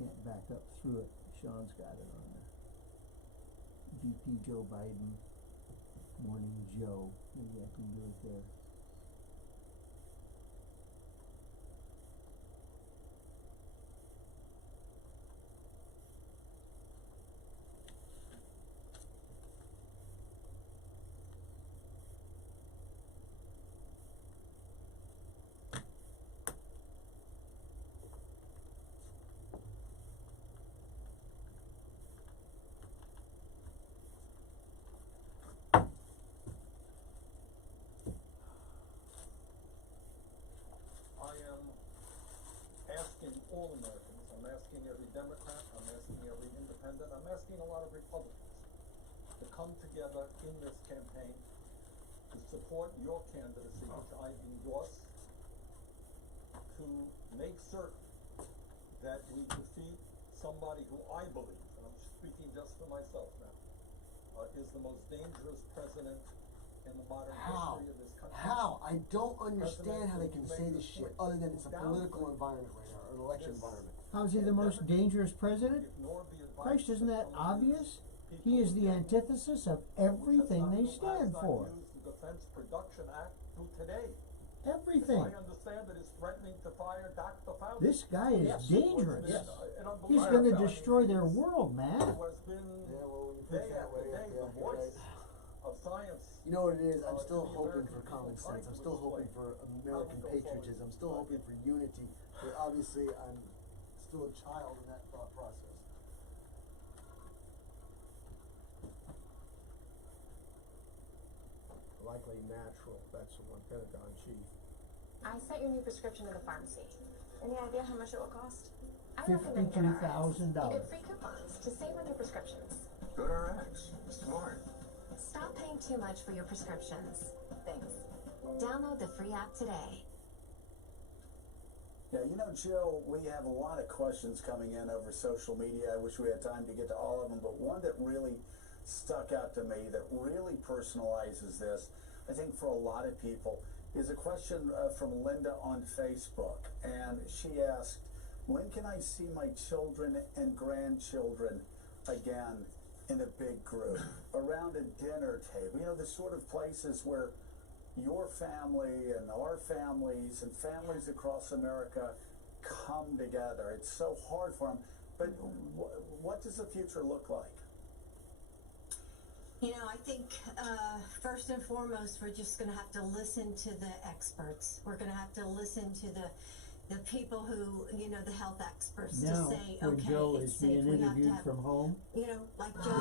can't back up through it. Sean's got it on there. VP Joe Biden, Morning Joe. Maybe I can do it there. All Americans, I'm asking every Democrat, I'm asking every independent, I'm asking a lot of Republicans to come together in this campaign to support your candidacy, which I endorse, to make certain that we defeat somebody who I believe, and I'm speaking just for myself now, is the most dangerous president in the modern history of this country. How? I don't understand how they can say this shit other than it's a political environment right now, or an election environment. How's he the most dangerous president? Christ, isn't that obvious? He is the antithesis of everything they stand for. The Defense Production Act through today. Everything. I understand that it's threatening to fire Dr. Fauci. This guy is dangerous. Yes. He's going to destroy their world, man. Who has been day after day the voice of science. You know what it is? I'm still hoping for common sense. I'm still hoping for American patriotism. I'm still hoping for unity. But obviously, I'm still a child in that thought process. Likely natural. That's the one. Pentagon chief. I sent your new prescription to the pharmacy. Any idea how much it will cost? I recommend GoodRx. You get free coupons to save on your prescriptions. GoodRx. Smart. Stop paying too much for your prescriptions. Thanks. Download the free app today. Yeah, you know, Jill, we have a lot of questions coming in over social media. I wish we had time to get to all of them, but one that really stuck out to me that really personalizes this, I think for a lot of people, is a question from Linda on Facebook. And she asked, when can I see my children and grandchildren again in a big group, around a dinner table? You know, the sort of places where your family and our families and families across America come together. It's so hard for them. But what does the future look like? You know, I think first and foremost, we're just going to have to listen to the experts. We're going to have to listen to the people who, you know, the health experts Now, to say, when okay, Joe it's is safe. being We have to interviewed have, from home, you know, like Joe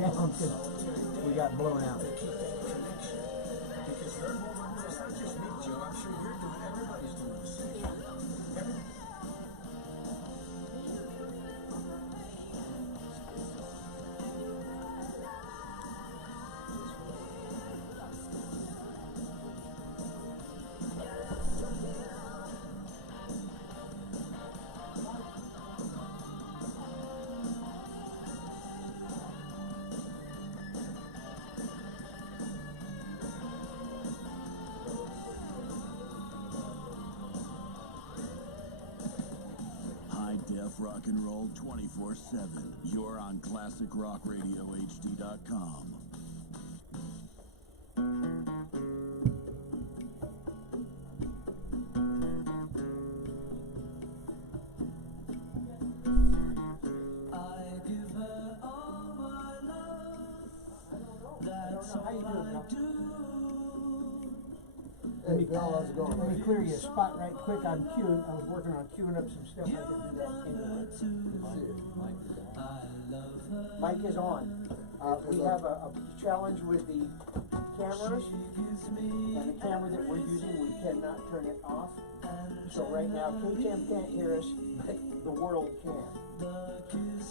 down because we got blown out. Def rock and roll 24/7. You're on ClassicRockRadioHD.com. Hey, Bill, how's it going? Let me clear you a spot right quick. I was working on queuing up some stuff. I can do that anyway. Mic is on. We have a challenge with the cameras, and the camera that we're using, we cannot turn it off. So right now, KTM can't hear us, but the world can.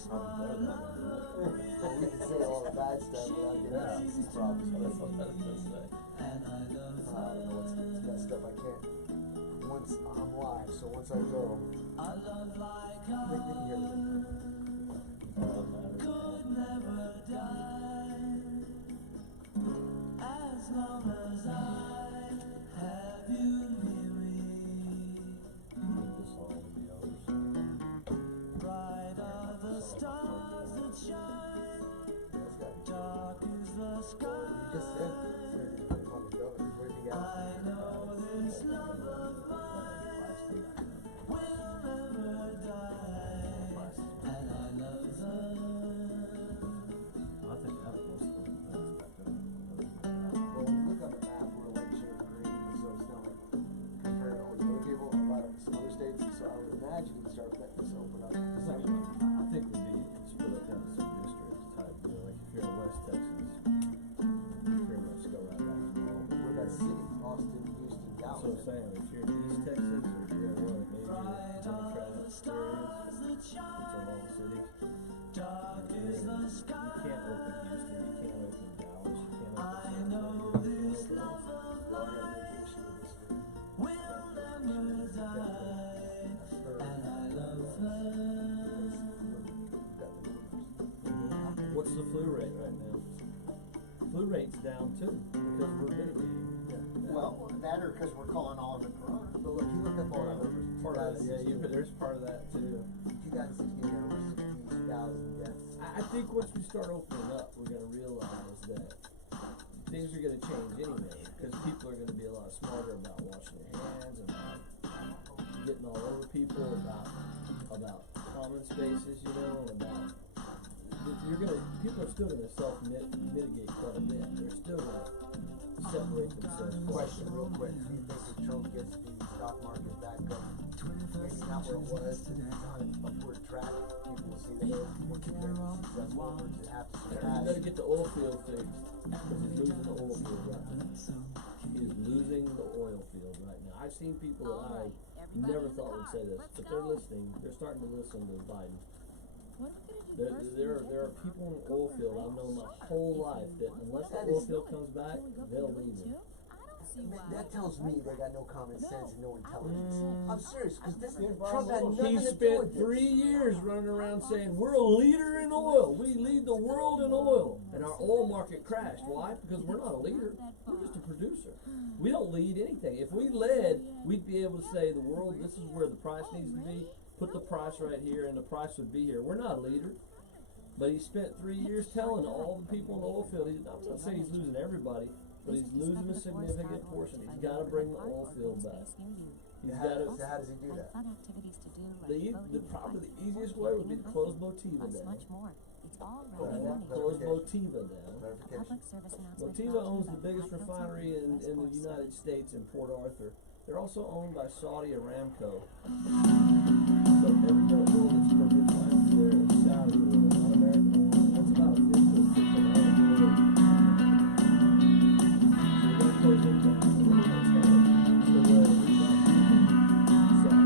Well, we can say all the bad stuff without getting CC problems. That's what I was gonna say. I don't know what's messed up. I can't. Once I'm live, so once I go, they can hear me. As long as I have you near me, bright are the stars that shine, dark is the sky. You just said call me governor. What do you got? I know this love of mine will never die, and I love her. Well, when you look on the map, we're like shaded green, so it's not like compared to all the other people, a lot of some other states. So I would imagine you'd start letting this open up. I think we'd be split up into some districts type deal. Like if you're in West Texas, pretty much go right back to normal. We're that city, Austin, Houston, That's Dallas. what I'm saying. If you're in East Texas or if you're in one of the major Democrat areas, which are long cities, you can't open Houston, you can't open Dallas, you can't open San Antonio, you can't open What's the flu rate right now? Flu rate's down too, because we're mitigating. Well, that or because we're calling all of it corona. But look, you look up all the numbers. Part of that, there's part of that too. 2016, there were 60,000 deaths. I think once we start opening up, we're gonna realize that things are gonna change anyway, because people are gonna be a lot smarter about washing their hands, about getting all over people, about common spaces, you know, and about people are still gonna self-mitigate quite a bit. They're still gonna separate themselves. Question real quick, do you think if Trump gets the stock market back up, maybe not where it was, on an upward track, people will see that more people are successful, or does it have to You surpass? better get the oil field fixed, because he's losing the oil field right now. He is losing the oil field right now. I've seen people that I never thought would say this, but they're listening. They're starting to listen to Biden. There are people in the oil field I've known my whole life that unless the oil field comes back, they'll leave it. That tells me they got no common sense and no intelligence. I'm serious, because Trump had nothing He to do spent with this. 3 years running around saying, we're a leader in oil. We lead the world in oil. And our oil market crashed. Why? Because we're not a leader. We're just a producer. We don't lead anything. If we led, we'd be able to say the world, this is where the price needs to be. Put the price right here and the price would be here. We're not a leader. But he spent 3 years telling all the people in the oil field, I'm not saying he's losing everybody, but he's losing a significant portion. He's got to bring the oil field back. He's got to. So how does he do that? Probably the easiest way would be to close Motiva down. Close Motiva down. Motiva owns the biggest refinery in the United States in Port Arthur. They're also owned by Saudi Aramco. So every oil that's refined there is Saudi oil, not American oil. That's about a fifth of the oil. So we're going to close it down. We're going to tell them so that we got Saudi.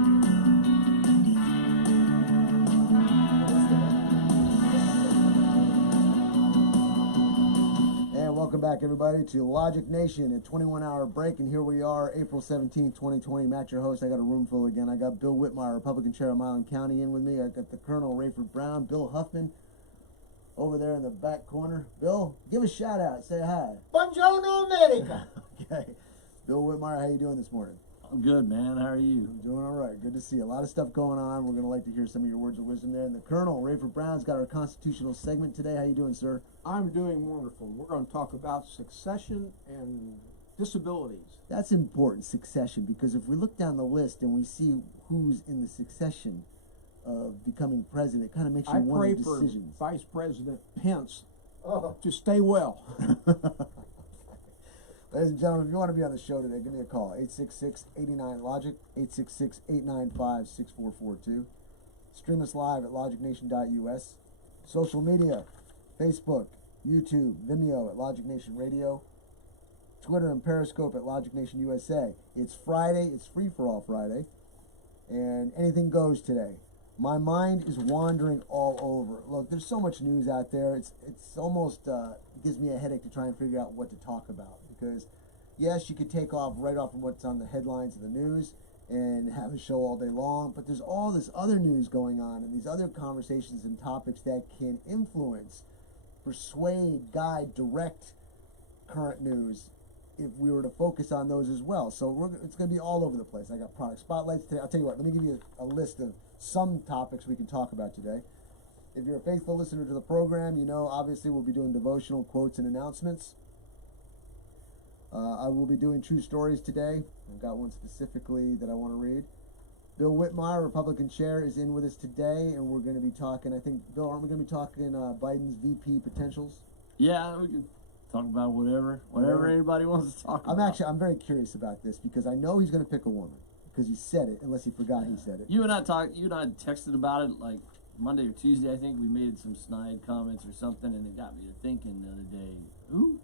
And welcome back, everybody, to Logic Nation, a 21-hour break, and here we are, April 17th, 2020. Matt, your host. I got a room full again. I got Bill Whitmire, Republican Chair of Milan County, in with me. I got the Colonel Rayford Brown, Bill Huffman, over there in the back corner. Bill, give a shout out. Say hi. Buongiorno America. Okay. Bill Whitmire, how you doing this morning? I'm good, man. How are you? I'm doing all right. Good to see you. A lot of stuff going on. We're going to like to hear some of your words of wisdom there. And the Colonel, Rayford Brown's got our constitutional segment today. How you doing, sir? I'm doing wonderful. We're going to talk about succession and disabilities. That's important, succession, because if we look down the list and we see who's in the succession of becoming president, it kind of makes you I wonder pray decisions. for Vice President Pence Oh. to stay well. Ladies and gentlemen, if you want to be on the show today, give me a call. 866-89-LOGIC, 866-895-6442. Stream us live at logicnation.us. Social media, Facebook, YouTube, Vimeo at Logic Nation Radio, Twitter and Periscope at Logic Nation USA. It's Friday. It's Free for All Friday. And anything goes today. My mind is wandering all over. Look, there's so much news out there. It's almost gives me a headache to try and figure out what to talk about. Because, yes, you could take off right off of what's on the headlines of the news and have a show all day long. But there's all this other news going on and these other conversations and topics that can influence, persuade, guide, direct current news if we were to focus on those as well. So it's going to be all over the place. I got product spotlights today. I'll tell you what, let me give you a list of some topics we can talk about today. If you're a faithful listener to the program, you know obviously we'll be doing devotional quotes and announcements. I will be doing true stories today. I've got one specifically that I want to read. Bill Whitmire, Republican chair, is in with us today, and we're going to be talking, I think, Bill, aren't we going to be talking Biden's VP potentials? Yeah, we can talk about whatever anybody wants to talk about. I'm very curious about this because I know he's going to pick a woman because he said it, unless he forgot he said it. You and I texted about it like Monday or Tuesday. I think we made some snide comments or something, and it got me to thinking the other day, who?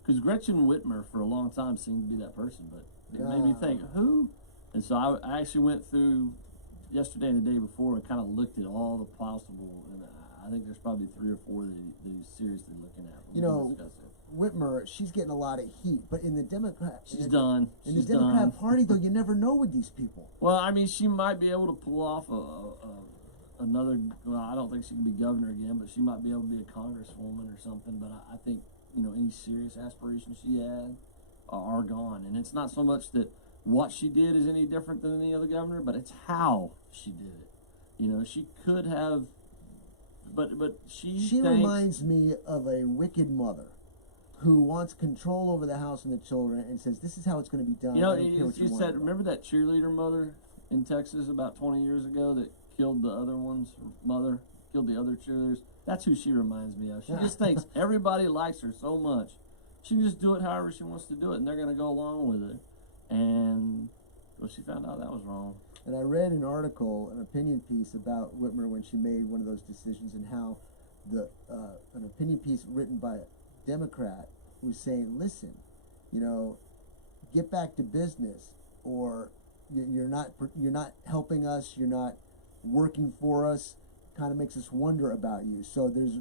Because Gretchen Whitmer for a long time seemed to be that person, but it made me think, who? And so I actually went through yesterday and the day before and kind of looked at all the possible, and I think there's probably 3 or 4 that he's seriously looking at. You know, Whitmer, she's getting a lot of heat, but in the Democrat, done. In the Democrat Party, though, you never know with these people. Well, I mean, she might be able to pull off another. Well, I don't think she can be governor again, but she might be able to be a congresswoman or something. But I think any serious aspirations she had are gone, and it's not so much that what she did is any different than any other governor, but it's how she did it. She could have. But she reminds me of a wicked mother who wants control over the house and the children and says, this is how it's going to be done. You said, remember that cheerleader mother in Texas about 20 years ago that killed the other one's mother, killed the other cheerleaders? That's who she reminds me of. She just thinks everybody likes her so much. She can just do it however she wants to do it, and they're going to go along with it. And she found out that was wrong. And I read an article, an opinion piece about Whitmer when she made one of those decisions, and how an opinion piece written by a Democrat was saying, listen, get back to business, or you're not helping us, you're not working for us, kind of makes us wonder about you. So there's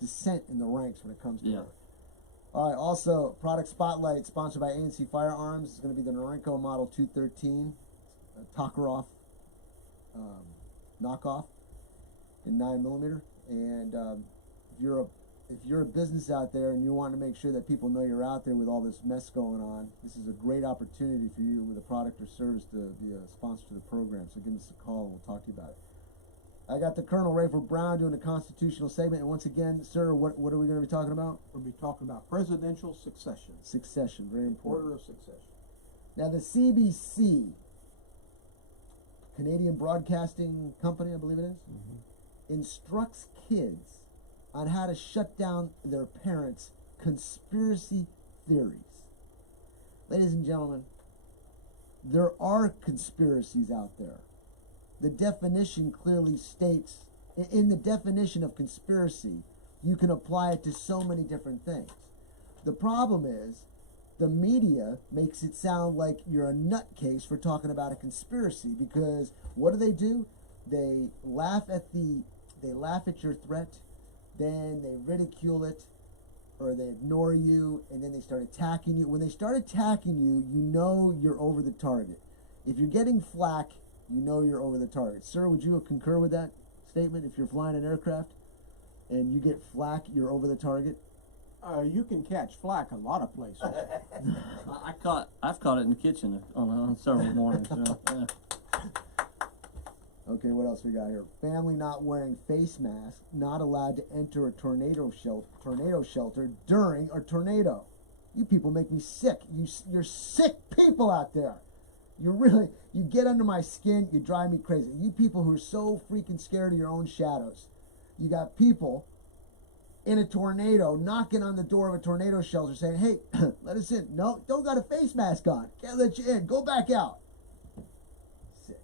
dissent in the ranks when it comes to her. All right, also, product spotlight sponsored by ANC Firearms. It's going to be the Norinco Model 213 Tokaroff knockoff in 9mm. And if you're a business out there and you want to make sure that people know you're out there with all this mess going on, this is a great opportunity for you with a product or service to be a sponsor to the program. So give us a call and we'll talk to you about it. I got the Colonel Rayford Brown doing a constitutional segment. And once again, sir, what are we going to be talking about? We'll be talking about presidential succession. Succession, very important. Order of succession. Now, the CBC, Canadian Broadcasting Company, I believe it is, instructs kids on how to shut down their parents' conspiracy theories. Ladies and gentlemen, there are conspiracies out there. The definition clearly states, in the definition of conspiracy, you can apply it to so many different things. The problem is, the media makes it sound like you're a nutcase for talking about a conspiracy, because what do? They laugh at your threat, then they ridicule it, or they ignore you, and then they start attacking you. When they start attacking you, you know you're over the target. If you're getting flack, you know you're over the target. Sir, would you concur with that statement? If you're flying an aircraft and you get flack, you're over the target? You can catch flack a lot of places. I've caught it in the kitchen on several mornings. Yeah. Okay, what else we got here? Family not wearing face masks, not allowed to enter a tornado shelter during a tornado. You people make me sick. You're sick people out there. You get under my skin, you drive me crazy. You people who are so freaking scared of your own shadows. You got people in a tornado, knocking on the door of a tornado shelter saying, hey, let us in. No, don't got a face mask on. Can't let you in. Go back out. Sick.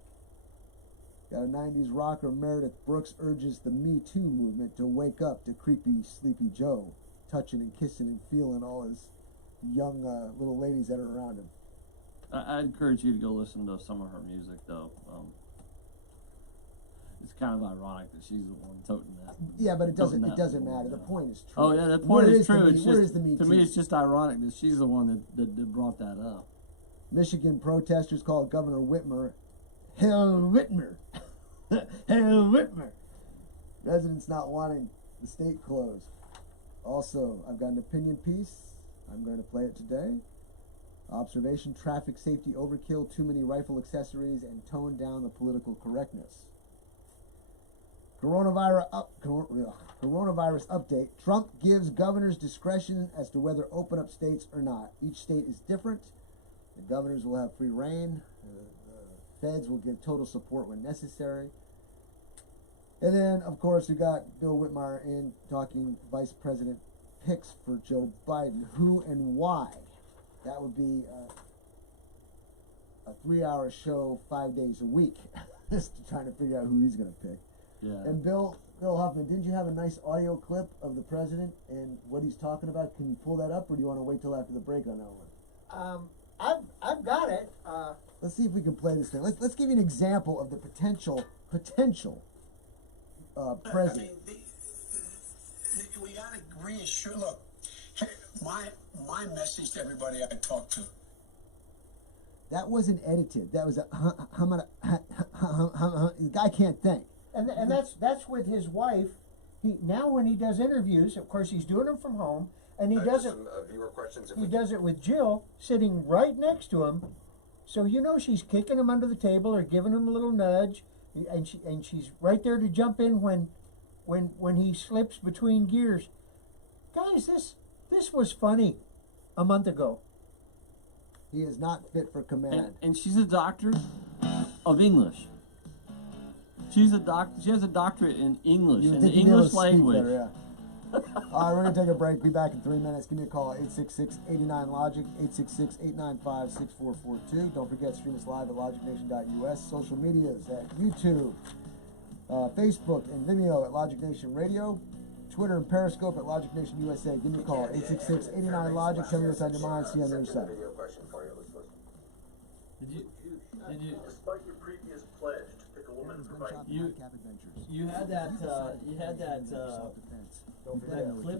Got a 90s rocker, Meredith Brooks urges the Me Too movement to wake up to creepy Sleepy Joe, touching and kissing and feeling all his young little ladies that are around him. I encourage you to go listen to some of her music, though. It's kind of ironic that she's the one toting that. Yeah, but it doesn't before, matter. The so. point is true. Oh yeah, that point is true. It's where just, is the Me to Too? me, it's just ironic that she's the one that brought that up. Michigan protesters called Governor Whitmer, Hell Whitmer. Hell Whitmer. Residents not wanting the state closed. Also, I've got an opinion piece. I'm going to play it today. Observation, traffic safety overkill, too many rifle accessories, and tone down the political correctness. Coronavirus update. Trump gives governors discretion as to whether open up states or not. Each state is different. The governors will have free reign. The feds will give total support when necessary. And then, of course, we got Bill Whitmire in talking vice president picks for Joe Biden. Who and why? That would be a 3-hour show 5 days a week. Just trying to figure out who he's going to pick. Yeah. And Bill Huffman, didn't you have a nice audio clip of the president and what he's talking about? Can you pull that up, or do you want to wait till after the break on that one? I've got it. Let's see if we can play this thing. Let's give you an example of the potential president. I mean, we got to reassure. Look, my message to everybody I talk to. That wasn't edited. That was a the guy can't think. And that's with his wife. Now when he does interviews, of course he's doing them from home, and he does it. Some viewer questions. He does it with Jill sitting right next to him, so she's kicking him under the table or giving him a little nudge, and she's right there to jump in when he slips between gears. Guys, this was funny a month ago. He is not fit for command. And she's a doctor of English. She has a doctorate in English, in the English language. Better, yeah. All right, we're going to take a break. Be back in 3 minutes. Give me a call, 866-89-LOGIC, 866-895-6442. Don't forget, stream us live at logicnation.us. Social medias at YouTube, Facebook, and Vimeo at Logic Nation Radio. Twitter and Periscope at Logic Nation USA. Give me a call, 866-89-LOGIC. Tell me what's on your mind. See you on the other side. Video question for you. Let's listen. Did you? Despite your previous pledge to pick a woman for fight, You had that clip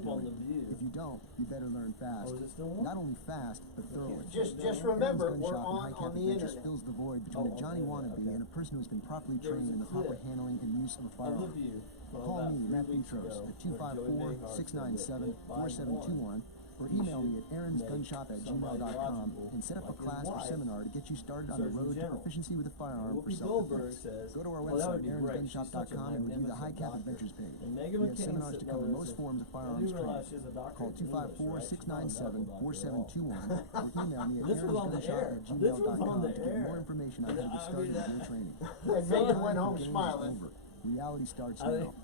on the View. If you don't, you better learn fast. Oh, is it still on? Not only fast, but thoroughly. Just remember, Aaron's we're Gun Shop on and the High Cap Adventures internet. fills the void between a Johnny wannabe and a person who's been properly trained in the proper handling and use of a Of the firearm. View. Call me, Matthew Trost, at 254-697-4721, or email me at aaronsgunshop@gmail.com and set up a class or seminar to get you started on the road to proficiency with a firearm for self-defense. Go to our website, aaronsgunshop.com, and review the High Cap Adventures page. We have seminars to cover most forms of firearms training. Call 254-697-4721 or email me at aaronsgunshop@gmail.com to get more information on how to get started on your training. And Megan went home smiling. Reality starts now.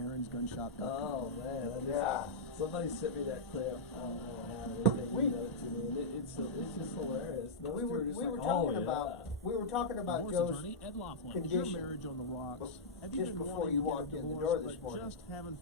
aaronsgunshop.com. Oh man, Yeah. Somebody sent me that clip. I don't know how they emailed it to me, and it's just hilarious. Those We two were are just we like, were oh, talking yeah. about Joe's condition just before you walked in the door this morning.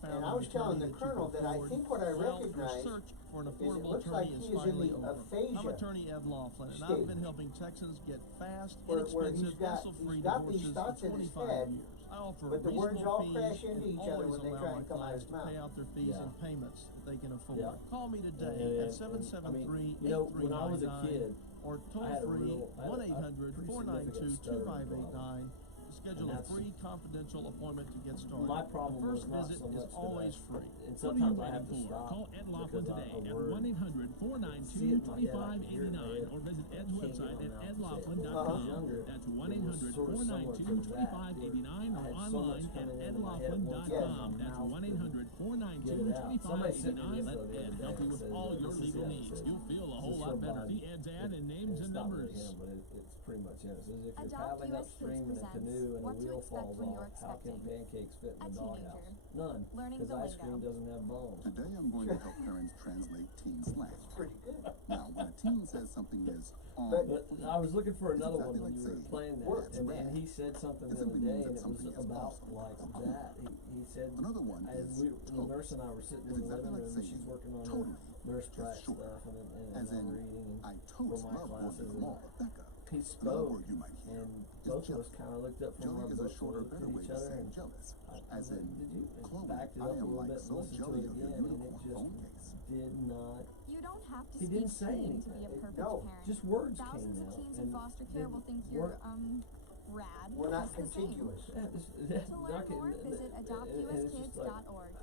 And I was telling the colonel that I think what I recognize is it looks like he is in the aphasia I'm attorney Ed Laughlin, and state, I've been helping Texans get fast, where inexpensive, he's got hassle-free these divorces thoughts for in his 25 head, years. I offer but the words reasonable all fees crash into and each other always when they allow try my and come out of clients his to pay mouth. out their fees in payments that they can afford. Yeah. Call me today And- at 773-8399 you know, when I was a kid, or toll I had a free real- I had a- a pretty significant stuttering problem. 1-800-492-2589 to schedule a that's- free confidential appointment to get started. My problem the first was not visit so much is that always I- free. and sometimes I have to stop Call Ed Laughlin because today a at word 1-800-492-2589 or visit Ed's website at edlaughlin.com. That's 1-800-492-2589 or online at edlaughlin.com. That's 1-800-492-2589. Let Ed help you with all your legal needs. You'll feel a whole lot better. See Ed's ad and names and numbers. But it's pretty much it. It says if you're paddling upstream in a canoe do and a what to wheel expect falls when you're off, how can expecting. pancakes fit in A the doghouse? teenager. None, Learning because the ice cream lingo. doesn't have bones. Today I'm going to help parents translate teen slang. Pretty good. Now, when a teen says something is on But fleek, I was looking for it's another exactly one when like you were saying, playing that, "That's and rad." he said something It the other simply day, means and that it was something is about awesome. like that. He said, Another one as is the nurse and I were sitting It's in the exactly living like room, and she's saying working on totally, her nurse prac just short. stuff, and As I'm in, reading I for totes my love going classes, to the and mall with Becca. he Another spoke, word you might hear and is both of jealous. us kind of looked up from our Joey is a books and shorter, looked better at way each to other, say and jealous. I As said, in, did you? And Chloe, backed it I up a am little like bit and so listened to jelly it of your again, and it unicorn just phone case. did not. You don't have to He speak didn't say teen to anything. be a perfect No. parent. Just words Thousands came of out, teens and in foster care then will think we're- you're rad. We're not It's the same. contiguous. Yeah, To learn more, visit and it's just like, adoptuskids.org.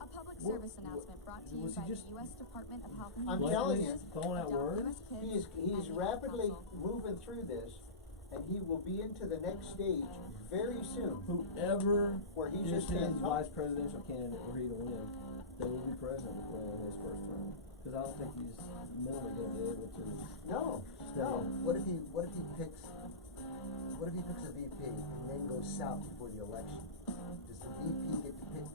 A public What- service announcement brought to you was he by just- the U.S. Department of Health and I'm Human telling Services, you. throwing out Adopt words? US Kids, He's and the Ad rapidly Council. moving through this, and he will be into the next stage very soon. Whoever Where he is just his can't talk. vice presidential candidate were he to win, they will be president in his first term. Because I don't think he's mentally going to be able to No, stay no. in. What if he picks a VP and then goes south before the election? Does the VP get to pick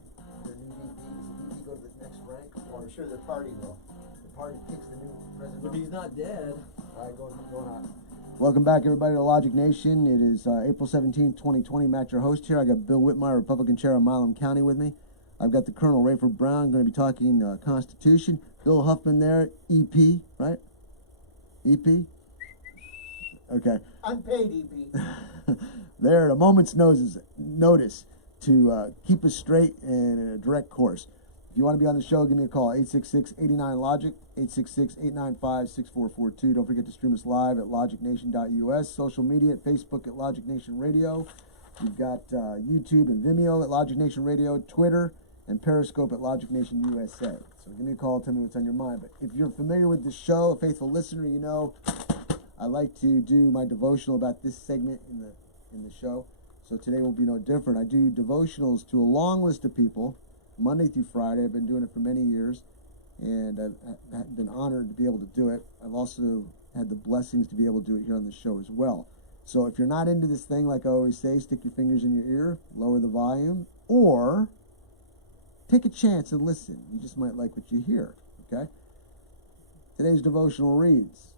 their new VP? Does the VP go to the next rank? Well, I'm sure the party will. The party picks the new president? If he's not dead. Alright, going on. Welcome back, everybody, to Logic Nation. It is April 17th, 2020. Matt, your host here. I got Bill Whitmire, Republican Chair of Milam County, with me. I've got the Colonel Rayford Brown, going to be talking Constitution. Bill Huffman there, EP, right? EP? Okay. Unpaid EP. There at a moment's notice to keep us straight and in a direct course. If you want to be on the show, give me a call, 866-89-LOGIC, 866-895-6442. Don't forget to stream us live at logicnation.us, social media at Facebook at Logic Nation Radio. We've got YouTube and Vimeo at Logic Nation Radio, Twitter, and Periscope at Logic Nation USA. So give me a call, tell me what's on your mind. But if you're familiar with the show, a faithful listener, you know I like to do my devotional about this segment in the show. So today will be no different. I do devotionals to a long list of people, Monday through Friday. I've been doing it for many years, and I've been honored to be able to do it. I've also had the blessings to be able to do it here on the show as well. So if you're not into this thing, like I always say, stick your fingers in your ear, lower the volume, or take a chance and listen. You just might like what you hear, okay? Today's devotional reads,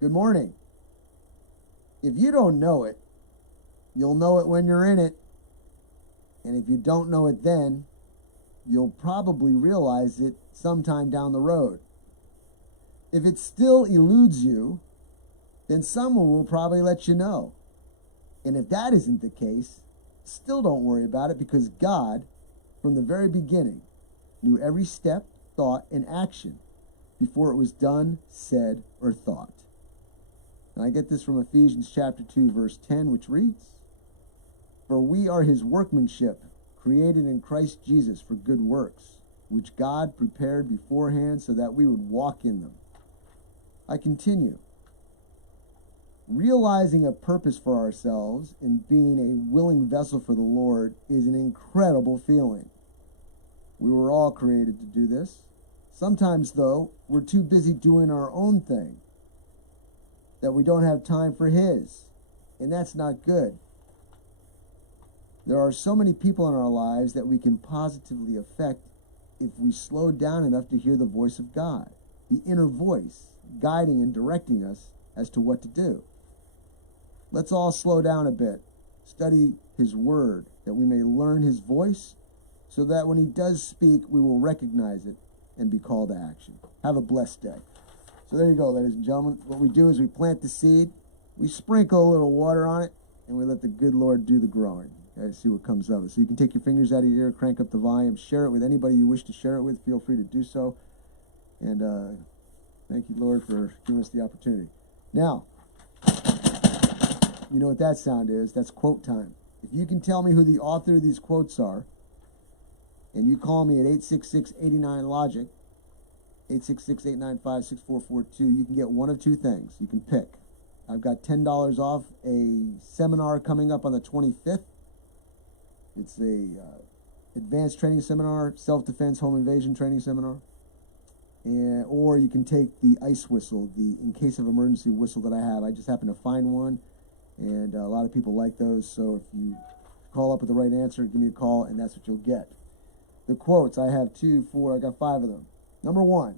good morning. If you don't know it, you'll know it when you're in it. And if you don't know it then, you'll probably realize it sometime down the road. If it still eludes you, then someone will probably let you know. And if that isn't the case, still don't worry about it, because God, from the very beginning, knew every step, thought, and action before it was done, said, or thought. And I get this from Ephesians chapter 2, verse 10, which reads, for we are his workmanship, created in Christ Jesus for good works, which God prepared beforehand so that we would walk in them. I continue. Realizing a purpose for ourselves and being a willing vessel for the Lord is an incredible feeling. We were all created to do this. Sometimes, though, we're too busy doing our own thing that we don't have time for his, and that's not good. There are so many people in our lives that we can positively affect if we slow down enough to hear the voice of God, the inner voice guiding and directing us as to what to do. Let's all slow down a bit, study his word, that we may learn his voice, so that when he does speak, we will recognize it and be called to action. Have a blessed day. So there you go, ladies and gentlemen. What we do is we plant the seed, we sprinkle a little water on it, and we let the good Lord do the growing. Okay, see what comes of it. So you can take your fingers out of your ear, crank up the volume, share it with anybody you wish to share it with. Feel free to do so. And thank you, Lord, for giving us the opportunity. Now, you know what that sound is? That's quote time. If you can tell me who the author of these quotes are, and you call me at 866-89-LOGIC, 866-895-6442, you can get one of two things. You can pick. I've got $10 off a seminar coming up on the 25th. It's a advanced training seminar, self-defense, home invasion training seminar. Or you can take the ice whistle, the in case of emergency whistle that I have. I just happened to find one, And a lot of people like those, so if you call up with the right answer, give me a call, and that's what you'll get. The quotes, I have I got 5 of them. Number 1,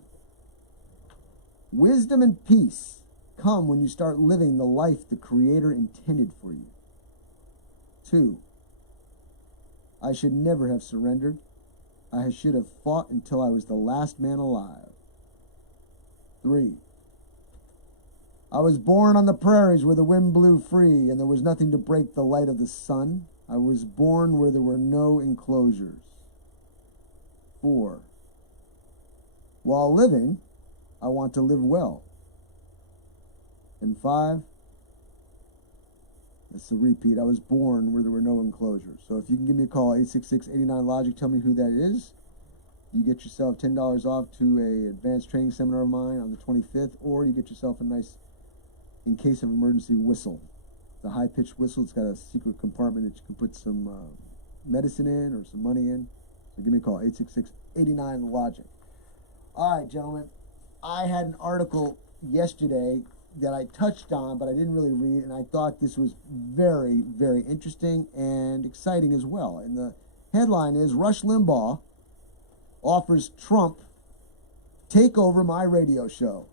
wisdom and peace come when you start living the life the Creator intended for you. 2, I should never have surrendered. I should have fought until I was the last man alive. 3, I was born on the prairies where the wind blew free and there was nothing to break the light of the sun. I was born where there were no enclosures. 4, while living, I want to live well. And 5, it's a repeat. I was born where there were no enclosures. So if you can give me a call, 866-89-LOGIC, tell me who that is. You get yourself $10 off to a advanced training seminar of mine on the 25th, or you get yourself a nice, in case of emergency, whistle. It's a high-pitched whistle. It's got a secret compartment that you can put some medicine in or some money in. So give me a call, 866-89-LOGIC. All right, gentlemen. I had an article yesterday that I touched on, but I didn't really read, and I thought this was very, very interesting and exciting as well. And the headline is, Rush Limbaugh offers Trump take over my radio show.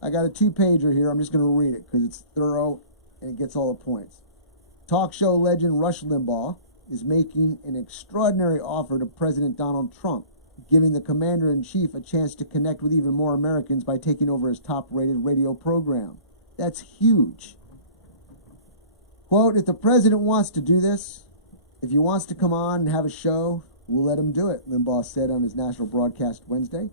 I got a 2-pager here. I'm just going to read it because it's thorough and it gets all the points. Talk show legend Rush Limbaugh is making an extraordinary offer to President Donald Trump, giving the commander-in-chief a chance to connect with even more Americans by taking over his top-rated radio program. That's huge. Quote, if the president wants to do this, if he wants to come on and have a show, we'll let him do it, Limbaugh said on his national broadcast Wednesday.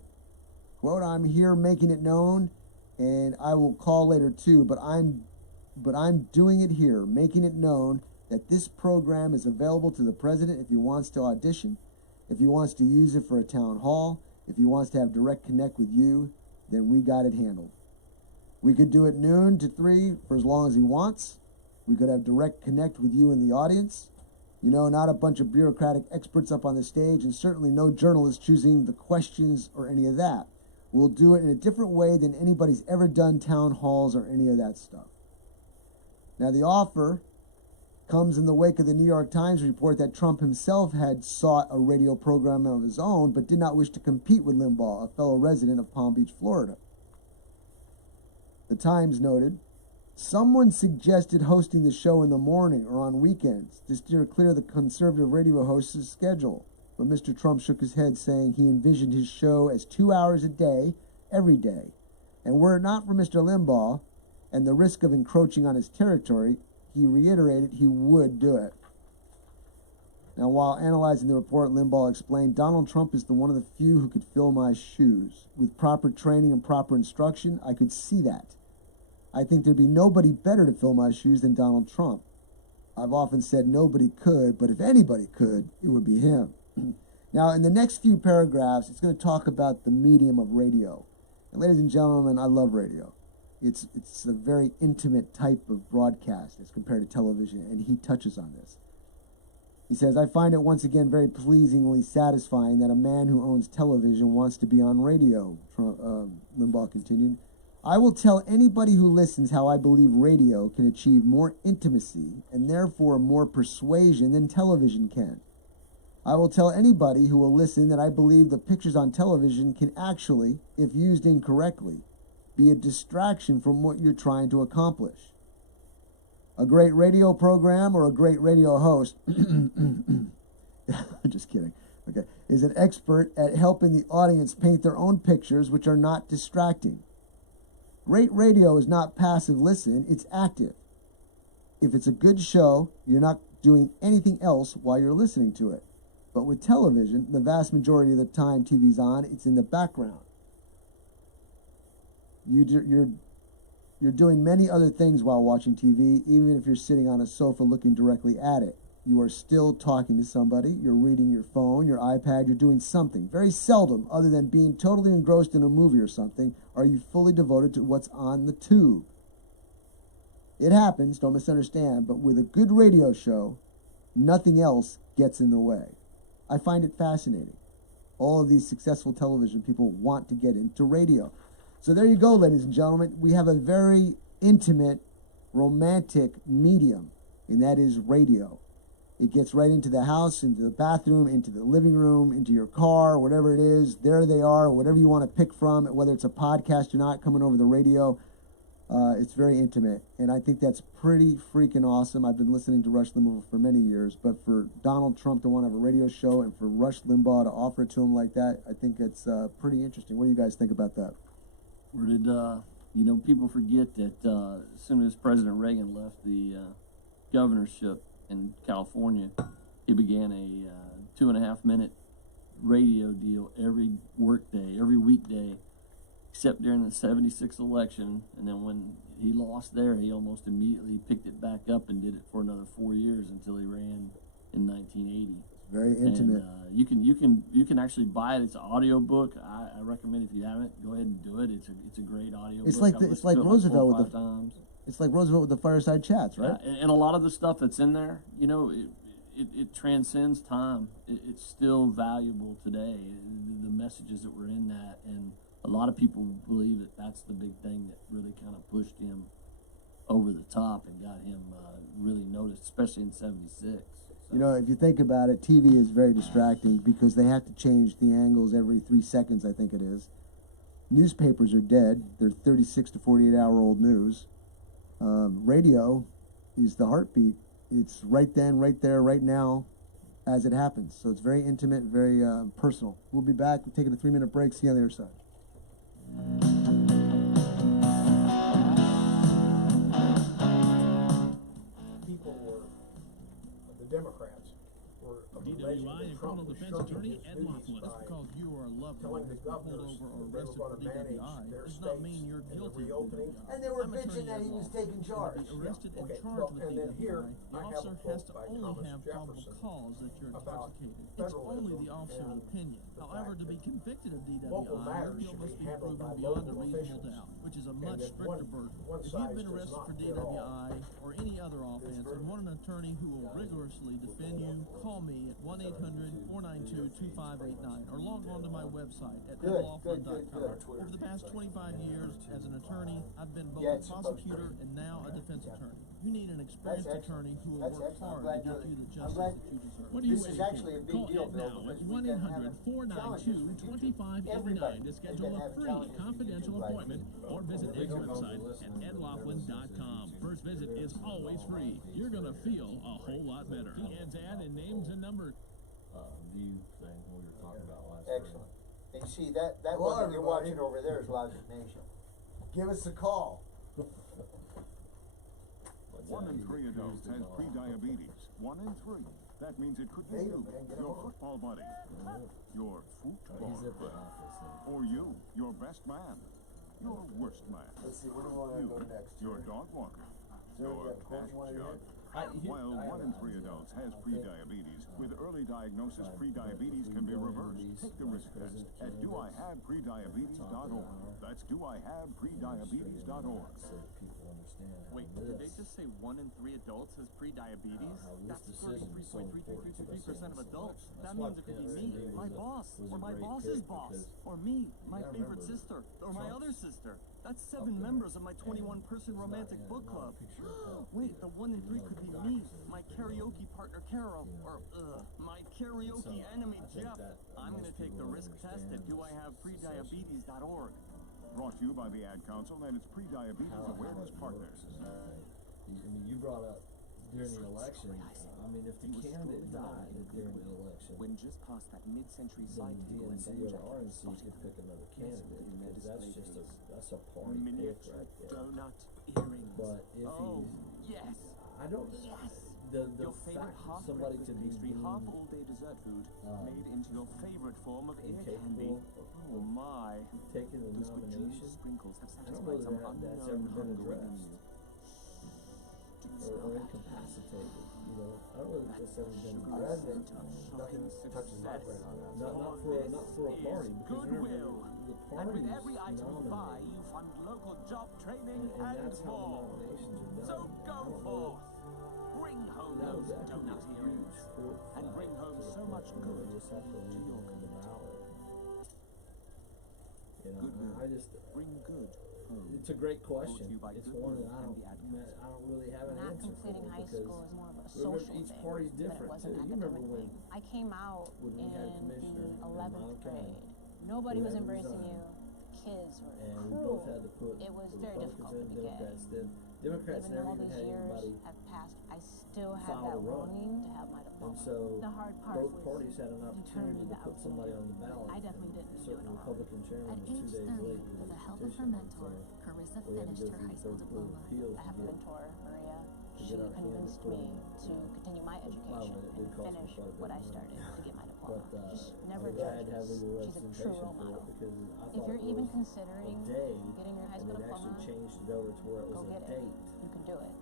Quote, I'm here making it known, and I will call later too, but I'm doing it here, making it known that this program is available to the president if he wants to audition, if he wants to use it for a town hall, if he wants to have direct connect with you, then we got it handled. We could do it noon to 3 for as long as he wants. We could have direct connect with you in the audience. You know, not a bunch of bureaucratic experts up on the stage, and certainly no journalists choosing the questions or any of that. We'll do it in a different way than anybody's ever done town halls or any of that stuff. Now, the offer comes in the wake of the New York Times report that Trump himself had sought a radio program of his own, but did not wish to compete with Limbaugh, a fellow resident of Palm Beach, Florida. The Times noted, someone suggested hosting the show in the morning or on weekends to steer clear of the conservative radio host's schedule. But Mr. Trump shook his head, saying he envisioned his show as 2 hours a day, every day. And were it not for Mr. Limbaugh and the risk of encroaching on his territory, he reiterated he would do it. Now, while analyzing the report, Limbaugh explained, Donald Trump is one of the few who could fill my shoes. With proper training and proper instruction, I could see that. I think there'd be nobody better to fill my shoes than Donald Trump. I've often said nobody could, but if anybody could, it would be him. Now, in the next few paragraphs, it's going to talk about the medium of radio. And ladies and gentlemen, I love radio. It's a very intimate type of broadcast as compared to television, and he touches on this. He says, I find it once again very pleasingly satisfying that a man who owns television wants to be on radio, Limbaugh continued. I will tell anybody who listens how I believe radio can achieve more intimacy and therefore more persuasion than television can. I will tell anybody who will listen that I believe the pictures on television can actually, if used incorrectly, be a distraction from what you're trying to accomplish. A great radio program or a great radio host, just kidding, okay, is an expert at helping the audience paint their own pictures which are not distracting. Great radio is not passive listen, it's active. If it's a good show, you're not doing anything else while you're listening to it. But with television, the vast majority of the time TV's on, it's in the background. You're doing many other things while watching TV, even if you're sitting on a sofa looking directly at it. You are still talking to somebody, you're reading your phone, your iPad, you're doing something. Very seldom, other than being totally engrossed in a movie or something, are you fully devoted to what's on the tube. It happens, don't misunderstand, but with a good radio show, nothing else gets in the way. I find it fascinating. All of these successful television people want to get into radio. So there you go, ladies and gentlemen. We have a very intimate romantic medium, and that is radio. It gets right into the house, into the bathroom, into the living room, into your car, whatever it is. There they are, whatever you want to pick from, whether it's a podcast or not, coming over the radio. It's very intimate, and I think that's pretty freaking awesome. I've been listening to Rush Limbaugh for many years, but for Donald Trump to want to have a radio show and for Rush Limbaugh to offer it to him like that, I think it's pretty interesting. What do you guys think about that? Where did people forget that as soon as President Reagan left the governorship in California, he began a 2.5-minute radio deal every workday, every weekday, except during the '76 election. And then when he lost there, he almost immediately picked it back up and did it for another 4 years until he ran in 1980. Very intimate. And, you can actually buy it. It's an audio book. I recommend, if you haven't, go ahead and do it. It's a great audio It's book. like it's like Roosevelt with the times. It's like Roosevelt with the fireside chats, right? And a lot of the stuff that's in there, it transcends time. It's still valuable today. The messages that were in that, and a lot of people believe that that's the big thing that really kind of pushed him over the top and got him really noticed, especially in '76. You know, if you think about it, TV is very distracting because they have to change the angles every 3 seconds, I think it is. Newspapers are dead. They're 36 to 48-hour-old news. Radio is the heartbeat. It's right then, right there, right now, as it happens. So it's very intimate, very personal. We'll be back. We're taking a 3-minute break. See you on the other side. People were, the Democrats were alleging DWI that and Trump criminal was defense shirking attorney his Ed duties Laughlin. Just by because you or a loved one telling has the been pulled governors over or that they were arrested for going to manage DWI their does not mean states you're and the guilty of reopening. DWI. And they were I'm bitching Attorney that Ed he was Laughlin. taking charge. To be arrested and Okay, charged well, with and then DWI, here, the I have a officer quote has to by only Thomas have probable Jefferson cause that you're about intoxicated. It's federalism only the officer's and opinion. the However, fact to be that convicted of local DWI, matters your guilt should must be be handled proven by beyond a local reasonable officials. doubt, which is a And much that stricter one burden. size If you've been does arrested not for fit all. DWI or any other offense and want an attorney who will rigorously defend you, call me at 1-800-492-2589 or log on to my website at edlaughlin.com. Over the past 25 years as an attorney, I've been both a prosecutor and now a defense attorney. You need an experienced attorney who will work hard to get you the justice that you deserve. What are you waiting for? Actually a big Call deal, Ed Bill, now at because we can have challenges with YouTube. 1-800-492-2589 to schedule can a have free challenges with confidential YouTube, like appointment or visit Ed's website at edlaughlin.com. First visit is always free. You're going to feel a whole lot better. Ed's ad and names and numbers. View thing we were talking about last Excellent. And you see, that Hello, one that you're everybody. watching over there is Logic Nation. Give us a call. 1 in 3 adults has pre-diabetes. 1 in 3. That means it could be Hey, you, man, get your him on. football buddy, your football buddy, or you, your best man, your worst man. Let's see, where do we want to You, go next? your dog walker, Sir, your you have a question pack while you're jug. here? While 1 in 3 adults has pre-diabetes, with early diagnosis, pre-diabetes can be reversed. Take the risk test at doihaveprediabetes.org. That's doihaveprediabetes.org. Wait, did they just say 1 in 3 adults has pre-diabetes? That's 33.3333% of adults. That means it could be me, my boss, or my boss's boss, or me, my favorite sister, or my other sister. That's 7 members of my 21-person romantic book club. Wait, the 1 in 3 could be me, my karaoke partner Carol, or my karaoke enemy Jeff. I'm gonna take the risk test at doihaveprediabetes.org. Brought to you by the Ad Council and its pre-diabetes awareness partners. You brought up during the election. I mean, if the candidate died during the election, When just past that mid-century site then table in DNC or Denver, RNC could pick another candidate because that's a party pick miniature right there. donut earrings. But if oh, he's, yes. I don't. Yes. The Your favorite fact half that somebody breakfast could be pastry, half deemed all-day dessert food, made into your favorite form of ear candy. incapable Oh my. taking the Those bejeweled nomination, sprinkles have I don't know satisfied some that that's ever unknown been hunger within addressed. you. Do you or smell that? incapacitated. You know, I don't know that that's ever been Sugar addressed. scent of shocking touches my success. brain on that. Not for a party because Goodwill. remember the And with parties every item you buy, nominate, you fund local job training and and that's how the more. nominations are done. So I go don't know. forth. Bring home Now those that could be donut a earrings. huge court And fight bring home to the so much point where good you just have to to leave your them on the community. ballot. You know, Goodwill. I just Bring good It's a great question. you by It's Goodwill one that I and don't, the ad council. I don't really have an Not answer for completing high because school is more of a remember, social each thing party's than it different was too. an You remember academic when thing. I came out when we had a commissioner in in 11th Miles County, grade. Nobody who was had to embracing resign, you. Kids were and we cruel. both had to put It was the very Republicans difficult and to get. Democrats did. Democrats Even never though all even these had years anybody have passed, I still have file that a run. longing to have my diploma. And so the hard part both was parties had an opportunity to determining put the somebody on outcome. the ballot. I definitely didn't do Certain it alone. Republican chairman At was 2 age days 30, late with with the his help of her petition, mentor, so Carissa we had to finished go her through high the school third court of diploma. appeals I have to a get mentor, Maria. to She get our candidate convinced put me on. to continue my education it did and cost me finish quite a bit what of I money. started to get my diploma. But Just never I judge had to have us. legal She's a true representation role for it model. because I If thought you're it even was considering a day, getting your high and school they'd actually diploma, changed it over to where it go was a get it. date. You can do it.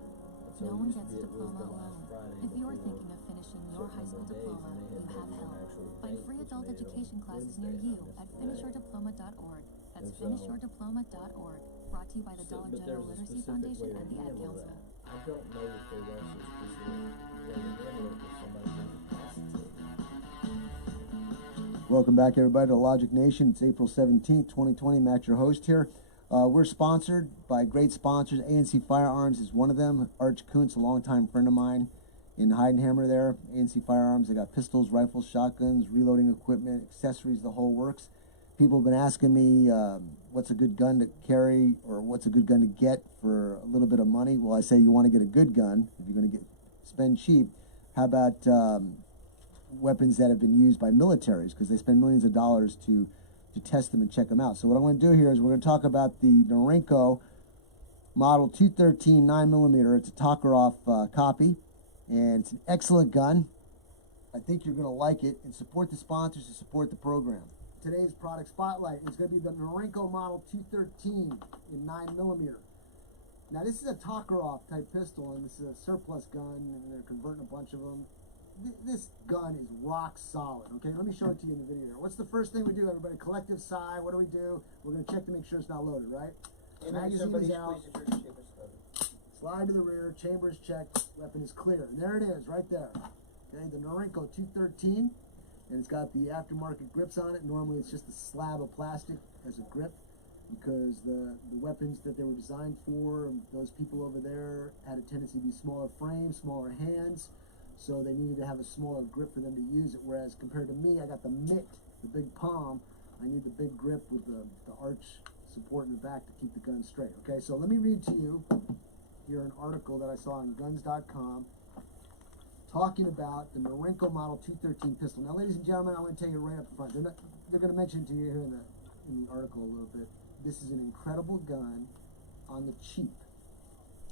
And so No it one used to gets be a it was diploma the last alone. Friday If you're before thinking of finishing your certain high school number of days, diploma, and they you had have made it an help. actual Find date, free which adult made it on education classes Wednesday, near and I you missed at the day. finishyourdiploma.org. That's And so- finishyourdiploma.org. Brought to you by the Dollar but General there's a Literacy specific Foundation way to and the Ad handle Council. that. I don't know if there's actually a specific way to handle it if somebody doesn't pass it to them. Welcome back, everybody, to Logic Nation. It's April 17th, 2020. Matt, your host here. We're sponsored by great sponsors. ANC Firearms is one of them. Arch Kuntz, a longtime friend of mine in Heidenhammer there. ANC Firearms, they got pistols, rifles, shotguns, reloading equipment, accessories, the whole works. People have been asking me what's a good gun to carry or what's a good gun to get for a little bit of money. Well, I say you want to get a good gun if you're going to spend cheap. How about weapons that have been used by militaries, because they spend millions of dollars to test them and check them out. So what I'm going to do here is we're going to talk about the Norinco Model 213 9mm. It's a Tokarev copy, and it's an excellent gun. I think you're going to like it, and support the sponsors and support the program. Today's product spotlight is going to be the Norinco Model 213 in 9mm. Now this is a Tokarev type pistol, and this is a surplus gun, and they're converting a bunch of them. This gun is rock solid, okay? Let me show it to you in the video here. What's the first thing we do, everybody? Collective sigh. What do? We're going to check to make sure it's not loaded, right? Magazine's out. Slide to the rear. Chamber is checked. Weapon is clear. And there it is, right there. Okay, the Norinco 213. And it's got the aftermarket grips on it. Normally it's just a slab of plastic as a grip, because the weapons that they were designed for, those people over there had a tendency to be smaller frames, smaller hands. So they needed to have a smaller grip for them to use it, whereas compared to me, I got the mitt, the big palm. I need the big grip with the arch support in the back to keep the gun straight. Okay, so let me read to you here an article that I saw on guns.com talking about the Norinco Model 213 pistol. Now, ladies and gentlemen, I'm going to tell you right up front, they're going to mention it to you here in the article a little bit. This is an incredible gun on the cheap.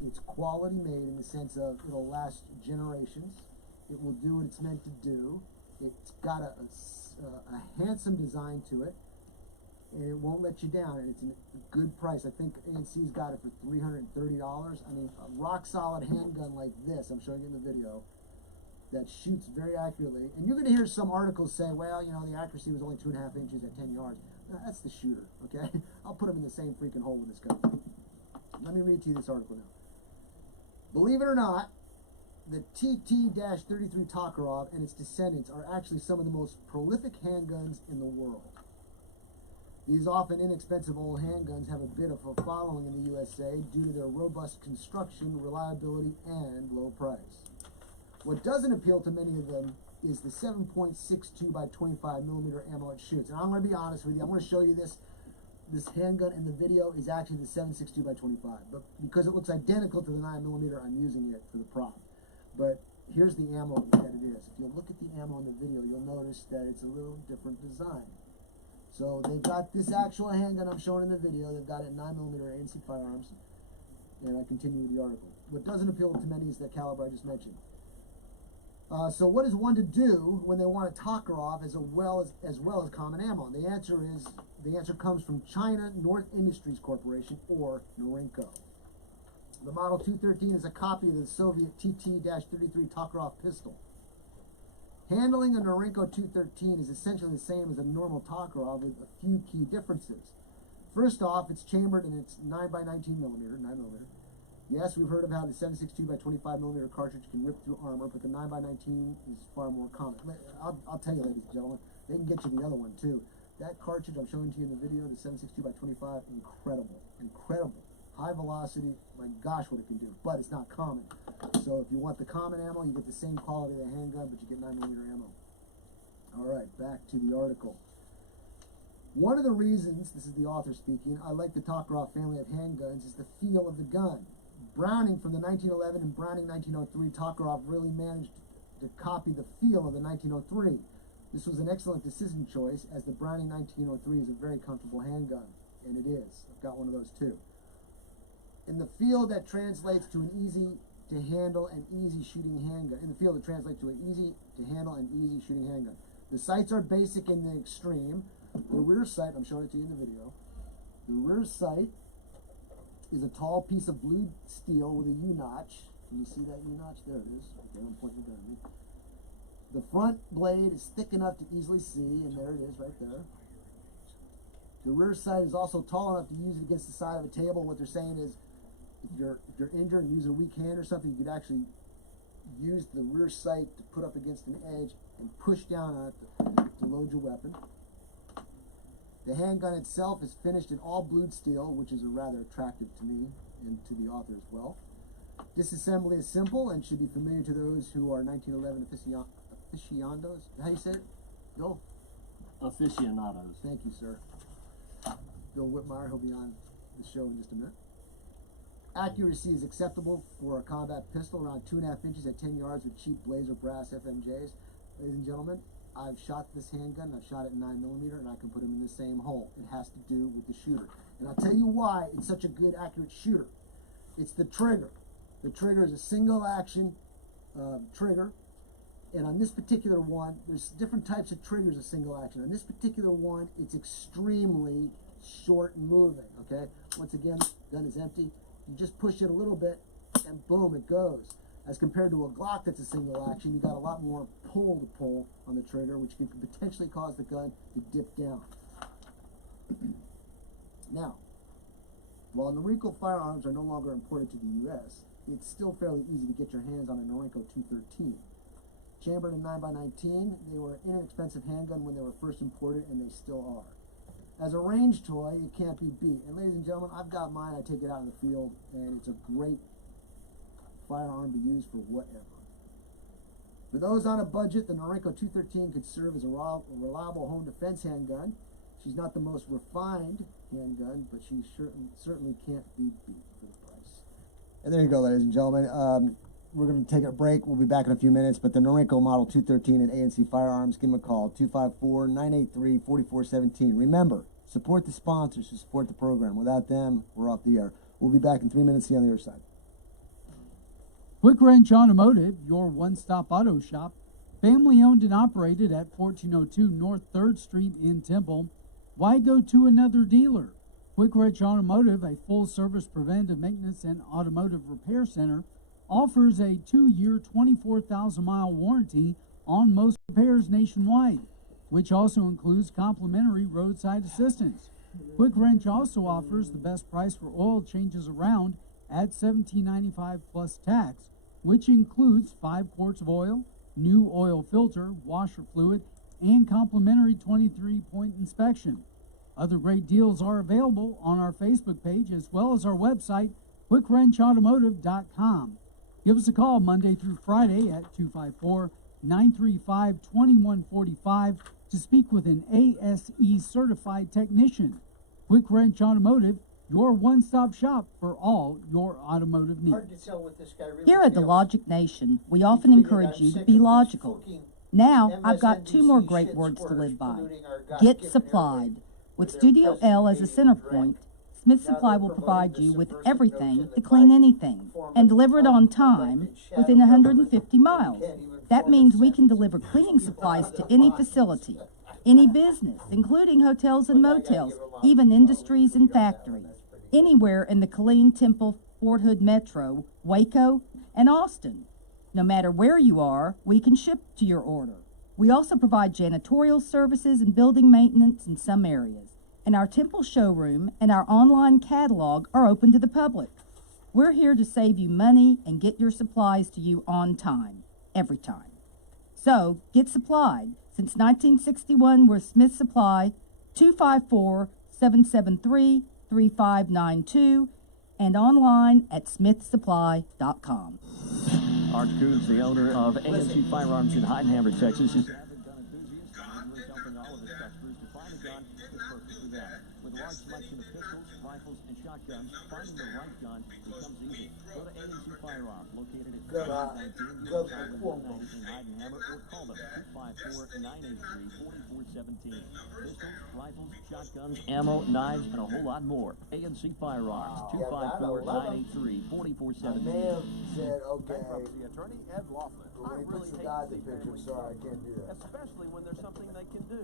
It's quality made in the sense of it'll last generations. It will do what it's meant to do. It's got a handsome design to it, and it won't let you down, and it's a good price. I think ANC's got it for $330. I mean, a rock solid handgun like this, I'm showing you in the video, that shoots very accurately. And you're going to hear some articles say, well, you know, the accuracy was only 2.5 inches at 10 yards. No, that's the shooter, okay? I'll put him in the same freaking hole with this gun. Let me read to you this article now. Believe it or not, the TT-33 Tokarev and its descendants are actually some of the most prolific handguns in the world. These often inexpensive old handguns have a bit of a following in the USA due to their robust construction, reliability, and low price. What doesn't appeal to many of them is the 7.62 by 25mm ammo it shoots. And I'm going to be honest with you, I'm going to show you this handgun in the video is actually the 7.62 by 25, but because it looks identical to the 9mm, I'm using it for the prop. But here's the ammo that it is. If you look at the ammo in the video, you'll notice that it's a little different design. So they've got this actual handgun I'm showing in the video. They've got it in 9mm ANC Firearms, and I continue with the article. What doesn't appeal to many is the caliber I just mentioned. So what is one to do when they want a Tokarev as well as common ammo? And the answer comes from China North Industries Corporation, or Norinco. The Model 213 is a copy of the Soviet TT-33 Tokarev pistol. Handling a Norinco 213 is essentially the same as a normal Tokarev with a few key differences. First off, it's chambered in its 9mm. Yes, we've heard of how the 7.62 by 25mm cartridge can rip through armor, but the 9x19 is far more common. I'll tell you, ladies and gentlemen, they can get you the other one too. That cartridge I'm showing to you in the video, the 7.62 by 25, incredible. incredible. High velocity, my gosh, what it can do, but it's not common. So if you want the common ammo, you get the same quality of the handgun, but you get 9mm ammo. All right, back to the article. One of the reasons, this is the author speaking, I like the Tokarev family of handguns is the feel of the gun. Browning from the 1911 and Browning 1903, Tokarev really managed to copy the feel of the 1903. This was an excellent decision choice, as the Browning 1903 is a very comfortable handgun, and it is. I've got one of those too. In the field, that translates to an easy to handle and easy shooting handgun. In the field, it translates to an easy to handle and easy shooting handgun. The sights are basic in the extreme. The rear sight, I'm showing it to you in the video. The rear sight is a tall piece of blued steel with a U-notch. Can you see that U-notch? There it is. Okay, I'm pointing it at me. The front blade is thick enough to easily see, and there it is right there. The rear sight is also tall enough to use it against the side of a table. What they're saying is, if you're injured and use a weak hand or something, you could actually use the rear sight to put up against an edge and push down on it to load your weapon. The handgun itself is finished in all blued steel, which is rather attractive to me and to the author as well. Disassembly is simple and should be familiar to those who are 1911 aficionados. How do you say it, Bill? Aficionados. Thank you, sir. Bill Whitmire, he'll be on the show in just a minute. Accuracy is acceptable for a combat pistol, around 2.5 inches at 10 yards with cheap Blazer brass FMJs. Ladies and gentlemen, I've shot this handgun, I've shot it in 9mm, and I can put them in the same hole. It has to do with the shooter. And I'll tell you why it's such a good, accurate shooter. It's the trigger. The trigger is a single action trigger. And on this particular one, there's different types of triggers of single action. On this particular one, it's extremely short and moving, okay? Once again, gun is empty. You just push it a little bit, and boom, it goes. As compared to a Glock that's a single action, you got a lot more pull to pull on the trigger, which can potentially cause the gun to dip down. Now, while Norinco firearms are no longer imported to the U.S., it's still fairly easy to get your hands on a Norinco 213. Chambered in 9x19, they were an inexpensive handgun when they were first imported, and they still are. As a range toy, it can't be beat. And ladies and gentlemen, I've got mine, I take it out in the field, and it's a great firearm to use for whatever. For those on a budget, the Norinco 213 could serve as a reliable home defense handgun. She's not the most refined handgun, but she certainly can't be beat for the price. And there you go, ladies and gentlemen. We're going to take a break. We'll be back in a few minutes. But the Norinco Model 213 at ANC Firearms, give them a call, 254-983-4417. Remember, support the sponsors who support the program. Without them, we're off the air. We'll be back in 3 minutes. See you on the other side. Quick Wrench Automotive, your one-stop auto shop, family owned and operated at 1402 North 3rd Street in Temple. Why go to another dealer? Quick Wrench Automotive, a full-service preventive maintenance and automotive repair center, offers a 2-year, 24,000-mile warranty on most repairs nationwide, which also includes complimentary roadside assistance. Quick Wrench also offers the best price for oil changes around at $17.95 plus tax, which includes 5 quarts of oil, new oil filter, washer fluid, and complimentary 23-point inspection. Other great deals are available on our Facebook page as well as our website, QuickWrenchAutomotive.com. Give us a call Monday through Friday at 254-935-2145 to speak with an ASE certified technician. Quick Wrench Automotive, your one-stop shop for all your automotive needs. Hard to tell what this guy really Here at the feels. Logic Nation, we often encourage you to be logical. Now, I've got 2 more great words to live by. Get supplied. With Studio L as a center point, Smith Supply will provide you with everything to clean anything and deliver it on time within 150 miles. That means we can deliver cleaning supplies to any facility, any business, including hotels and motels, even industries and factories, anywhere in the Killeen, Temple, Fort Hood Metro, Waco, and Austin. No matter where you are, we can ship to your order. We also provide janitorial services and building maintenance in some areas. And our Temple showroom and our online catalog are open to the public. We're here to save you money and get your supplies to you on time, every time. So, get supplied. Since 1961, we're Smith Supply, 254-773-9999. 3592 and online at smithsupply.com. Art Coons, the owner of ANC Firearms in Heidenhammer, Texas, is helping all of his customers to find a gun that's perfect for them. With a large selection of pistols, rifles, and shotguns, finding the right gun becomes easy. Go to ANC Firearms, located at 19 in Heidenhammer, or call them 254-983-4417. Pistols, rifles, shotguns, ammo, knives, and a whole lot more. ANC Firearms, 254-983-4417. Said, okay. Bankruptcy attorney Ed Laughlin. When he puts the guy in the picture, I'm sorry, I can't do that. Especially when there's something they can do.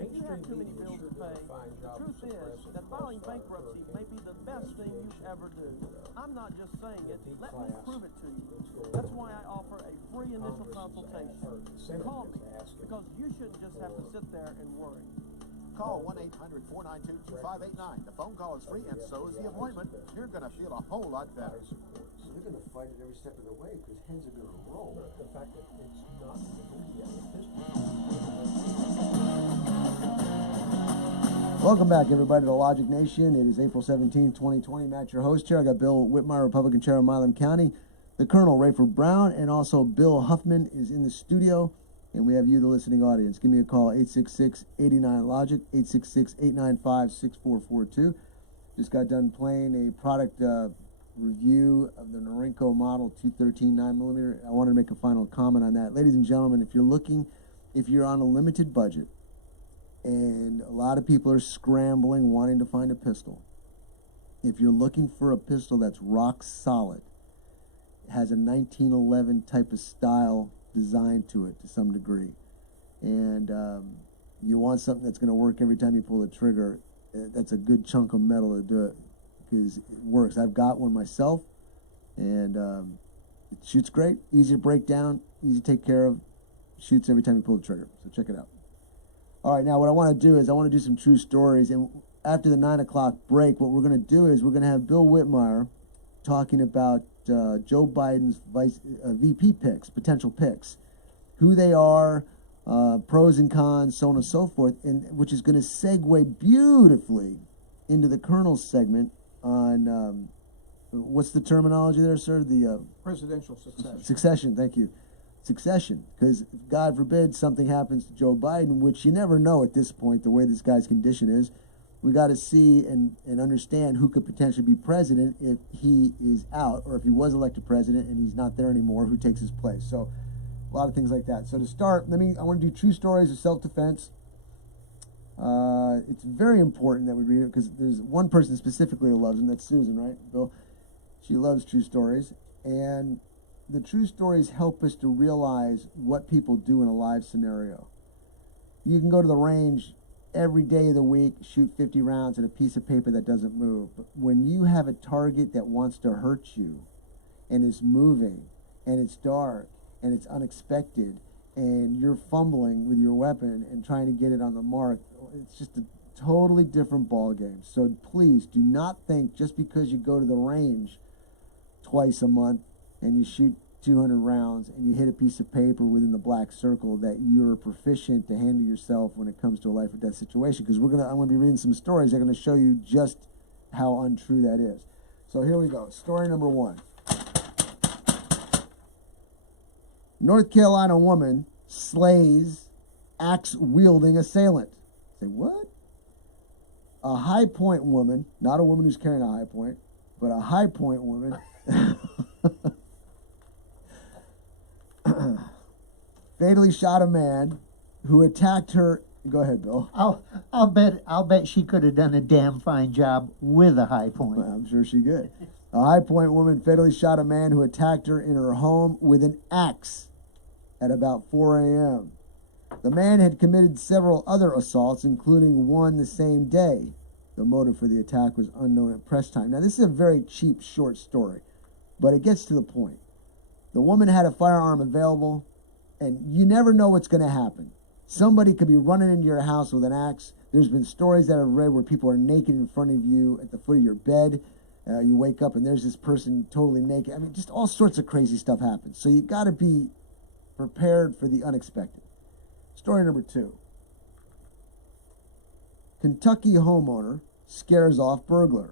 If you have too many bills to pay, the truth is that filing bankruptcy may be the best thing you ever do. I'm not just saying it. Let me prove it to you. That's why I offer a free initial consultation. Call me, because you shouldn't just have to sit there and worry. Call 1-800-492-2589. The phone call is free, and so is the appointment. You're going to feel a whole lot better. They're going to fight it every step of the way because heads are going to roll. The fact that it's not Welcome back, everybody, to Logic Nation. It is April 17, 2020. Matt, your host here. I got Bill Whitmire, Republican Chair of Milam County, the Colonel Rayford Brown, and also Bill Huffman is in the studio. And we have you, the listening audience. Give me a call, 866-89-LOGIC, 866-895-6442. Just got done playing a product review of the Norinco model 213 9mm. I wanted to make a final comment on that. Ladies and gentlemen, if you're on a limited budget, and a lot of people are scrambling, wanting to find a pistol, if you're looking for a pistol that's rock solid, has a 1911 type of style design to it to some degree, and you want something that's going to work every time you pull the trigger, that's a good chunk of metal to do it, because it works. I've got one myself, and it shoots great, easy to break down, easy to take care of, shoots every time you pull the trigger, so check it out. All right, now what I want to do is I want to do some true stories, and after the 9 o'clock break, what we're going to do is we're going to have Bill Whitmire talking about Joe Biden's VP picks, potential picks, who they are, pros and cons, so on and so forth, and which is going to segue beautifully into the Colonel's segment on what's the terminology there, sir? The presidential succession. Succession, thank you. Succession, because God forbid something happens to Joe Biden, which you never know at this point, the way this guy's condition is. We got to see and understand who could potentially be president if he is out, or if he was elected president and he's not there anymore, who takes his place. So a lot of things like that. So to start, I want to do true stories of self-defense. It's very important that we read it, because there's one person specifically who loves them. That's Susan, right, Bill? She loves true stories, and the true stories help us to realize what people do in a live scenario. You can go to the range every day of the week, shoot 50 rounds at a piece of paper that doesn't move. But when you have a target that wants to hurt you, and is moving, and it's dark, and it's unexpected, and you're fumbling with your weapon and trying to get it on the mark, it's just a totally different ball game. So please do not think just because you go to the range twice a month and you shoot 200 rounds and you hit a piece of paper within the black circle that you're proficient to handle yourself when it comes to a life or death situation, because I'm going to be reading some stories that are going to show you just how untrue that is. So here we go. Story number 1. North Carolina woman slays axe-wielding assailant. Say, what? A High Point woman, not a woman who's carrying a high point, but a High Point woman fatally shot a man who attacked her. Go ahead, Bill. I'll bet she could have done a damn fine job with a high point. Well, I'm sure she could. A High Point woman fatally shot a man who attacked her in her home with an axe at about 4 a.m. The man had committed several other assaults, including one the same day. The motive for the attack was unknown at press time. Now, this is a very cheap, short story, but it gets to the point. The woman had a firearm available, and you never know what's going to happen. Somebody could be running into your house with an axe. There's been stories that I've read where people are naked in front of you at the foot of your bed. You wake up and there's this person totally naked. I mean, just all sorts of crazy stuff happens. So you got to be prepared for the unexpected. Story number 2. Kentucky homeowner scares off burglar.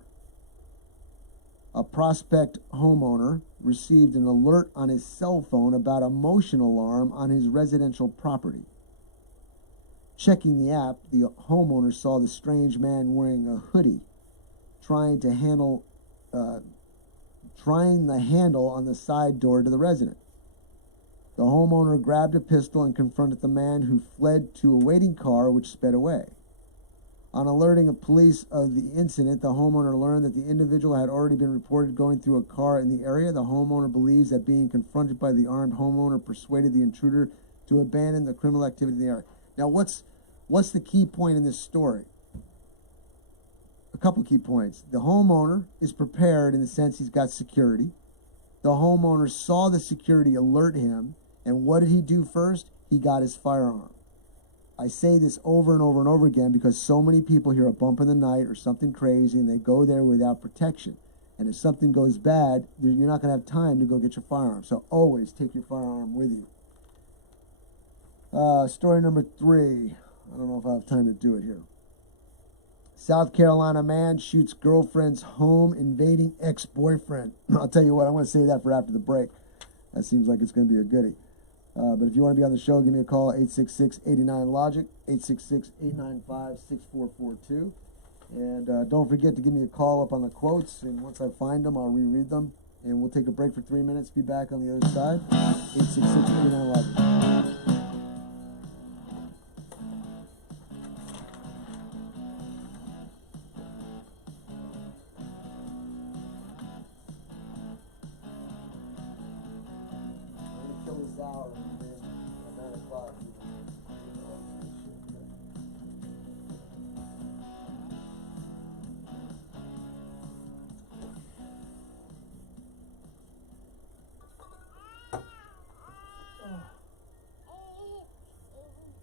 A Prospect homeowner received an alert on his cell phone about a motion alarm on his residential property. Checking the app, the homeowner saw the strange man wearing a hoodie, trying the handle on the side door to the resident. The homeowner grabbed a pistol and confronted the man, who fled to a waiting car which sped away. On alerting of police of the incident, the homeowner learned that the individual had already been reported going through a car in the area. The homeowner believes that being confronted by the armed homeowner persuaded the intruder to abandon the criminal activity in the area. Now, what's the key point in this story? A couple key points. The homeowner is prepared in the sense he's got security. The homeowner saw the security alert him, and what did he do first? He got his firearm. I say this over and over and over again because so many people hear a bump in the night or something crazy and they go there without protection. And if something goes bad, you're not going to have time to go get your firearm. So always take your firearm with you. Story number 3. I don't know if I have time to do it here. South Carolina man shoots girlfriend's home, invading ex-boyfriend. I'll tell you what, I'm going to save that for after the break. That seems like it's going to be a goodie. But if you want to be on the show, give me a call, 866-89-LOGIC, 866-895-6442. And don't forget to give me a call up on the quotes, and once I find them, I'll reread them. And we'll take a break for 3 minutes, be back on the other side, 866-89-LOGIC. Out and then at 9 o'clock.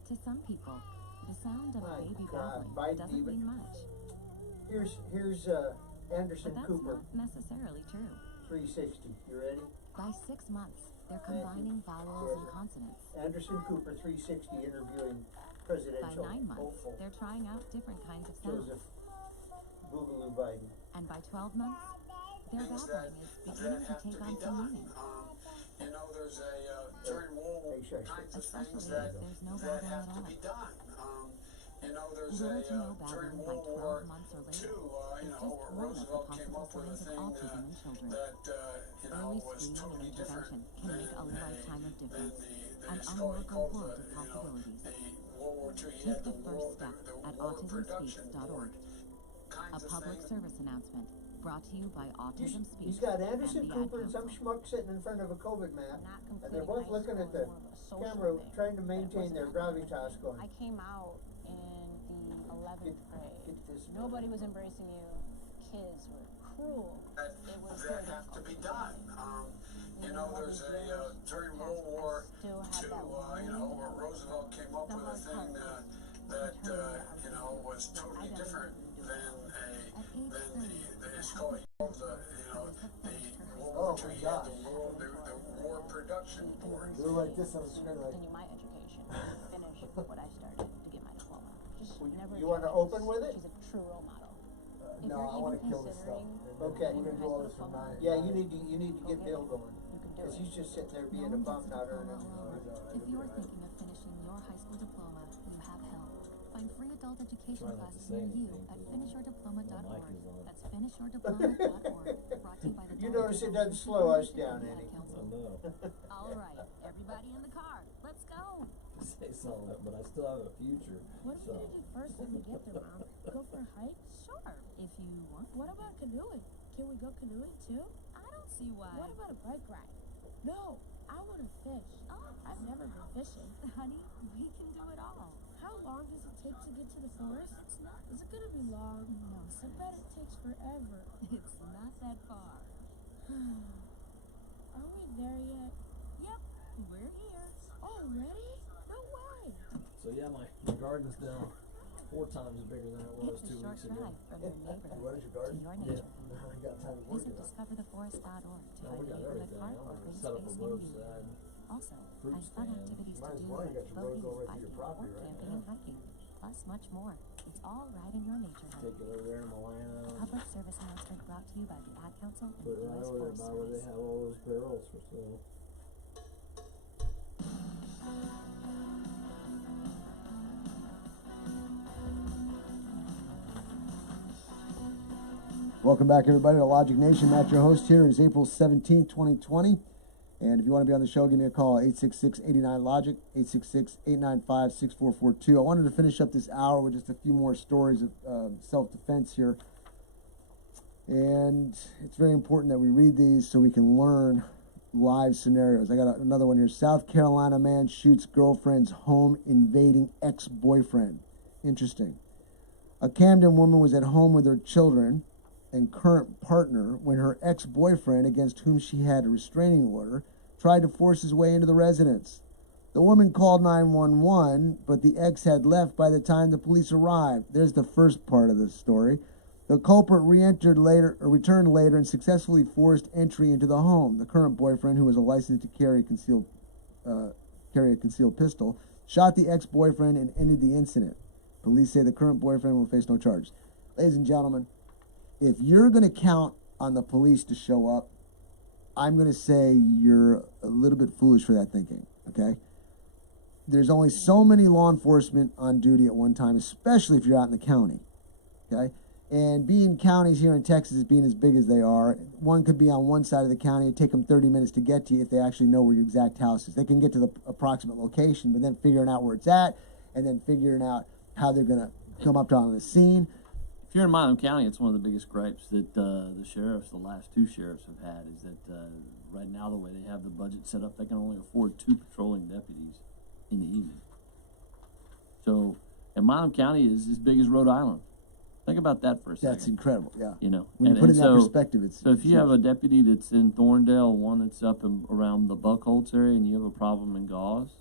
To some people, the sound of a baby God, babbling doesn't mean much. Here's Anderson But that's Cooper, not necessarily true. 360. You ready? By 6 months, they're combining vowels and consonants. Anderson Cooper, 360, interviewing By presidential 9 months, hopeful they're trying out different kinds of sounds. Joseph Boogaloo Biden. And by 12 months, their babbling is beginning to take on some meaning. You know, there's during World War kinds of things that have to be done. You know, there's during World War II, you know, where Roosevelt came up with a thing that, you know, was totally different than it's called the, you know, the World War II. You had the war production board. A public service announcement brought to you by Autism Speaks. He's got Anderson and the Cooper Ad and some Council. schmuck sitting in front of a COVID map, and they're both looking at the camera, trying to maintain their gravitas going. I came out in the 11th grade. Nobody was embracing you. Kids were cruel. It was that have to be done. You know, there's during World War II, you know, where Roosevelt came up with a thing that you know, was totally different than it's called the, you know, the World War II. You had the War Production Board. You're like this on the screen, like. Continue my education. Finish what I started to get my diploma. Just never. You want to open with it? She's a true role model. No, I want to kill this stuff. Okay. We're gonna do all this from 9. Yeah, you need to get Bill going, because he's just sitting there being a bum, not earning. If you're thinking of finishing your high school diploma, you have help. Find free adult education classes near you at finishyourdiploma.org. That's finishyourdiploma.org. Brought to you by the You notice it doesn't slow us down any. All right, everybody in the car, let's go. Say something, but I still have a future. What are we gonna do first when we get there, Mom? Go for a hike? Sure, if you want. What about canoeing? Can we go canoeing too? I don't see why. What about a bike ride? No, I want to fish. Oh. I've never been fishing. Honey, we can do it all. How long does it take to get to the forest? It's not. Is it gonna be long? No, I bet it takes forever. It's not that far. Are we there yet? Yep, we're here. Already? No way. So yeah, my garden's now 4 times bigger than it was It's a 2 short weeks ago. drive from your neighborhood What is your garden? to your nature. I ain't got time to work Visit it out. discovertheforest.org to No, we find got a neighborhood everything. park I or green set up a space near you. roadside. Also, fruit find fun stand. activities to Might as do well, you like got your road boating, going right through biking, your property or right camping now. and hiking, plus much more. It's all right in your nature. Take it over there to Milano. Public service announcement brought to you by the Ad Council and Put the it right U.S. over there Forest by where they Service. have all those barrels for sale. Welcome back, everybody, to Logic Nation. Matt, your host here. It is April 17th, 2020. And if you want to be on the show, give me a call, 866-89-LOGIC, 866-895-6442. I wanted to finish up this hour with just a few more stories of self-defense here. And it's very important that we read these so we can learn live scenarios. I got another one here. South Carolina man shoots girlfriend's home invading ex-boyfriend. Interesting. A Camden woman was at home with her children and current partner when her ex-boyfriend, against whom she had a restraining order, tried to force his way into the residence. The woman called 911, but the ex had left by the time the police arrived. There's the first part of the story. The culprit returned later and successfully forced entry into the home. The current boyfriend, who was a licensed to carry a concealed pistol, shot the ex-boyfriend and ended the incident. Police say the current boyfriend will face no charges. Ladies and gentlemen, if you're going to count on the police to show up, I'm going to say you're a little bit foolish for that thinking, okay? There's only so many law enforcement on duty at one time, especially if you're out in the county, okay? And being counties here in Texas, being as big as they are, one could be on one side of the county and take them 30 minutes to get to you if they actually know where your exact house is. They can get to the approximate location, but then figuring out where it's at and then figuring out how they're going to come up on the scene. If you're in Milam County, it's one of the biggest gripes that the sheriffs, the last two sheriffs have had, is that right now the way they have the budget set up, they can only afford 2 patrolling deputies in the evening. So, and Milam County is as big as Rhode Island. Think about that for a second. That's incredible, yeah. You know, When you put it in that perspective, it's... So if you have a deputy that's in Thorndale, one that's up around the Buckholz area, and you have a problem in Gauze,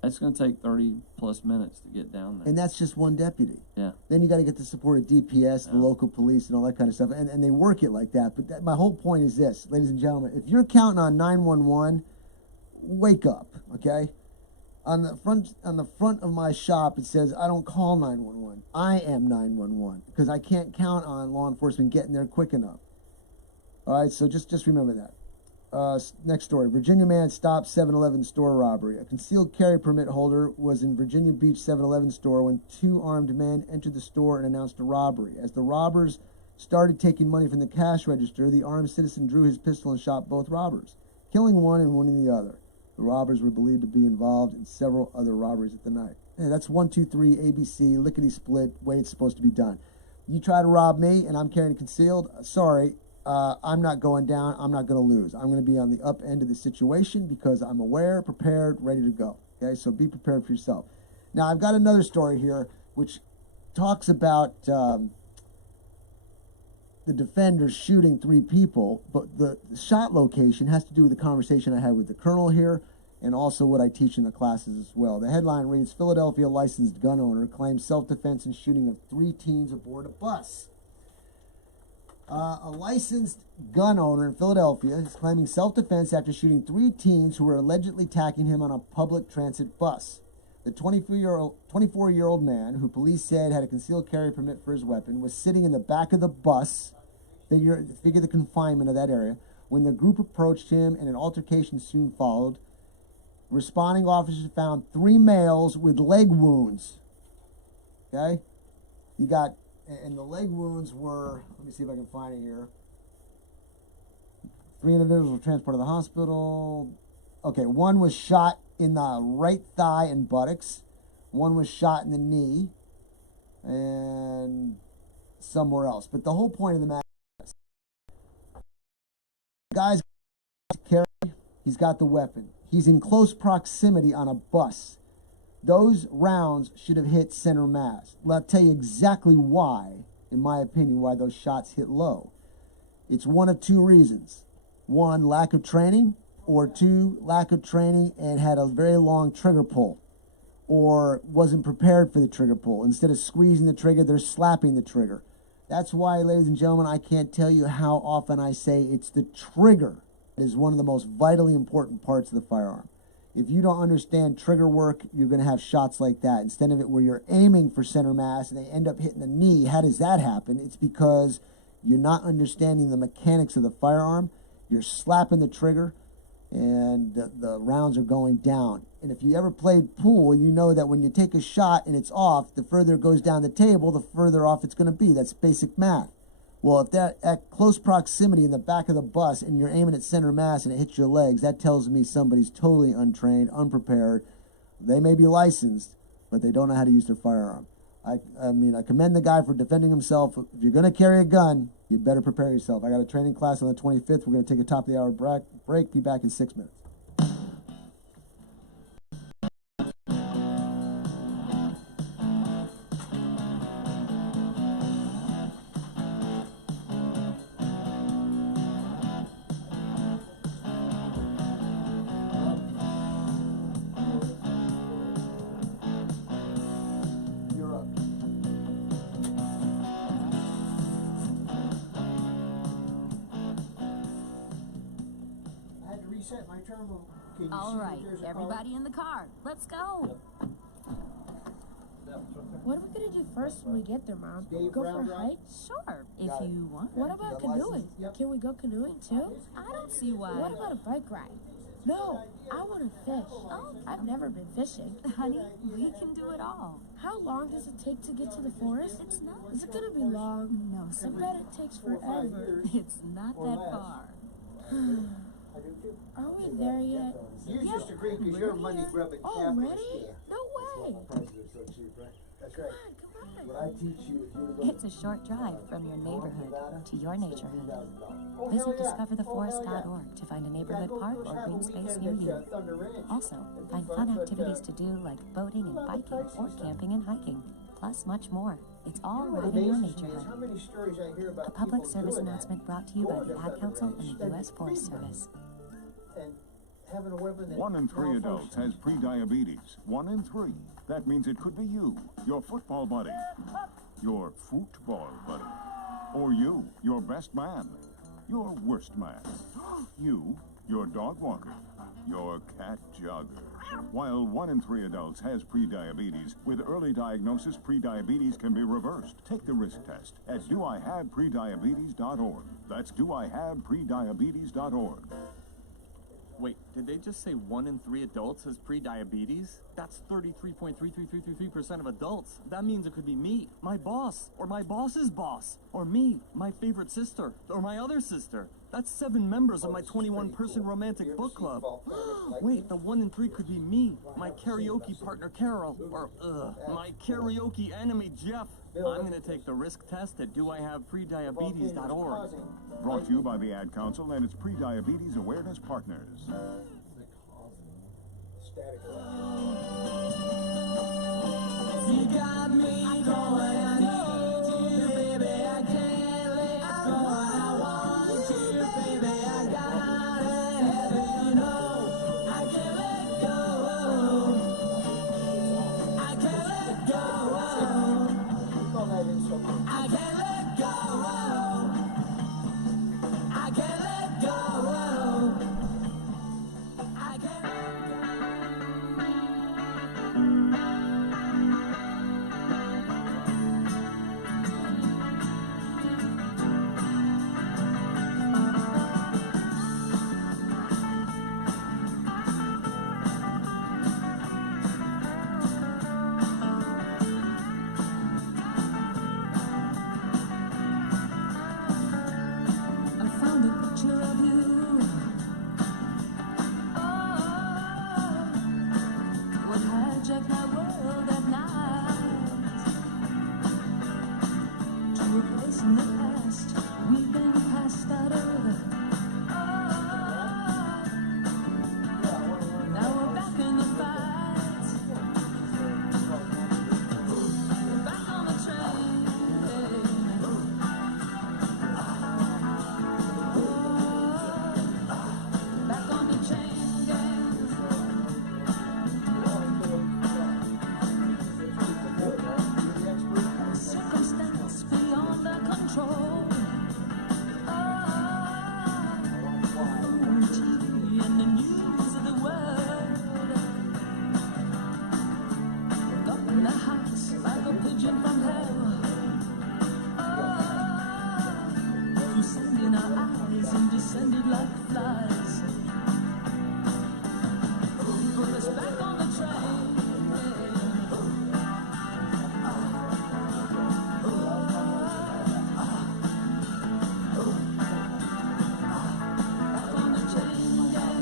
that's going to take 30-plus minutes to get down there. And that's just one deputy. Yeah. Then you got to get the support of DPS, the local police, and all that kind of stuff. And they work it like that. But my whole point is this, ladies and gentlemen. If you're counting on 911, wake up, okay? On the front of my shop, it says, I don't call 911. I am 911 because I can't count on law enforcement getting there quick enough. All right, so just remember that. Next story. Virginia man stopped 7-Eleven store robbery. A concealed carry permit holder was in Virginia Beach 7-Eleven store when 2 armed men entered the store and announced a robbery. As the robbers started taking money from the cash register, the armed citizen drew his pistol and shot both robbers, killing one and wounding the other. The robbers were believed to be involved in several other robberies at the night. Hey, that's 1, 2, 3, ABC, lickety-split, way it's supposed to be done. You try to rob me and I'm carrying concealed, sorry, I'm not going down. I'm not going to lose. I'm going to be on the up end of the situation because I'm aware, prepared, ready to go. Okay, so be prepared for yourself. Now, I've got another story here which talks about the defenders shooting 3 people, but the shot location has to do with the conversation I had with the colonel here and also what I teach in the classes as well. The headline reads, Philadelphia licensed gun owner claims self-defense in shooting of 3 teens aboard a bus. A licensed gun owner in Philadelphia is claiming self-defense after shooting 3 teens who were allegedly attacking him on a public transit bus. The 24-year-old man, who police said had a concealed carry permit for his weapon, was sitting in the back of the bus, figure the confinement of that area, when the group approached him and an altercation soon followed. Responding officers found 3 males with leg wounds. Okay? You got... And the leg wounds were, let me see if I can find it here. 3 individuals were transported to the hospital. Okay, 1 was shot in the right thigh and buttocks. 1 was shot in the knee. And somewhere else. But the whole point of the matter is, the guy's got to carry, he's got the weapon. He's in close proximity on a bus. Those rounds should have hit center mass. I'll tell you exactly why, in my opinion, why those shots hit low. It's one of 2 reasons. 1, lack of training, or 2, lack of training and had a very long trigger pull, or wasn't prepared for the trigger pull. Instead of squeezing the trigger, they're slapping the trigger. That's why, ladies and gentlemen, I can't tell you how often I say it's the trigger that is one of the most vitally important parts of the firearm. If you don't understand trigger work, you're going to have shots like that. Instead of it where you're aiming for center mass and they end up hitting the knee, how does that happen? It's because you're not understanding the mechanics of the firearm. You're slapping the trigger and the rounds are going down. And if you ever played pool, you know that when you take a shot and it's off, the further it goes down the table, the further off it's going to be. That's basic math. Well, if that at close proximity in the back of the bus and you're aiming at center mass and it hits your legs, that tells me somebody's totally untrained, unprepared. They may be licensed, but they don't know how to use their firearm. I mean, I commend the guy for defending himself. If you're going to carry a gun, you better prepare yourself. I got a training class on the 25th. We're going to take a top of the hour break. Be back in 6 minutes. My terminal. All right, everybody in the car. Let's go. What are we gonna do first when we get there, Mom? Dave Go Brown for a hike? Sure, if you want. What about canoeing? Can we go canoeing too? I don't see why. What about a bike ride? No, I want to fish. Oh, I've never been fishing. Honey, we can do it all. How long does it take to get to the forest? It's not. Is it gonna be long? No, I sweetie. bet it takes forever. It's not that far. Are we there yet? You just agree because you're a money grubbing Already? capitalist. No way. That's right. Come What I teach you, if you were going It's a short drive from your neighborhood to your naturehood. Oh, Visit hell yeah. discovertheforest.org to find a neighborhood park or green space near you. Also, find fun activities to do like boating and biking or camping and hiking, plus much more. It's all right in your neighborhood. How many stories I hear about A public people service doing that, announcement brought to you by the Ad Council and the U.S. Forest Service. and having a weapon that 1 in 3 malfunctions. adults has prediabetes. 1 in 3. That means it could be you, your football buddy, your football buddy, or you, your best man, your worst man, you, your dog walker, your cat jogger. While 1 in 3 adults has prediabetes, with early diagnosis, prediabetes can be reversed. Take the risk test at doihaveprediabetes.org. That's doihaveprediabetes.org. Wait, did they just say 1 in 3 adults has prediabetes? That's 33.33333% of adults. That means it could be me, my boss, or my boss's boss, or me, my favorite sister, or my other sister. That's 7 members of my 21-person romantic book club. Wait, the 1 in 3 could be me, my karaoke partner Carol, or my karaoke enemy Jeff. I'm gonna take the risk test at doihaveprediabetes.org. Brought to you by the Ad Council and its Prediabetes Awareness Partners. You got me going, I need you, baby, I can't let go. I want you, baby, I gotta have you know. I can't let go. I can't let go. I can't let go. I can't let go. I can't let go. lies. Put us back on the train. Back on the train, yeah.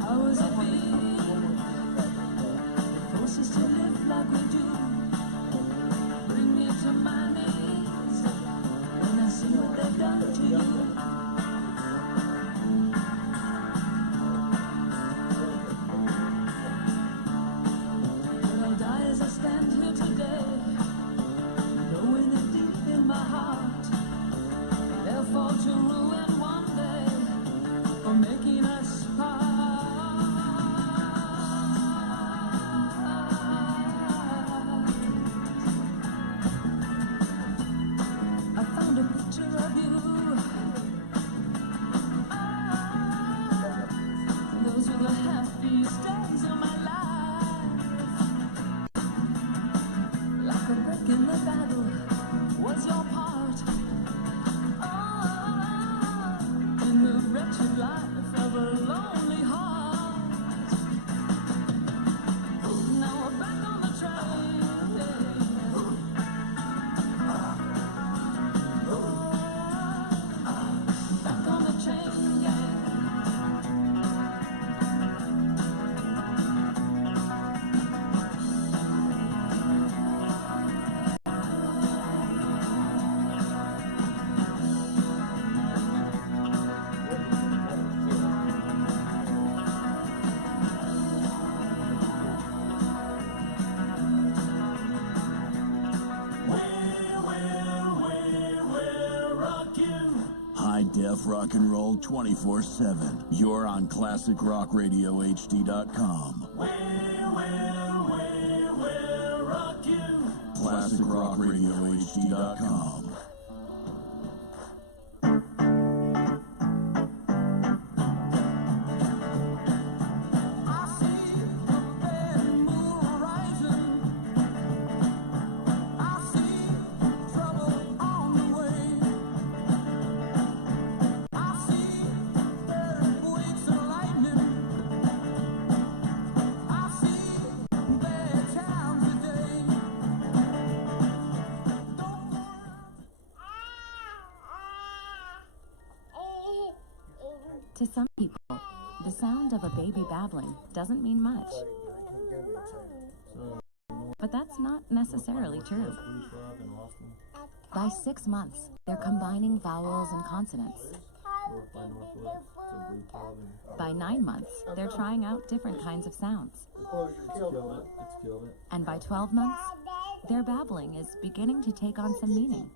How was it being forces to live like we do? Bring me to my knees when I see what they've done to you. But I'll die as I stand here today, knowing it deep in my heart they'll fall to ruin one day for making us part. I found a picture of you. Those were the happiest days of my life. Like a break in the battle was your part. In the wretched life of a lonely heart. Now we're back on the train. Back on the train, yeah. High def rock and roll 24/7. You're on ClassicRockRadioHD.com. ClassicRockRadioHD.com. To some people, the sound of a baby babbling doesn't mean much. But that's not necessarily true. By 6 months, they're combining vowels and consonants. By 9 months, they're trying out different kinds of sounds. And by 12 months, their babbling is beginning to take on some meaning.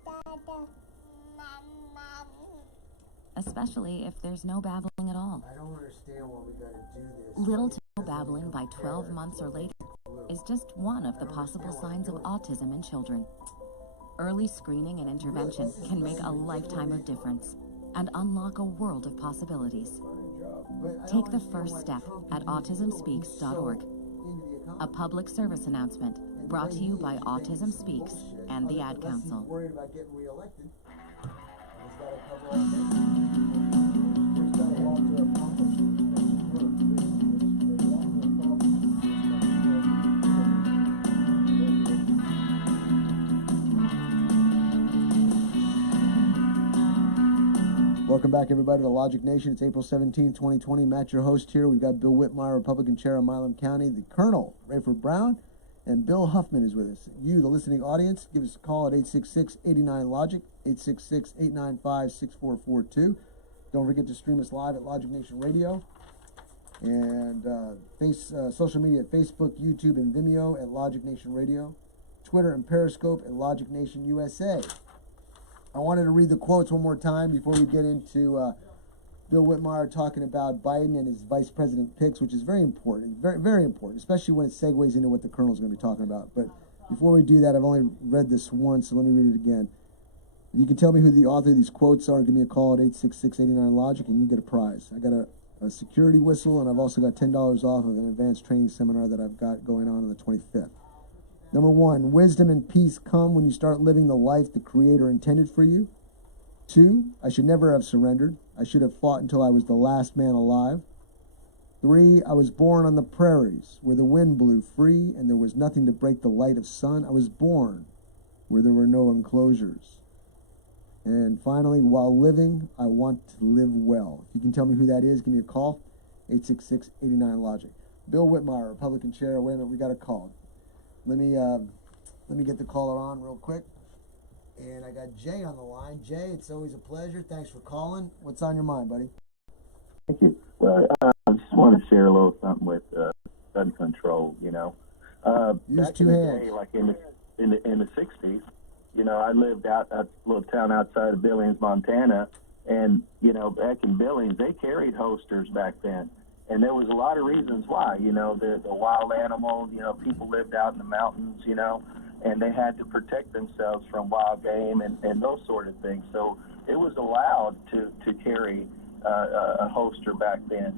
Especially if there's no babbling at all. I don't understand why we gotta do this. Little to no babbling by 12 months or later is just one of the possible signs of autism in children. Early screening and intervention can make a lifetime of difference and unlock a world of possibilities. Take the first step at autismspeaks.org. A public service announcement brought to you by Autism Speaks and the Ad Council. Worried about getting reelected. Welcome back, everybody, to Logic Nation. It's April 17, 2020. Matt, your host here. We've got Bill Whitmire, Republican Chair of Milam County, the Colonel, Rayford Brown, and Bill Huffman is with us. You, the listening audience, give us a call at 866-89-LOGIC, 866-895-6442. Don't forget to stream us live at Logic Nation Radio. And social media at Facebook, YouTube, and Vimeo at Logic Nation Radio. Twitter and Periscope at Logic Nation USA. I wanted to read the quotes one more time before we get into Bill Whitmire talking about Biden and his vice president picks, which is very important, very, very important, especially when it segues into what the Colonel's going to be talking about. But Before we do that, I've only read this once, so let me read it again. You can tell me who the author of these quotes are. Give me a call at 866-89-LOGIC, and you get a prize. I got a security whistle, and I've also got $10 off of an advanced training seminar that I've got going on the 25th. Number 1, wisdom and peace come when you start living the life the Creator intended for you. 2, I should never have surrendered. I should have fought until I was the last man alive. 3, I was born on the prairies where the wind blew free and there was nothing to break the light of sun. I was born where there were no enclosures. And finally, while living, I want to live well. If you can tell me who that is, give me a call, 866-89-LOGIC. Bill Whitmire, Republican Chair. Wait a minute, we got a call. Let me get the caller on real quick. And I got Jay on the line. Jay, it's always a pleasure. Thanks for calling. What's on your mind, buddy? Thank you. Well, I just want to share a little something with gun control. You know, use back two in the hands. day, like in the 60s, you know, I lived out a little town outside of Billings, Montana, and you know, back in Billings, they carried holsters back then, and there was a lot of reasons why. You know, the wild animals. You know, people lived out in the mountains. You know, and they had to protect themselves from wild game and those sort of things. So it was allowed to carry a holster back then.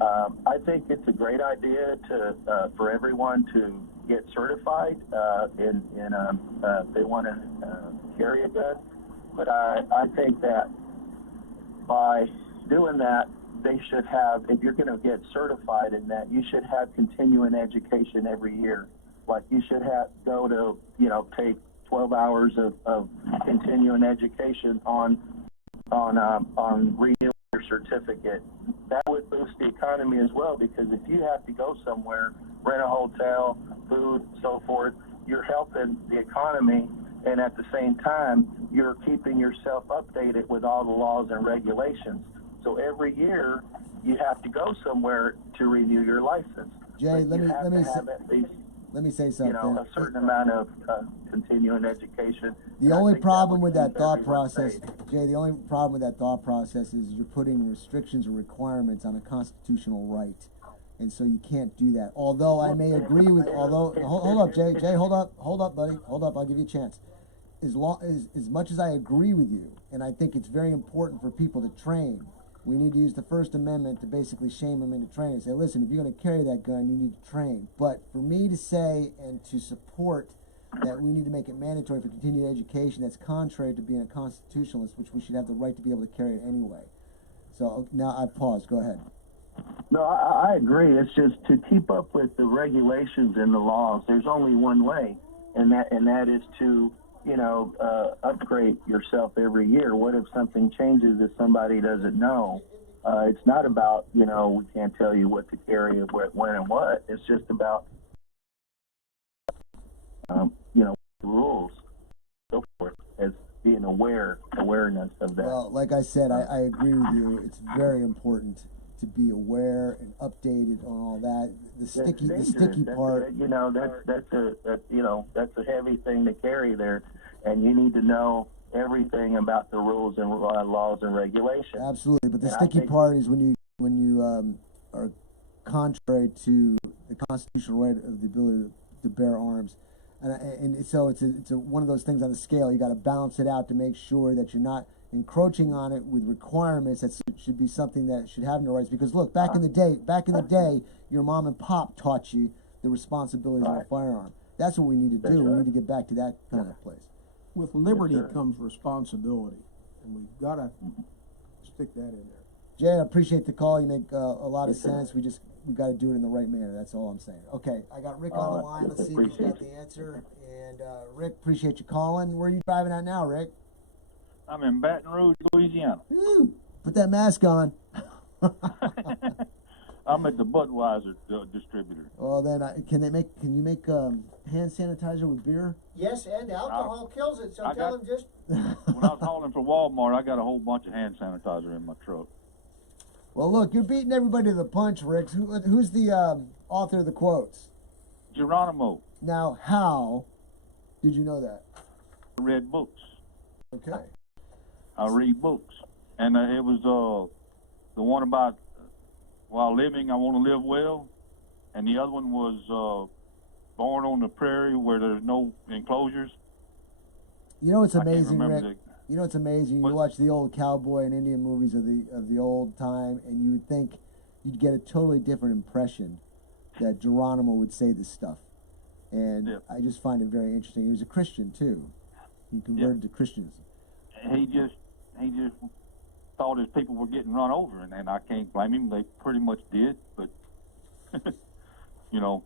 I think it's a great idea for everyone to get certified if they want to carry a gun. But I think that by doing that, they should have, if you're going to get certified in that, you should have continuing education every year. Like you should go to, you know, take 12 hours of continuing education on renewing your certificate. That would boost the economy as well, because if you have to go somewhere, rent a hotel, food, so forth, you're helping the economy, and at the same time, you're keeping yourself updated with all the laws and regulations. So every year, you have to go somewhere to renew your license. Jay, let me say something. You know, a certain amount of continuing education. The only problem with that thought process, Jay, the only problem with that thought process is you're putting restrictions or requirements on a constitutional right. And so you can't do that. Although I may agree with, hold up, Jay, hold up, buddy, hold up, I'll give you a chance. As much as I agree with you, and I think it's very important for people to train, we need to use the First Amendment to basically shame them into training. Say, listen, if you're going to carry that gun, you need to train. But for me to say and to support that we need to make it mandatory for continued education, that's contrary to being a constitutionalist, which we should have the right to be able to carry it anyway. So now I've paused. Go ahead. No, I agree. It's just to keep up with the regulations and the laws. There's only one way, and that is to, you know, upgrade yourself every year. What if something changes that somebody doesn't know? It's not about, you know, we can't tell you what to carry, when, and what. It's just about, you know, rules, so forth, as being awareness of that. Well, like I said, I agree with you. It's very important to be aware and updated on all that. The sticky part. You know, that's a heavy thing to carry there, and you need to know everything about the rules and laws and regulations. Absolutely, but the sticky part is when you are contrary to the constitutional right of the ability to bear arms, and so it's one of those things on the scale. You got to balance it out to make sure that you're not encroaching on it with requirements. That should be something that should have no rights. Because look, back in the day, your mom and pop taught you the responsibilities of a firearm. That's what we need to do. We need to get back to that kind of place. With liberty comes responsibility, and we've got to stick that in there. Jay, I appreciate the call. You make a lot of sense. We got to do it in the right manner. That's all I'm saying. Okay, I got Rick on the line. Let's see if he's got the answer. And Rick, appreciate you calling. Where are you driving at now, Rick? I'm in Baton Rouge, Louisiana. Woo. Put that mask on. I'm at the Budweiser distributor. Well, then, can you make hand sanitizer with beer? Yes, and alcohol kills it. So tell them just. When I was hauling for Walmart, I got a whole bunch of hand sanitizer in my truck. Well, look, you're beating everybody to the punch, Rick. Who's the author of the quotes? Geronimo. Now, how did you know that? I read books. Okay. I read books, and it was the one about while living, I want to live well, and the other one was born on the prairie where there's no enclosures. You know, it's I can't amazing, Rick. remember You know, it's amazing. You watch the old cowboy and Indian movies of the old time, and you would think you'd get a totally different impression that Geronimo would say this stuff. And I just find it very interesting. He was a Christian too. He converted to Christianism. He just thought his people were getting run over, and I can't blame him. They pretty much did, but you know,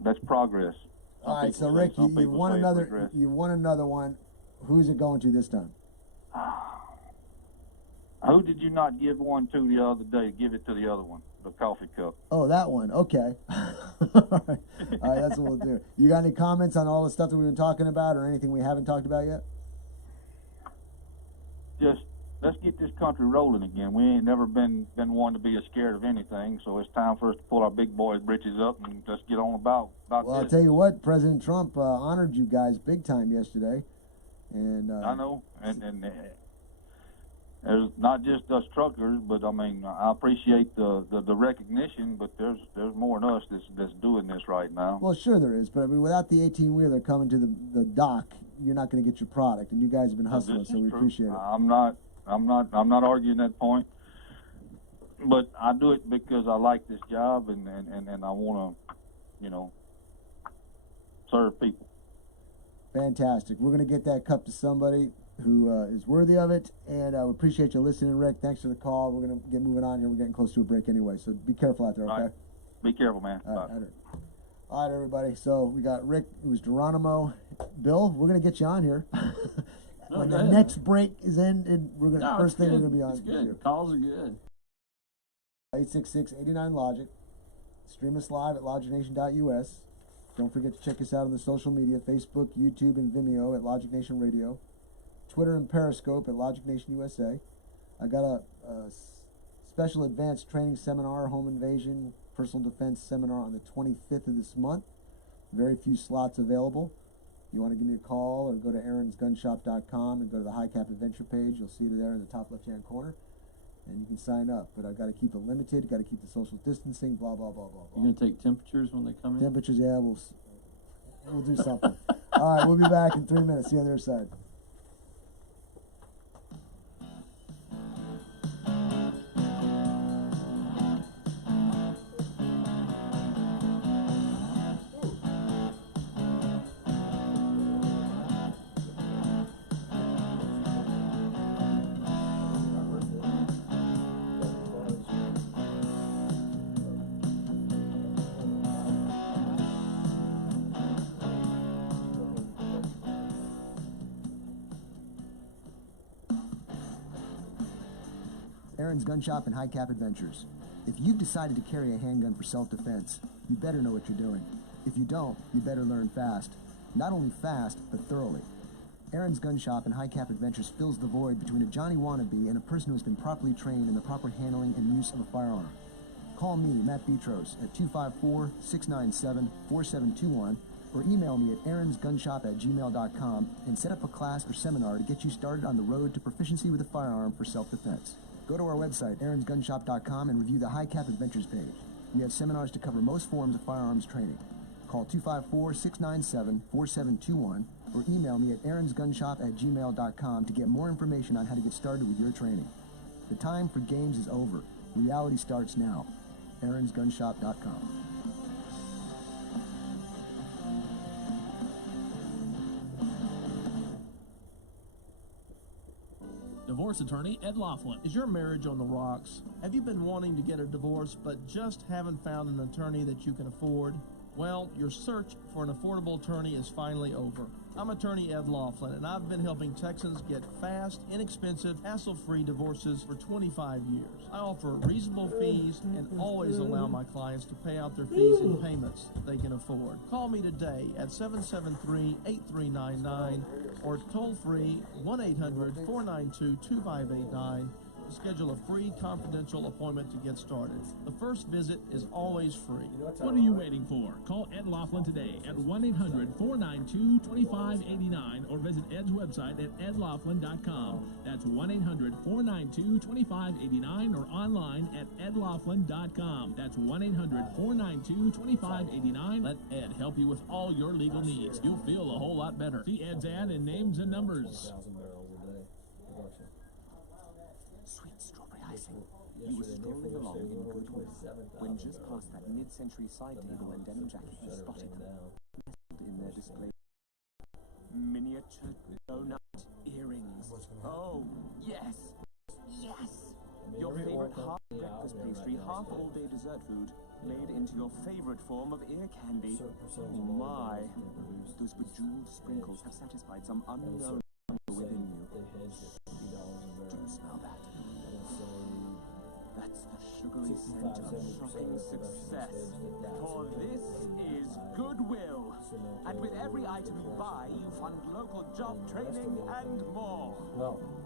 that's progress. All right, so Rick, you won another. You won another one. Who's it going to this time? Who did you not give one to the other day? Give it to the other one, the coffee cup. Oh, that one. Okay. All right, that's what we'll do. You got any comments on all the stuff that we've been talking about, or anything we haven't talked about yet? Just let's get this country rolling again. We ain't never been one to be scared of anything, so it's time for us to pull our big boy britches up and just get on about Well, this. I'll tell you what, President Trump honored you guys big time yesterday, and I know, and there's not just us truckers, but I mean, I appreciate the recognition, but there's more than us that's doing this right now. well, sure there is, but I mean, without the 18-wheeler coming to the dock, you're not going to get your product, and you guys have been hustling, This so is we true. appreciate it. I'm not arguing that point, but I do it because I like this job and I want to, you know, serve people. Fantastic. We're going to get that cup to somebody who is worthy of it, and we appreciate you listening, Rick. Thanks for the call. We're going to get moving on here. We're getting close to a break anyway, so be careful out there, okay? All right. Be careful, man. All right, everybody. So we got Rick, who's Geronimo. Bill, we're going to get you on here. When the next break is in, and we're going to, first thing we're going to be on. It's good. Calls are good. 866-89-LOGIC. Stream us live at logicnation.us. Don't forget to check us out on the social media, Facebook, YouTube, and Vimeo at Logic Nation Radio. Twitter and Periscope at Logic Nation USA. I got a special advanced training seminar, home invasion, personal defense seminar on the 25th of this month. Very few slots available. If you want to give me a call or go to aaronsgunshop.com and go to the High Cap Adventure page, you'll see it there in the top left-hand corner, and you can sign up. But I've got to keep it limited, got to keep the social distancing, blah, blah, blah, blah, blah. You gonna take temperatures when they come in? Temperatures, yeah, we'll do something. All right, we'll be back in 3 minutes. See you on the other side. Aaron's Gun Shop and High Cap Adventures. If you've decided to carry a handgun for self-defense, you better know what you're doing. If you don't, you better learn fast. Not only fast, but thoroughly. Aaron's Gun Shop and High Cap Adventures fills the void between a Johnny wannabe and a person who has been properly trained in the proper handling and use of a firearm. Call me, Matt Petros, at 254-697-4721 or email me at aaronsgunshop@gmail.com and set up a class or seminar to get you started on the road to proficiency with a firearm for self-defense. Go to our website, aaronsgunshop.com, and review the High Cap Adventures page. We have seminars to cover most forms of firearms training. Call 254-697-4721 or email me at aaronsgunshop@gmail.com to get more information on how to get started with your training. The time for games is over. Reality starts now. aaronsgunshop.com. Divorce attorney Ed Laughlin. Is your marriage on the rocks? Have you been wanting to get a divorce but just haven't found an attorney that you can afford? Well, your search for an affordable attorney is finally over. I'm attorney Ed Laughlin, and I've been helping Texans get fast, inexpensive, hassle-free divorces for 25 years. I offer reasonable fees and always allow my clients to pay out their fees in payments they can afford. Call me today at 773-8399 or toll-free 1-800-492-2589 to schedule a free confidential appointment to get started. The first visit is always free. What are you waiting for? Call Ed Laughlin today at 1-800-492-2589 or visit Ed's website at edlaughlin.com. That's 1-800-492-2589 or online at edlaughlin.com. That's 1-800-492-2589. Let Ed help you with all your legal needs. You'll feel a whole lot better. See Ed's ad in Names and Numbers. Sweet strawberry icing. You were strolling along in Goodwill when just past that mid-century side table and denim jacket you spotted them nestled in their display. Miniature donut earrings. Oh, yes! Yes! Your favorite half breakfast pastry, half all-day dessert food, made into your favorite form of ear candy. Oh my! Those bejeweled sprinkles have satisfied some unknown hunger within you. Do you smell that? That's the sugary scent of shopping success. For this is Goodwill. And with every item you buy, you fund local job training and more.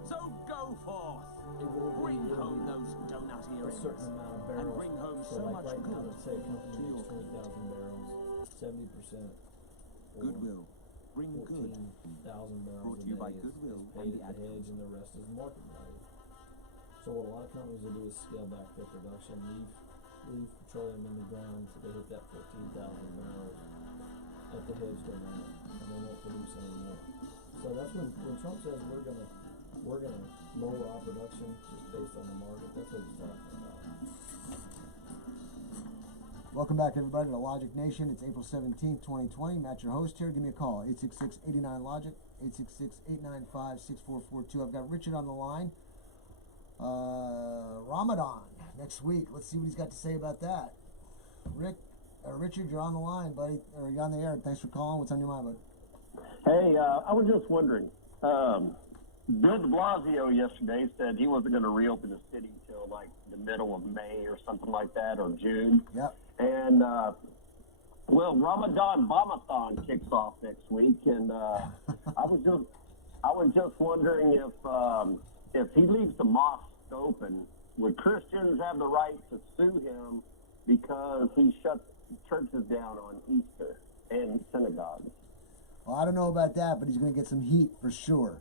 So go forth. Bring home those donut earrings. And bring home so much good to your 20,000 barrels, 70%. Goodwill. Bring good. 1,000 barrels. Brought to you by Goodwill and the Ad hedge, and the rest is market value. So what a lot of companies will do is scale back their production, leave petroleum in the ground so they hit that 14,000 barrels at the hedge amount, and they won't produce anymore. So that's when Trump says we're gonna lower our production just based on the market. That's what he's talking about. Welcome back, everybody, to Logic Nation. It's April 17th, 2020. Matt, your host here. Give me a call, 866-89-LOGIC, 866-895-6442. I've got Richard on the line. Ramadan next week. Let's see what he's got to say about that. Richard, you're on the line, buddy, or you're on the air. Thanks for calling. What's on your mind, bud? Hey, I was just wondering. Bill de Blasio yesterday said he wasn't going to reopen the city until like the middle of May or something like that, or June. Yep. And well, Ramadan Bamathon kicks off next week, and I was just wondering if he leaves the mosques open, would Christians have the right to sue him because he shut churches down on Easter and synagogues? Well, I don't know about that, but he's going to get some heat for sure,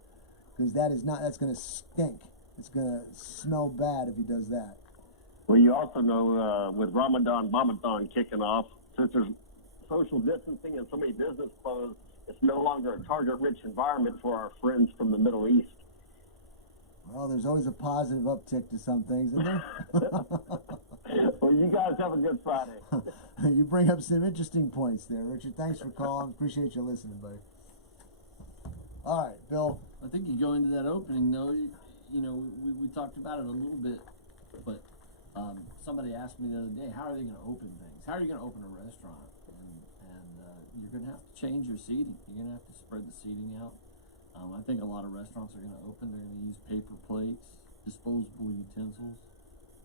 because that's going to stink. It's going to smell bad if he does that. Well, you also know with Ramadan Bamathon kicking off, since there's social distancing and so many business closed, it's no longer a target-rich environment for our friends from the Middle East. Well, there's always a positive uptick to some things, isn't there? Well, you guys have a good Friday. You bring up some interesting points there, Richard. Thanks for calling. Appreciate you listening, buddy. All right, Bill. I think you go into that opening, though, you know, we talked about it a little bit, but somebody asked me the other day, how are they going to open things? How are you going to open a restaurant? And you're going to have to change your seating. You're going to have to spread the seating out. I think a lot of restaurants are going to open. They're going to use paper plates, disposable utensils,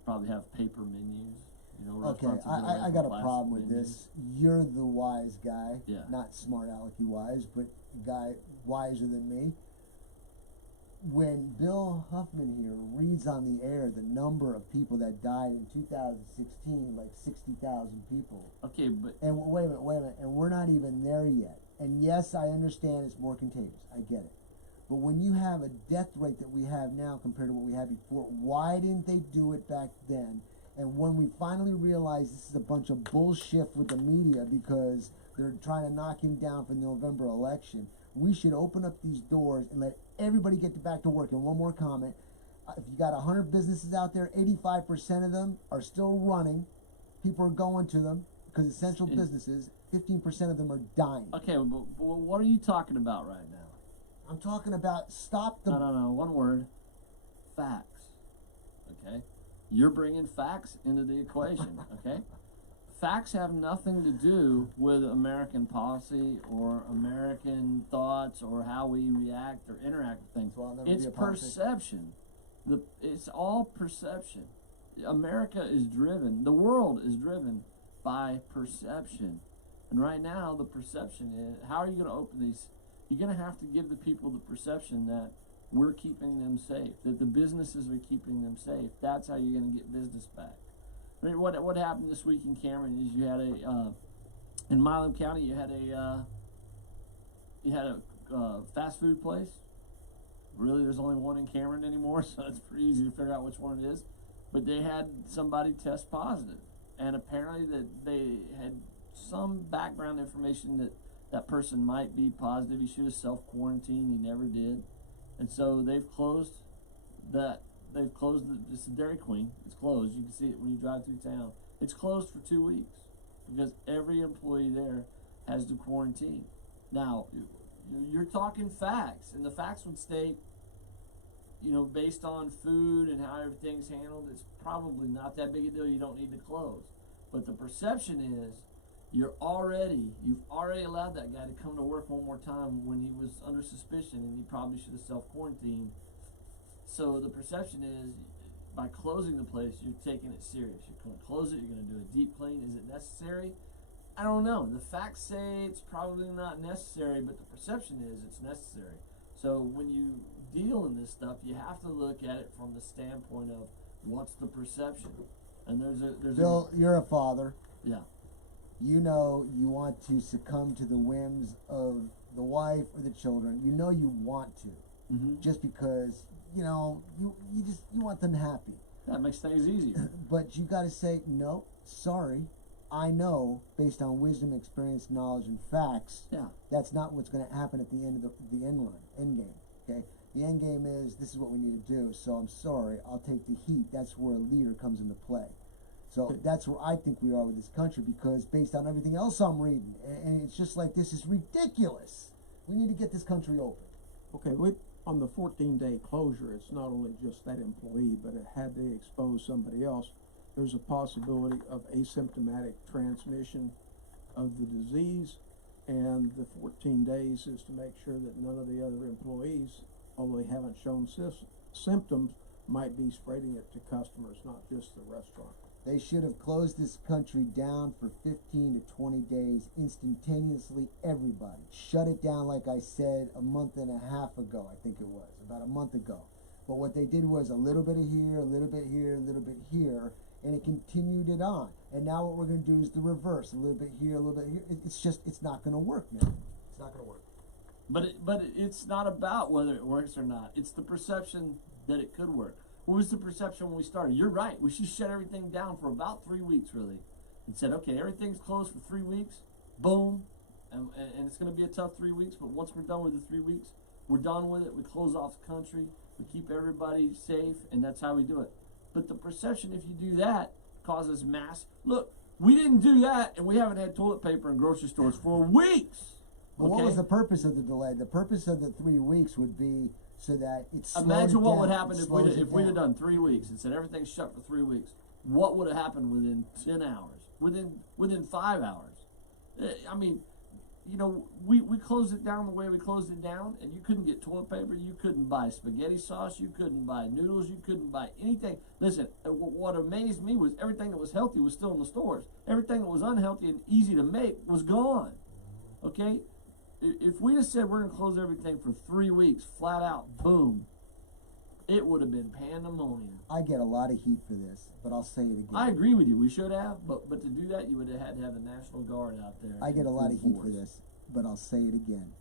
probably have paper menus. You know, Okay, I got a problem with this. You're the wise guy, not smart alecky wise, but guy wiser than me. When Bill Huffman here reads on the air the number of people that died in 2016, like 60,000 people. Okay, but... And wait a minute, and we're not even there yet. And yes, I understand it's more contagious. I get it. But when you have a death rate that we have now compared to what we had before, why didn't they do it back then? And when we finally realize this is a bunch of bullshit with the media because they're trying to knock him down for the November election, we should open up these doors and let everybody get back to work. And one more comment. If you got 100 businesses out there, 85% of them are still running. People are going to them because essential businesses, 15% of them are dying. Okay, but what are you talking about right now? I'm talking about stop the... No, one word. Facts. Okay? You're bringing facts into the equation, okay? Facts have nothing to do with American policy or American thoughts or how we react or interact with things. It's perception. It's all perception. America is driven, the world is driven by perception. And right now, the perception is, how are you going to open these? You're going to have to give the people the perception that we're keeping them safe, that the businesses are keeping them safe. That's how you're going to get business back. I mean, what happened this week in Cameron is you had in Milam County, you had a fast food place. Really, there's only one in Cameron anymore, so it's pretty easy to figure out which one it is. But they had somebody test positive, and apparently that they had some background information that that person might be positive. He should have self-quarantined. He never did. And so they've closed it's the Dairy Queen. It's closed. You can see it when you drive through town. It's closed for 2 weeks because every employee there has to quarantine. Now, you're talking facts, and the facts would state, based on food and how everything's handled, it's probably not that big a deal. You don't need to close. But the perception is you've already allowed that guy to come to work one more time when he was under suspicion, and he probably should have self-quarantined. So the perception is, by closing the place, you're taking it serious. You're going to close it. You're going to do a deep clean. Is it necessary? I don't know. The facts say it's probably not necessary, but the perception is it's necessary. So when you deal in this stuff, you have to look at it from the standpoint of what's the perception. And there's Bill, you're a father. Yeah. You know you want to succumb to the whims of the wife or the children. You know you want to, just because you want them happy. That makes things easier. But you got to say no. Sorry, I know based on wisdom, experience, knowledge, and facts. Yeah. That's not what's going to happen at the end of the end game. Okay. The end game is this is what we need to do. So I'm sorry, I'll take the heat. That's where a leader comes into play. So that's where I think we are with this country, because based on everything else I'm reading, and it's just like, this is ridiculous. We need to get this country open. Okay, on the 14-day closure, it's not only just that employee, but had they exposed somebody else, there's a possibility of asymptomatic transmission of the disease, and the 14 days is to make sure that none of the other employees, although they haven't shown symptoms, might be spreading it to customers, not just the restaurant. They should have closed this country down for 15 to 20 days instantaneously, everybody. Shut it down, like I said, a month and a half ago, I think it was, about a month ago. But what they did was a little bit of here, a little bit here, a little bit here, and it continued it on. And now what we're going to do is the reverse, a little bit here, a little bit here. It's not going to work, man. It's not going to work. But it's not about whether it works or not. It's the perception that it could work. What was the perception when we started? You're right. We should shut everything down for about 3 weeks, really. And said, okay, everything's closed for 3 weeks. Boom. And it's going to be a tough 3 weeks, but once we're done with the 3 weeks, we're done with it. We close off the country. We keep everybody safe, and that's how we do it. But the perception, if you do that, causes mass. Look, we didn't do that, and we haven't had toilet paper in grocery stores for weeks. But what was the purpose of the delay? The purpose of the 3 weeks would be so that it's imagine what would happen if we'd have done 3 weeks and said everything's shut for 3 weeks. What would have happened within 10 hours? Within 5 hours? I mean, we closed it down the way we closed it down, and you couldn't get toilet paper, you couldn't buy spaghetti sauce, you couldn't buy noodles, you couldn't buy anything. Listen, what amazed me was everything that was healthy was still in the stores. Everything that was unhealthy and easy to make was gone. Okay? If we just said we're going to close everything for 3 weeks, flat out, boom, it would have been pandemonium. I get a lot of heat for this, but I'll say it again. I agree with you. We should have, but to do that, you would have had to have a National Guard out there. I get a lot of heat for this, but I'll say it again.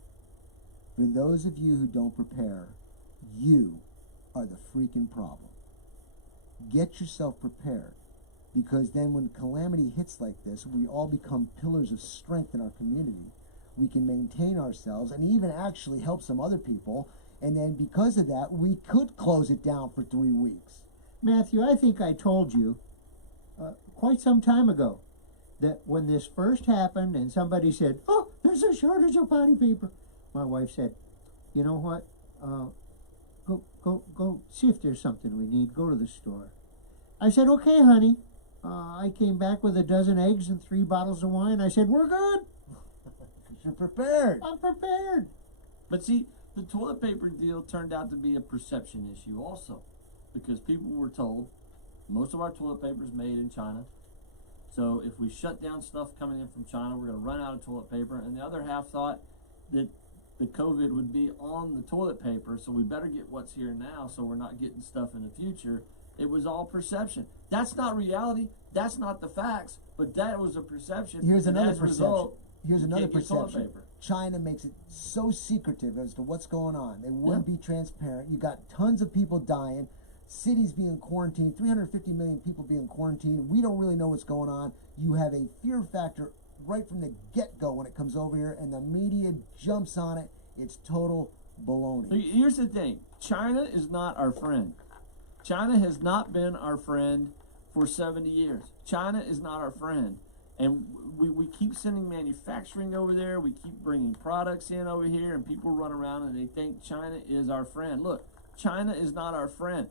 For those of you who don't prepare, you are the freaking problem. Get yourself prepared, because then when calamity hits like this, we all become pillars of strength in our community. We can maintain ourselves and even actually help some other people. And then because of that, we could close it down for 3 weeks. Matthew, I think I told you quite some time ago that when this first happened and somebody said, oh, there's a shortage of potty paper, my wife said, you know what, go see if there's something we need, go to the store. I said, okay, honey. I came back with a dozen eggs and 3 bottles of wine. I said, we're good. You're prepared. I'm prepared. But see, the toilet paper deal turned out to be a perception issue also, because people were told most of our toilet paper is made in China. So if we shut down stuff coming in from China, we're going to run out of toilet paper. And the other half thought that the COVID would be on the toilet paper, so we better get what's here now so we're not getting stuff in the future. It was all perception. That's not reality. That's not the facts, but that was a perception. Here's and another as a perception. result, Here's you another can't get toilet perception. paper. China makes it so secretive as to what's going on. They wouldn't be transparent. You got tons of people dying, cities being quarantined, 350 million people being quarantined. We don't really know what's going on. You have a fear factor right from the get-go when it comes over here, and the media jumps on it. It's total baloney. Here's the thing. China is not our friend. China has not been our friend for 70 years. China is not our friend. And we keep sending manufacturing over there. We keep bringing products in over here, and people run around and they think China is our friend. Look, China is not our friend.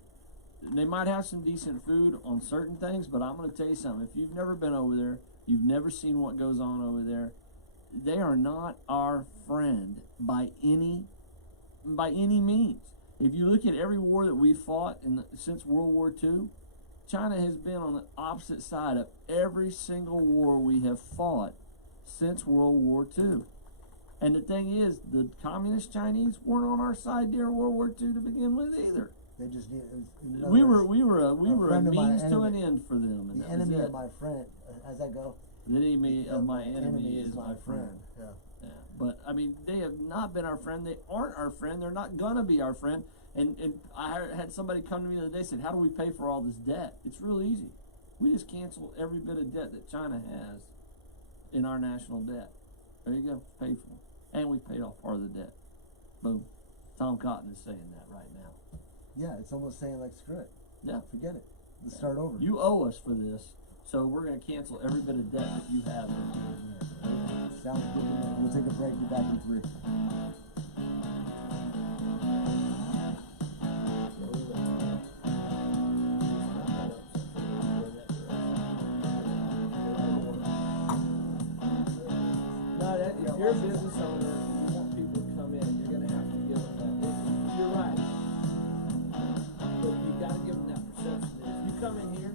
They might have some decent food on certain things, but I'm going to tell you something. If you've never been over there, you've never seen what goes on over there, they are not our friend by any means. If you look at every war that we've fought since World War II, China has been on the opposite side of every single war we have fought since World War II. And the thing is, the communist Chinese weren't on our side during World War II to begin with either. They just We were a means to an end for them. And the that was enemy it. of my friend, as I go. The enemy of my enemy is my friend. Yeah. Yeah. But I mean, they have not been our friend. They aren't our friend. They're not gonna be our friend. And I had somebody come to me the other day and said, "How do we pay for all this debt?" It's real easy. We just cancel every bit of debt that China has in our national debt. There you go, paid for. And we paid off part of the debt. Boom. Tom Cotton is saying that right now. Yeah, it's almost saying like, screw it. Yeah. Forget it. Let's start over. You owe us for this, so we're going to cancel every bit of debt that you have. Sounds good to me. We'll take a break. Be back in 3. If you're a business owner and you want people to come in, you're going to have to give them that. You're right. But you got to give them that perception that if you come in here,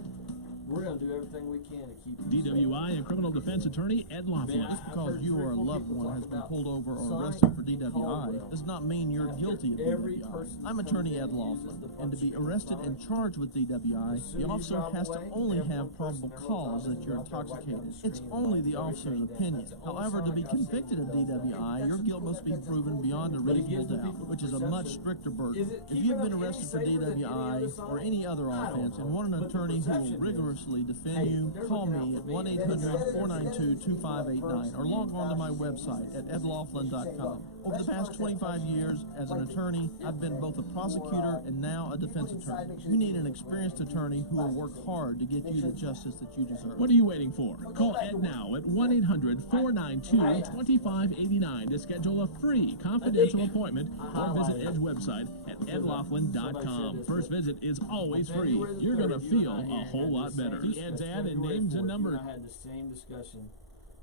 we're going to do everything we can to keep you safe. DWI and criminal defense attorney Ed Laughlin. Just because you or a loved one has been pulled over or arrested for DWI does not mean you're guilty of DWI. I'm attorney Ed Laughlin, and to be arrested and charged with DWI, the officer has to only have probable cause that you're intoxicated. It's only the officer's opinion. However, to be convicted of DWI, your guilt must be proven beyond a reasonable doubt, which is a much stricter burden. If you've been arrested for DWI or any other offense and want an attorney who will rigorously defend you, call me at 1-800-492-2589 or log on to my website at edlaughlin.com. Over the past 25 years as an attorney, I've been both a prosecutor and now a defense attorney. You need an experienced attorney who will work hard to get you the justice that you deserve. What are you waiting for? Call Ed now at 1-800-492-2589 to schedule a free confidential appointment or visit Ed's website at edlaughlin.com. First visit is always free. You're going to feel a whole lot better. See Ed's ad and names and numbers. I had the same discussion,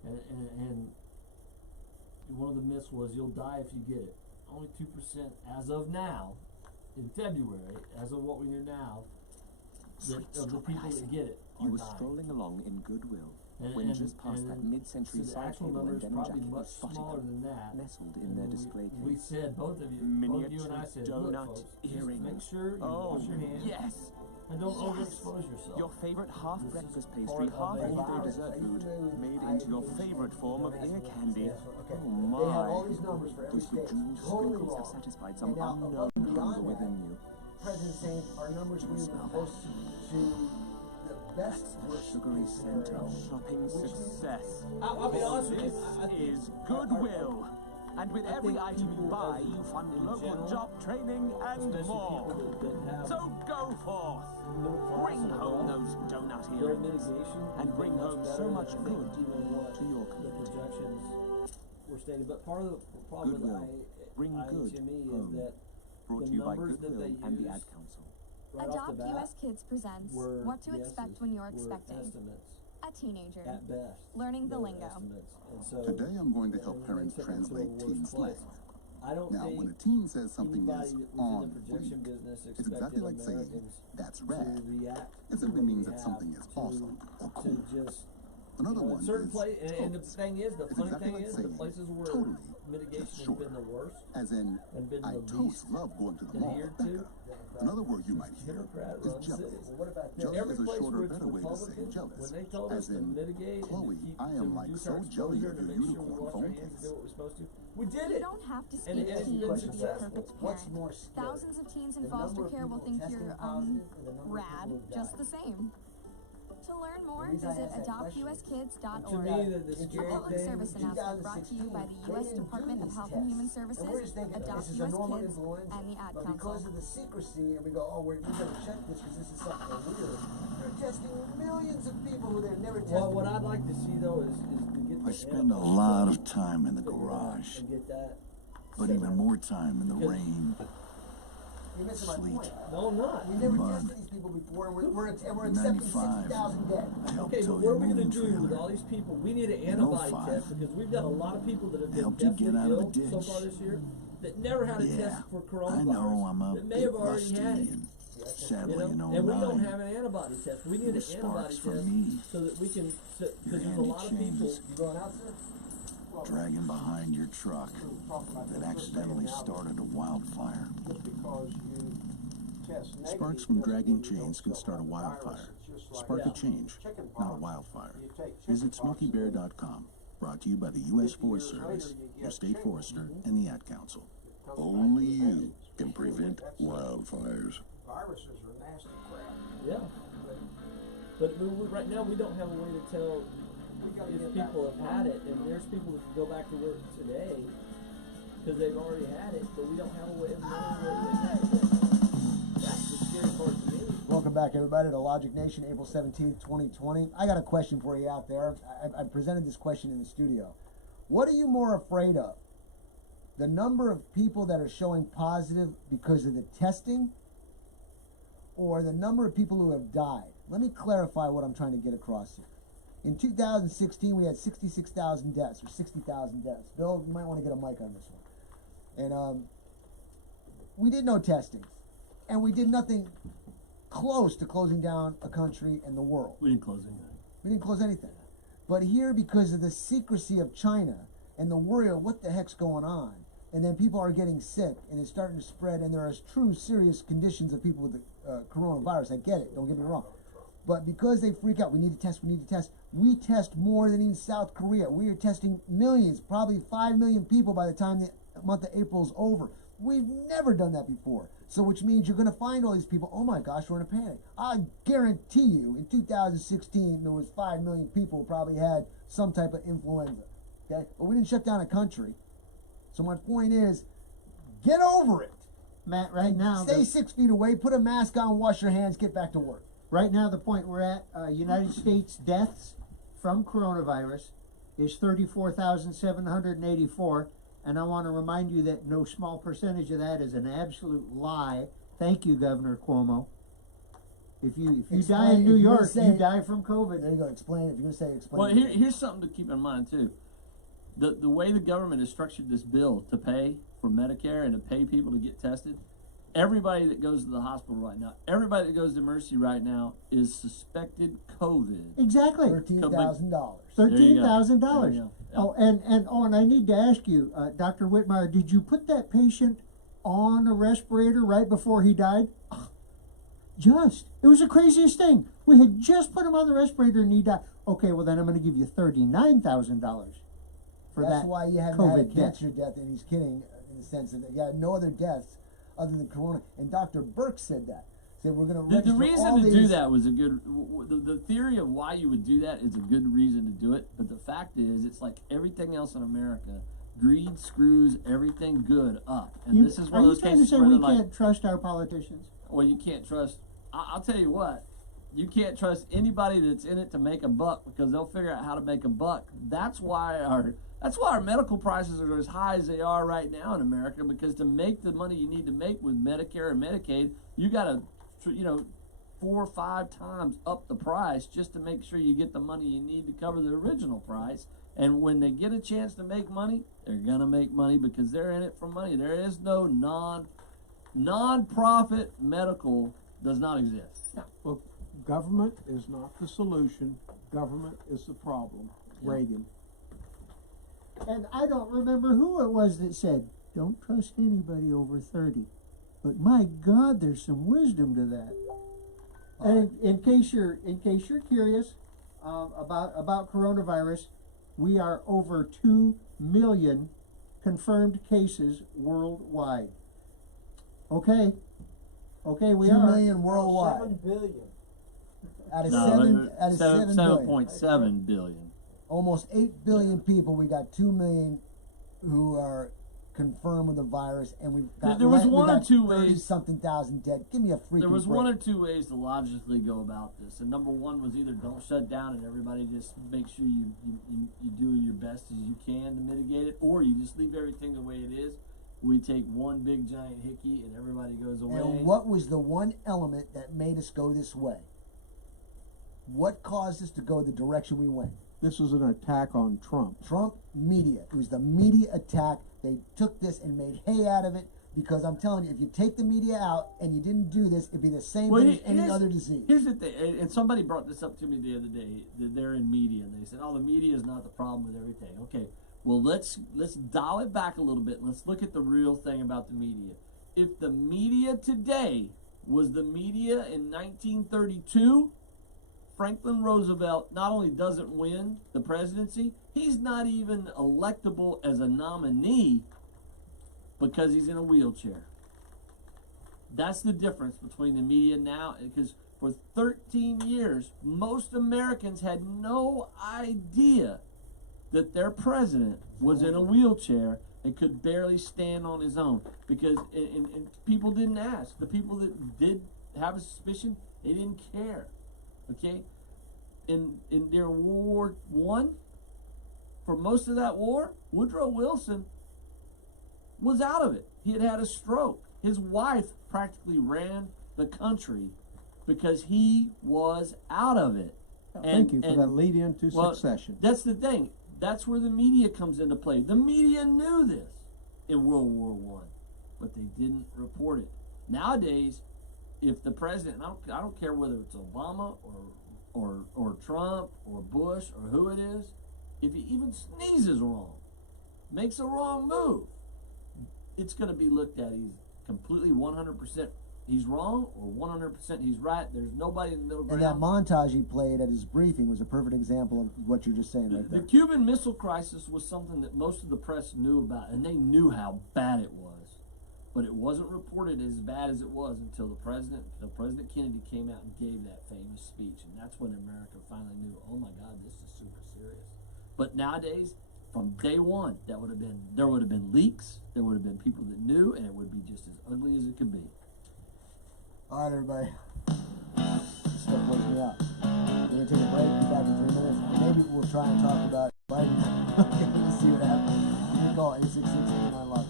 and one of the myths was you'll die if you get it. Only 2% as of now, in February, as of what we hear now, of the people that get it are You were dying. strolling along in goodwill And- when and- just past that and mid-century so the side actual table number and is denim probably jacket much was spotted smaller than that. nestled in And their we- display case. We said, both you and I Miniature said, donut look, folks, just earring. make sure you Oh, wash your hands. yes. And don't Yes. overexpose yourself. Your favorite half This breakfast is pastry, part half of a all-day virus. dessert food, made into your favorite form of ear candy. Okay. Oh my! They have all these numbers for every Those state. jewel Totally sprinkles have wrong. satisfied some And now, unknown above and beyond hunger within you. President saying our numbers were even close to the best Sugary scent of shopping success. I'll be honest with you, This is Goodwill. And with every item you buy, you fund local job training and more. So go forth. Bring home those donut Their earrings mitigation and bring home so much good to your the community. projections were stated. But part of the problem Goodwill. with Bring good IHME is home. that Brought the to you by numbers that Goodwill they and the use Ad Council. right off the Adopt bat US Kids presents were What to guesses, Expect When You're were Expecting. estimates A teenager. at best. Learning the They were lingo. estimates. And so Today I'm going to help they parents took them to a translate worse teen place. slang. I don't Now, think when a teen says something anybody is that was in on the projection fleek, business it's expected exactly like saying, Americans that's to rad. react It simply the way means we that have something is to- awesome or to cool. just Another You know, one in certain is places, and the totes. thing is, the It's funny exactly thing like is, the saying places where totally, mitigation just has shorter. been the worst, As in, and been I the totes least love going to the mall adhered with to. Becca. Another word you might hear Democrat-run is jealous. cities. Well, what about Jealous every is a place shorter, where it's better way to say Republican, jealous. when they told us As to in, mitigate Chloe, and to keep, I to am like reduce so our jelly exposure of to your make sure we unicorn wash phone our hands and case. do what we're supposed to, we did You it. don't have to And speak it's teen been to be a successful. perfect What's parent. more scary? Thousands of teens in The foster number of care will people think testing you're positive and the number of rad, people who just died. the same. To learn more, The reason I visit asked that question adoptuskids.org. To me, the A scary public thing service in announcement brought to you by the U.S. Department of Health and Human Services, And we're just thinking Adopt this is a U.S. normal Kids, influenza. and the Ad But Council. because of the secrecy, and we go, oh, we better check this because this is something weird. They're testing millions of people who they've never tested. Well, what I'd like to see though is to get I the spend a lot of time in the garage, and get that. but even more time in the rain, You're missing my sleet, point. No, I'm not. We never mud. tested these people before, and we're accepting 60,000 dead. I helped Okay, tow but your what are we gonna moving do trailer. with all these people? We need an In antibody 05, test because we've got a lot of people that have been helped you get deathly out of ill the so ditch. far this year that never had a Yeah, test for coronavirus. I know I'm a that may bit have already rusty, had it. and sadly, And we don't 09 have an antibody test. We need was an antibody sparks for test me. so that we can, because Your there's a handy lot of people. chains You going out, sir? dragging behind your truck that accidentally started a wildfire. Just because you test negative Sparks from doesn't dragging mean you don't chains can still start a have the virus. wildfire. It's just like Spark a change, chicken not a pox. wildfire. You take chicken Visit pox SmokeyBear.com. Brought to you by the U.S. 50 Forest years Service, later, you your get state chicken. forester, and the Ad Council. Only you can prevent wildfires. Viruses are nasty crap. Yeah. But right now we don't have a way to tell if people have had it, and there's people that can go back to work today because they've already had it, but we don't have a way of knowing whether they've had it. That's the scary part to me. Welcome back, everybody, to Logic Nation, April 17th, 2020. I got a question for you out there. I presented this question in the studio. What are you more afraid of? The number of people that are showing positive because of the testing, or the number of people who have died? Let me clarify what I'm trying to get across here. In 2016, we had 66,000 deaths, or 60,000 deaths. Bill, you might want to get a mic on this one. And we did no testing, and we did nothing close to closing down a country and the world. We didn't close anything. We didn't close anything. But here, because of the secrecy of China and the worry of what the heck's going on, and then people are getting sick, and it's starting to spread, and there are true serious conditions of people with the coronavirus. I get it, don't get me wrong. But because they freak out, we need to test, we test more than even South Korea. We are testing millions, probably 5 million people by the time the month of April is over. We've never done that before. So which means you're going to find all these people, oh my gosh, we're in a panic. I guarantee you, in 2016, there was 5 million people who probably had some type of influenza. Okay? But we didn't shut down a country. So my point is, get over it. Matt, right now, Stay 6 feet away, put a mask on, wash your hands, get back to work. right now, the point we're at, United States deaths from coronavirus is 34,784, and I want to remind you that no small percentage of that is an absolute lie. Thank you, Governor Cuomo. If you die in New York, you die from COVID. There you go. Explain it. If you're gonna say explain. Well, it. here's something to keep in mind too. The way the government has structured this bill to pay for Medicare and to pay people to get tested, everybody that goes to the hospital right now, everybody that goes to Mercy right now is suspected COVID. Exactly. $13,000. $13,000. Oh, and I need to ask you, Dr. Whitmire, did you put that patient on a respirator right before he died? Just. It was the craziest thing. We had just put him on the respirator and he died. Okay, well then I'm going to give you $39,000 for That's that why you haven't had a COVID death. cancer death, and he's kidding in the sense that you had no other deaths other than corona. And Dr. Burke said that. Said we're going to The reason to do that was a good. The theory of why you would do that is a good reason to do it. But the fact is, it's like everything else in America. Greed screws everything good up, and this is one of those cases Are you where trying to say they're we like, can't trust our politicians? well, you can't trust. I'll tell you what, you can't trust anybody that's in it to make a buck because they'll figure out how to make a buck. That's why our medical prices are as high as they are right now in America, because to make the money you need to make with Medicare and Medicaid, you got to, 4 or 5 times up the price just to make sure you get the money you need to cover the original price. And when they get a chance to make money, they're gonna make money because they're in it for money. There is no non-profit medical does not exist. Well, government is not the solution. Government is the problem. Reagan. And I don't remember who it was that said, don't trust anybody over 30. But my God, there's some wisdom to that. And in case you're curious about coronavirus, we are over 2 million confirmed cases worldwide. Okay, we 2 are. million worldwide. 7 billion. Out of No, 7 billion. 7.7 billion. Almost 8 billion people. We got 2 million who are confirmed with the virus, and we've got There was one or two 30 ways. something thousand dead. Give me a freaking There was break. one or two ways to logically go about this, and number one was either don't shut down and everybody just make sure you do your best as you can to mitigate it, or you just leave everything the way it is. We take one big giant hickey and everybody goes away. And what was the one element that made us go this way? What caused us to go the direction we went? This was an attack on Trump. Trump media. It was the media attack. They took this and made hay out of it, because I'm telling you, if you take the media out and you didn't do this, it'd be the same thing as any other disease. Here's the thing, and somebody brought this up to me the other day, that they're in media, and they said, oh, the media is not the problem with everything. Okay, well, let's dial it back a little bit. Let's look at the real thing about the media. If the media today was the media in 1932, Franklin Roosevelt not only doesn't win the presidency, he's not even electable as a nominee because he's in a wheelchair. That's the difference between the media now, because for 13 years, most Americans had no idea that their president was in a wheelchair and could barely stand on his own, because and people didn't ask. The people that did have a suspicion, they didn't care. Okay, during World War I, for most of that war, Woodrow Wilson was out of it. He had had a stroke. His wife practically ran the country because he was out of it. Thank you for that lead into succession. That's the thing. That's where the media comes into play. The media knew this in World War I, but they didn't report it. Nowadays, if the president, I don't care whether it's Obama or Trump or Bush or who it is, if he even sneezes wrong, makes a wrong move, it's going to be looked at. He's completely 100% he's wrong or 100% he's right. There's nobody in the middle ground. And that montage he played at his briefing was a perfect example of what you're just saying right there. The Cuban Missile Crisis was something that most of the press knew about, and they knew how bad it was. But it wasn't reported as bad as it was until President Kennedy came out and gave that famous speech, and that's when America finally knew, oh my God, this is super serious. But nowadays, from day one, there would have been leaks, there would have been people that knew, and it would be just as ugly as it could be. All right, everybody. This stuff wakes me up. We're gonna take a break. Be back in 3 minutes. Maybe we'll try and talk about Biden. Let's see what happens. You can call 866-89-LOCK.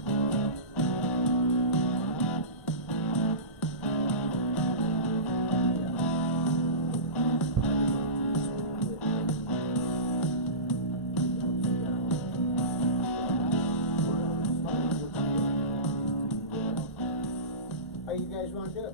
How you guys want to do it?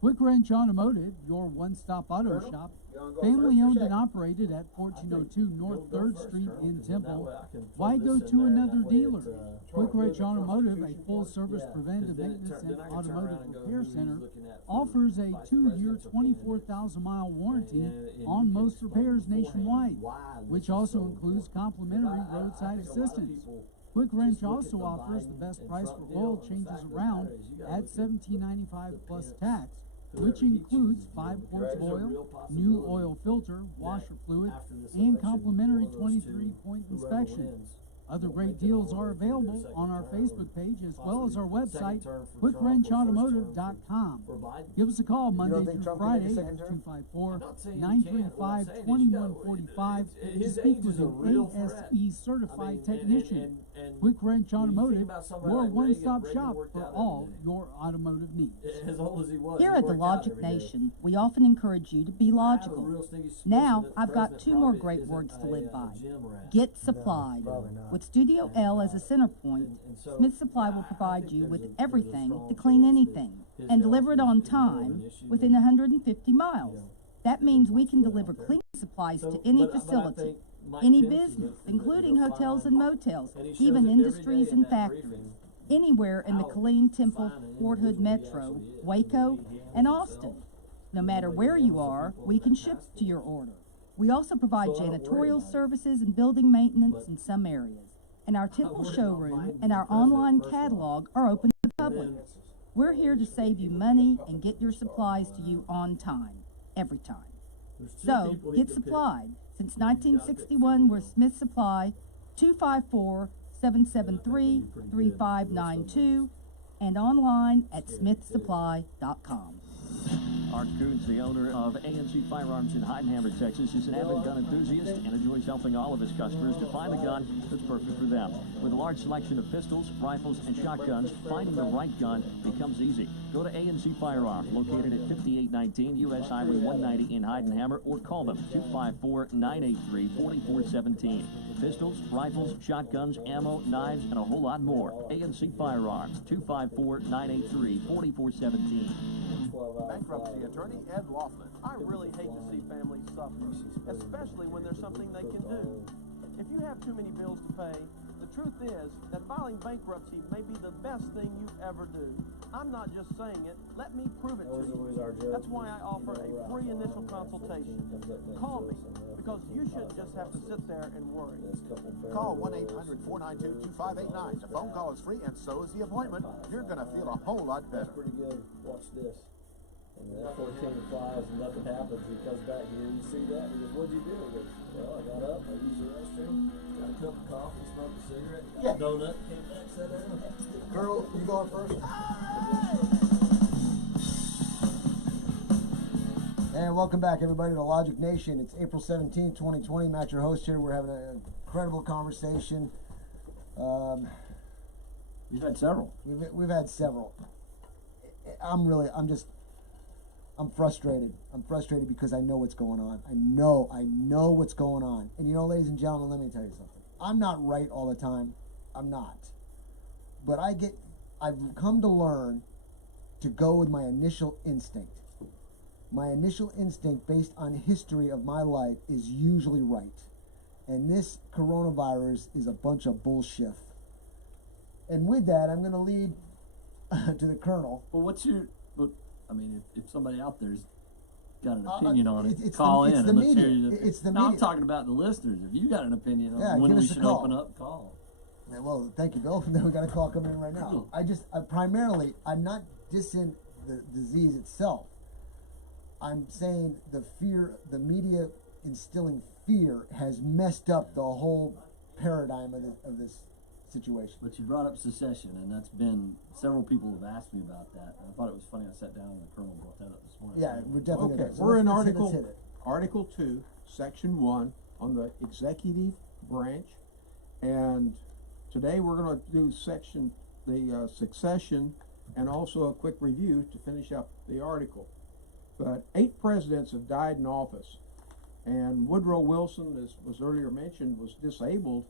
Quick Wrench Automotive, your one-stop auto Colonel, shop, you wanna go family first or owned second? and operated at 1402 North 3rd Street in Temple. way I can Why throw go this in to there, and another that way dealer? it's, Quick Wrench really Automotive, a contribution full-service part. preventive Yeah, 'cause maintenance then and I can turn around automotive and go, repair who's center, looking at offers a vice 2-year, president's 24,000-mile warranty and on you can most repairs explain nationwide, why this which is also so includes complimentary roadside think a lot of assistance. people Quick Wrench look at also the offers the Biden best and price Trump for deal, oil and the changes fact of the around matter is you gotta at look at $17.95 plus Pence, tax, whoever which he includes chooses, 5 there quarts is of a oil, real new possibility oil filter, washer fluid, after this and election, complimentary one of those two, 23-point whoever inspection. wins, Other will great make it deals all are the way through their available second on our term, Facebook page as well as our possibly website, second term for Trump or first quickwrenchautomotive.com. for Biden. Give us a call You Monday don't think through Trump can make a Friday second at term? 254-935-2145 his to speak age with is a an real threat. ASE certified and- technician. and Quick Wrench when you think Automotive, about somebody your like one-stop Reagan shop worked for out all every day. your automotive needs. As old as he was, Here he at the worked out Logic every day. Nation, we often encourage you to be logical. real stinky suspicion Now, that the I've got president 2 more probably great isn't words to live by. gym rat. Get supplied. With Studio L as a center point, so Smith Supply will provide you with everything strong to clean chance anything his and health deliver it is on more of an time issue within 150 miles. That means we can deliver cleaning supplies to any facility, any business, including hotels and motels, even industries and factories, anywhere in the Killeen, Temple, Fort Hood Metro, Waco, and Austin. No matter where you are, we can ship to your order. We also provide janitorial services and building maintenance in some areas. And our Temple showroom and our online catalog are open to the public. We're here to save you money and get your supplies to you on time, every time. So, get supplied. Since 1961, we're Smith Supply, 254-773-3592, and online at smithsupply.com. Art Coons, the owner of A&C Firearms in Heidenhammer, Texas, is an avid gun enthusiast and enjoys helping all of his customers to find a gun that's perfect for them. With a large selection of pistols, rifles, and shotguns, finding the right gun becomes easy. Go to A&C Firearms, located at 5819 U.S. Highway 190 in Heidenhammer, or call them 254-983-4417. Pistols, rifles, shotguns, ammo, knives, and a whole lot more. A&C Firearms, 254-983-4417. Bankruptcy attorney Ed Laughlin. I really hate to see families suffer, especially when there's something they can do. If you have too many bills to pay, the truth is that filing bankruptcy may be the best thing you ever do. I'm not just saying it, let me prove it to you. That's why I offer a free initial consultation. Call me, because you shouldn't just have to sit there and worry. Call 1-800-492-2589. The phone call is free, and so is the appointment. You're going to feel a whole lot better. Pretty good. Watch this. And that 14 flies and nothing happens. He comes back here, you see that? He goes, what'd you do? He goes, well, I got up, I used the restroom, got a cup of coffee, smoked a cigarette, got a donut, came back, sat down. Girl, you going first? And welcome back, everybody, to Logic Nation. It's April 17, 2020. Matt, your host here. We're having an incredible conversation. We've had several. We've had several. I'm frustrated. I'm frustrated because I know what's going on. I know what's going on. And you know, ladies and gentlemen, let me tell you something. I'm not right all the time. I'm not. But I've come to learn to go with my initial instinct. My initial instinct, based on history of my life, is usually right. And this coronavirus is a bunch of bullshit. And with that, I'm going to lead to the Colonel. Well, if somebody out there's got an opinion on it, call in and let's hear you. It's the media. media. I'm talking about the listeners. If you got an opinion on when we should open up, call. Yeah, well, thank you, Bill. Then we got a call coming in right now. I'm not dissing the disease itself. I'm saying the media instilling fear has messed up the whole paradigm of this situation. But you brought up secession, and that's been, several people have asked me about that. And I thought it was funny. I sat down and the Colonel brought that up this morning. Yeah, we're definitely okay. We're in Article 2, Section 1 on the executive branch, and today we're going to do the succession, and also a quick review to finish up the article. But 8 presidents have died in office, and Woodrow Wilson, as was earlier mentioned, was disabled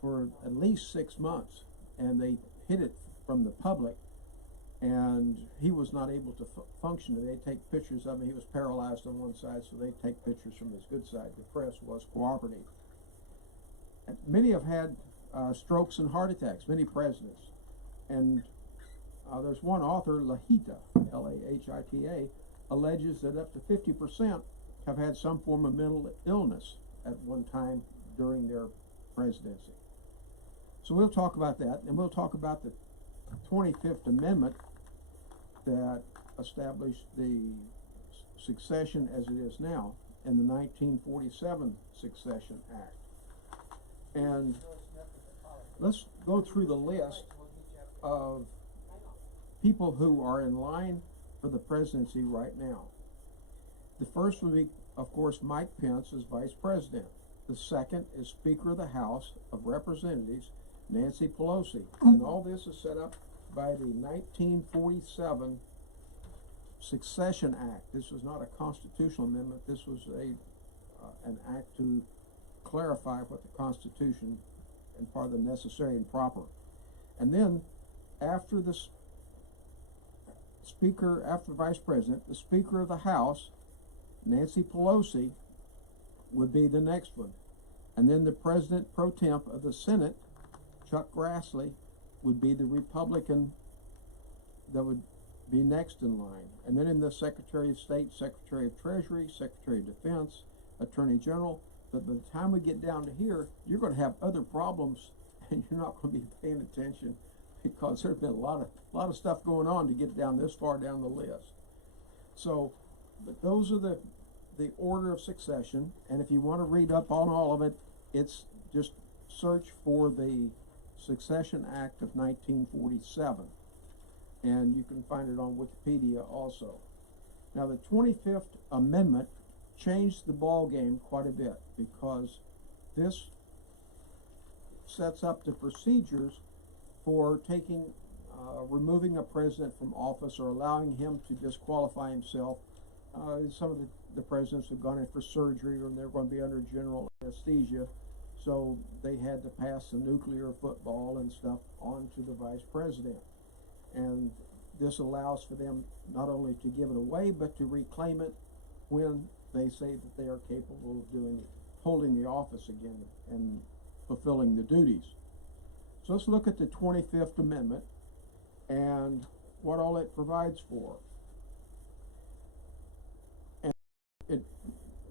for at least 6 months, and they hid it from the public, and he was not able to function. They take pictures of him. He was paralyzed on one side, so they take pictures from his good side. The press was cooperative. And many have had strokes and heart attacks, many presidents. And there's one author, Lahita, L-A-H-I-T-A, alleges that up to 50% have had some form of mental illness at one time during their presidency. So we'll talk about that, and we'll talk about the 25th Amendment that established the succession as it is now, and the 1947 Succession Act. And let's go through the list of people who are in line for the presidency right now. The first would be, of course, Mike Pence as Vice President. The second is Speaker of the House of Representatives, Nancy Pelosi. And all this is set up by the 1947 Succession Act. This was not a constitutional amendment. This was an act to clarify what the Constitution and part of the necessary and proper. And then after the Speaker, after Vice President, the Speaker of the House Nancy Pelosi would be the next one. And then the President Pro Temp of the Senate, Chuck Grassley, would be the Republican that would be next in line. And then in the Secretary of State, Secretary of Treasury, Secretary of Defense, Attorney General. But by the time we get down to here, you're going to have other problems, and you're not going to be paying attention because there's been a lot of stuff going on to get down this far down the list. So, but those are the order of succession. And if you want to read up on all of it, it's just search for the Succession Act of 1947. And you can find it on Wikipedia also. Now, the 25th Amendment changed the ball game quite a bit because this sets up the procedures for removing a president from office or allowing him to disqualify himself. Some of the presidents have gone in for surgery or they're going to be under general anesthesia, so they had to pass the nuclear football and stuff on to the vice president. And this allows for them not only to give it away, but to reclaim it when they say that they are capable of holding the office again and fulfilling the duties. So let's look at the 25th Amendment and what all it provides for. And it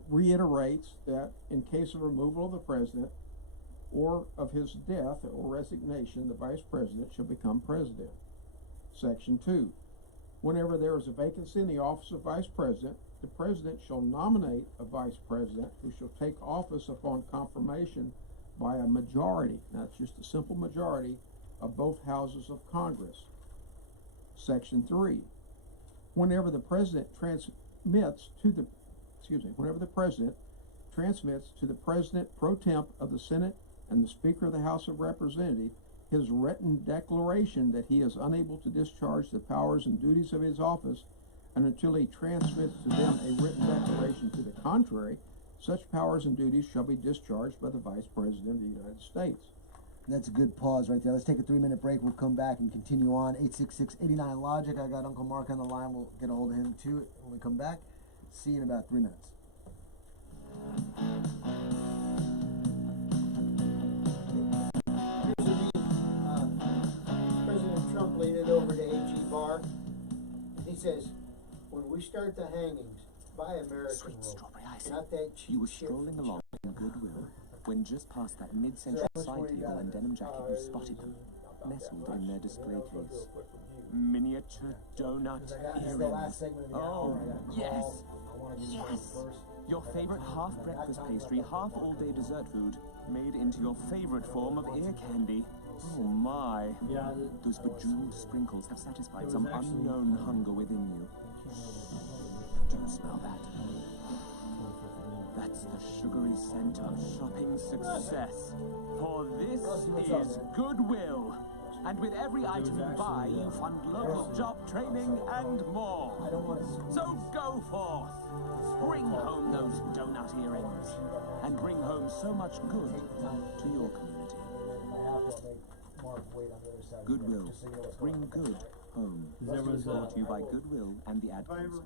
reiterates that in case of removal of the president or of his death or resignation, the vice president shall become president. Section 2. Whenever there is a vacancy in the office of vice president, the president shall nominate a vice president who shall take office upon confirmation by a majority, not just a simple majority, of both houses of Congress. Section 3. Whenever the president transmits to the President Pro Temp of the Senate and the Speaker of the House of Representatives his written declaration that he is unable to discharge the powers and duties of his office, and until he transmits to them a written declaration to the contrary, such powers and duties shall be discharged by the Vice President of the United States. That's a good pause right there. Let's take a 3-minute break. We'll come back and continue on. 866-89-LOGIC. I got Uncle Mark on the line. We'll get a hold of him too when we come back. See you in about 3 minutes. President Trump leaned it over to A.G. Barr. He says, when we start the hangings, buy American road, not that cheap You were shit strolling from along in Goodwill when just past that mid-century side table and denim jacket you spotted them, nestled in their display case. Miniature donut earrings. Oh, yes! Yes! Your favorite half-breakfast pastry, half-all-day dessert food, made into your favorite form of ear candy. Oh my. Those bejeweled sprinkles have satisfied some unknown hunger within you. Do you smell that? That's the sugary scent of shopping success. For this is Goodwill. And with every item you buy, you fund local job training and more. So go forth. Bring home those donut earrings. And bring home so much good to your community. Goodwill. Bring good home. Brought to you by Goodwill and the Ad Council.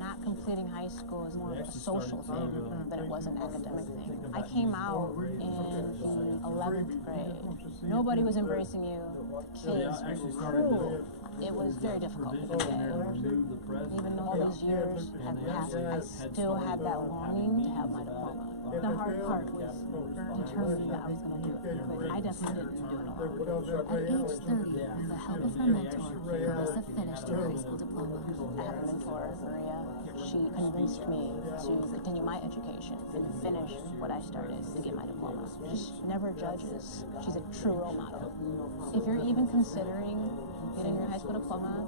Not completing high school is more of a social thing than it was an academic thing. I came out in the 11th grade. Nobody was embracing you. Kids were cruel. It was very difficult to do that. Even though all these years have passed, I still had that longing to have my diploma. The hard part was determining that I was going to do it. I definitely didn't do it all. At age 30, with the help of her mentor, Carissa finished her high school diploma. I had a mentor, Maria. She convinced me to continue my education and finish what I started to get my diploma. Just never judges. She's a true role model. If you're even considering getting your high school diploma,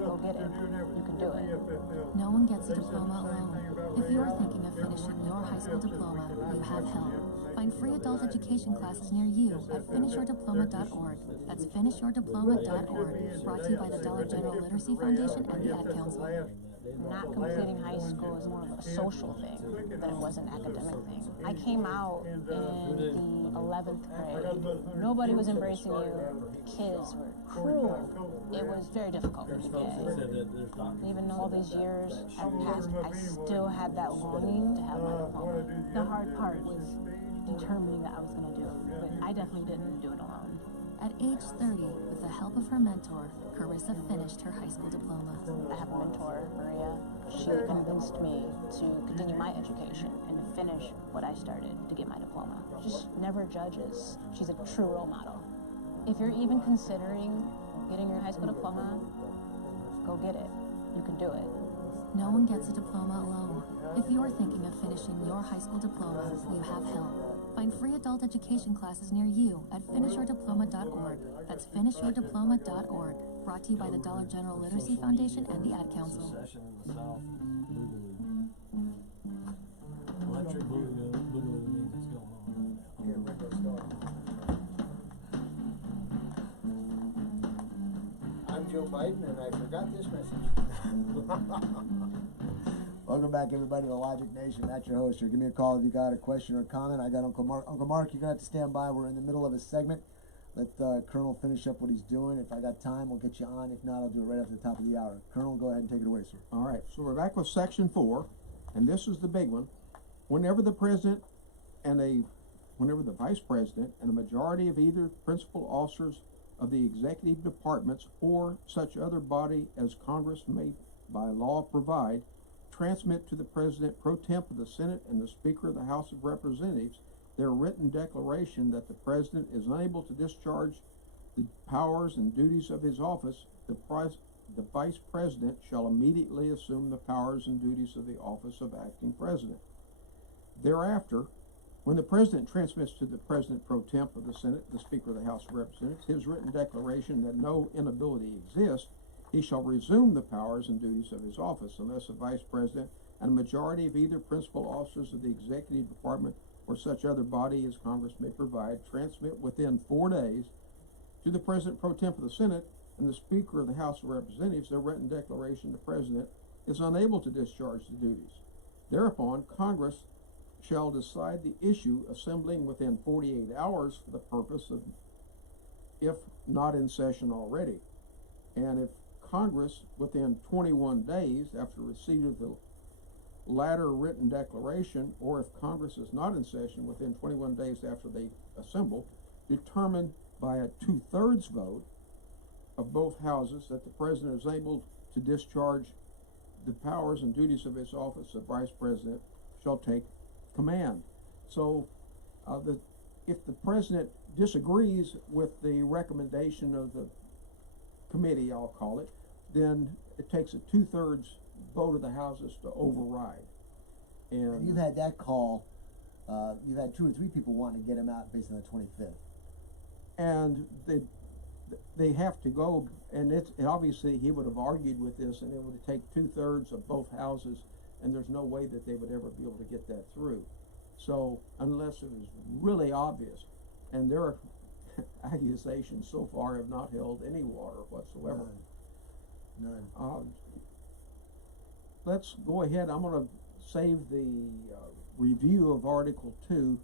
go get it. You can do it. No one gets a diploma alone. If you're thinking of finishing your high school diploma, you have help. Find free adult education classes near you at finishyourdiploma.org. That's finishyourdiploma.org. Brought to you by the Dollar General Literacy Foundation and the Ad Council. not completing high school is more of a social thing than it was an academic thing. I came out in the 11th grade. Nobody was embracing you. Kids were cruel. It was very difficult to be gay. Even though all these years have passed, I still had that longing to have my diploma. The hard part was determining that I was going to do it, but I definitely didn't do it alone. At age 30, with the help of her mentor, Carissa finished her high school diploma. I have a mentor, Maria. She convinced me to continue my education and to finish what I started to get my diploma. Just never judges. She's a true role model. If you're even considering getting your high school diploma, go get it. You can do it. No one gets a diploma alone. If you're thinking of finishing your high school diploma, you have help. Find free adult education classes near you at finishyourdiploma.org. That's finishyourdiploma.org. Brought to you by the Dollar General Literacy Foundation and the Ad Council. Electric boogaloo means it's going on. I'm Joe Biden, and I forgot this message. Welcome back, everybody, to Logic Nation. That's your host here. Give me a call if you got a question or a comment. I got Uncle Mark. Uncle Mark, you're going to have to stand by. We're in the middle of a segment. Let Colonel finish up what he's doing. If I got time, we'll get you on. If not, I'll do it right after the top of the hour. Colonel, go ahead and take it away, sir. All right, so we're back with Section 4, and this is the big one. Whenever the president and whenever the vice president and a majority of either principal officers of the executive departments or such other body as Congress may by law provide transmit to the President pro temp of the Senate and the Speaker of the House of Representatives their written declaration that the President is unable to discharge the powers and duties of his office, the Vice President shall immediately assume the powers and duties of the office of Acting President. Thereafter, when the President transmits to the President pro temp of the Senate, the Speaker of the House of Representatives, his written declaration that no inability exists, he shall resume the powers and duties of his office unless the Vice President and a majority of either principal officers of the Executive Department or such other body as Congress may provide transmit within 4 days to the President pro temp of the Senate and the Speaker of the House of Representatives their written declaration the President is unable to discharge the duties. Thereupon, Congress shall decide the issue, assembling within 48 hours for the purpose of, if not in session already. And if Congress, within 21 days after receipt of the latter written declaration, or if Congress is not in session within 21 days after they assemble, determine by a 2/3 vote of both houses that the President is able to discharge the powers and duties of his office, the Vice President shall take command. So, if the President disagrees with the recommendation of the committee, I'll call it, then it takes a 2/3 vote of the houses to override. And you've had that call. You've had 2 or 3 people wanting to get him out based on the 25th. And they have to go, and obviously he would have argued with this, and it would take 2/3 of both houses, and there's no way that they would ever be able to get that through. So unless it was really obvious, and their accusations so far have not held any water whatsoever. None. Let's go ahead. I'm going to save the review of Article 2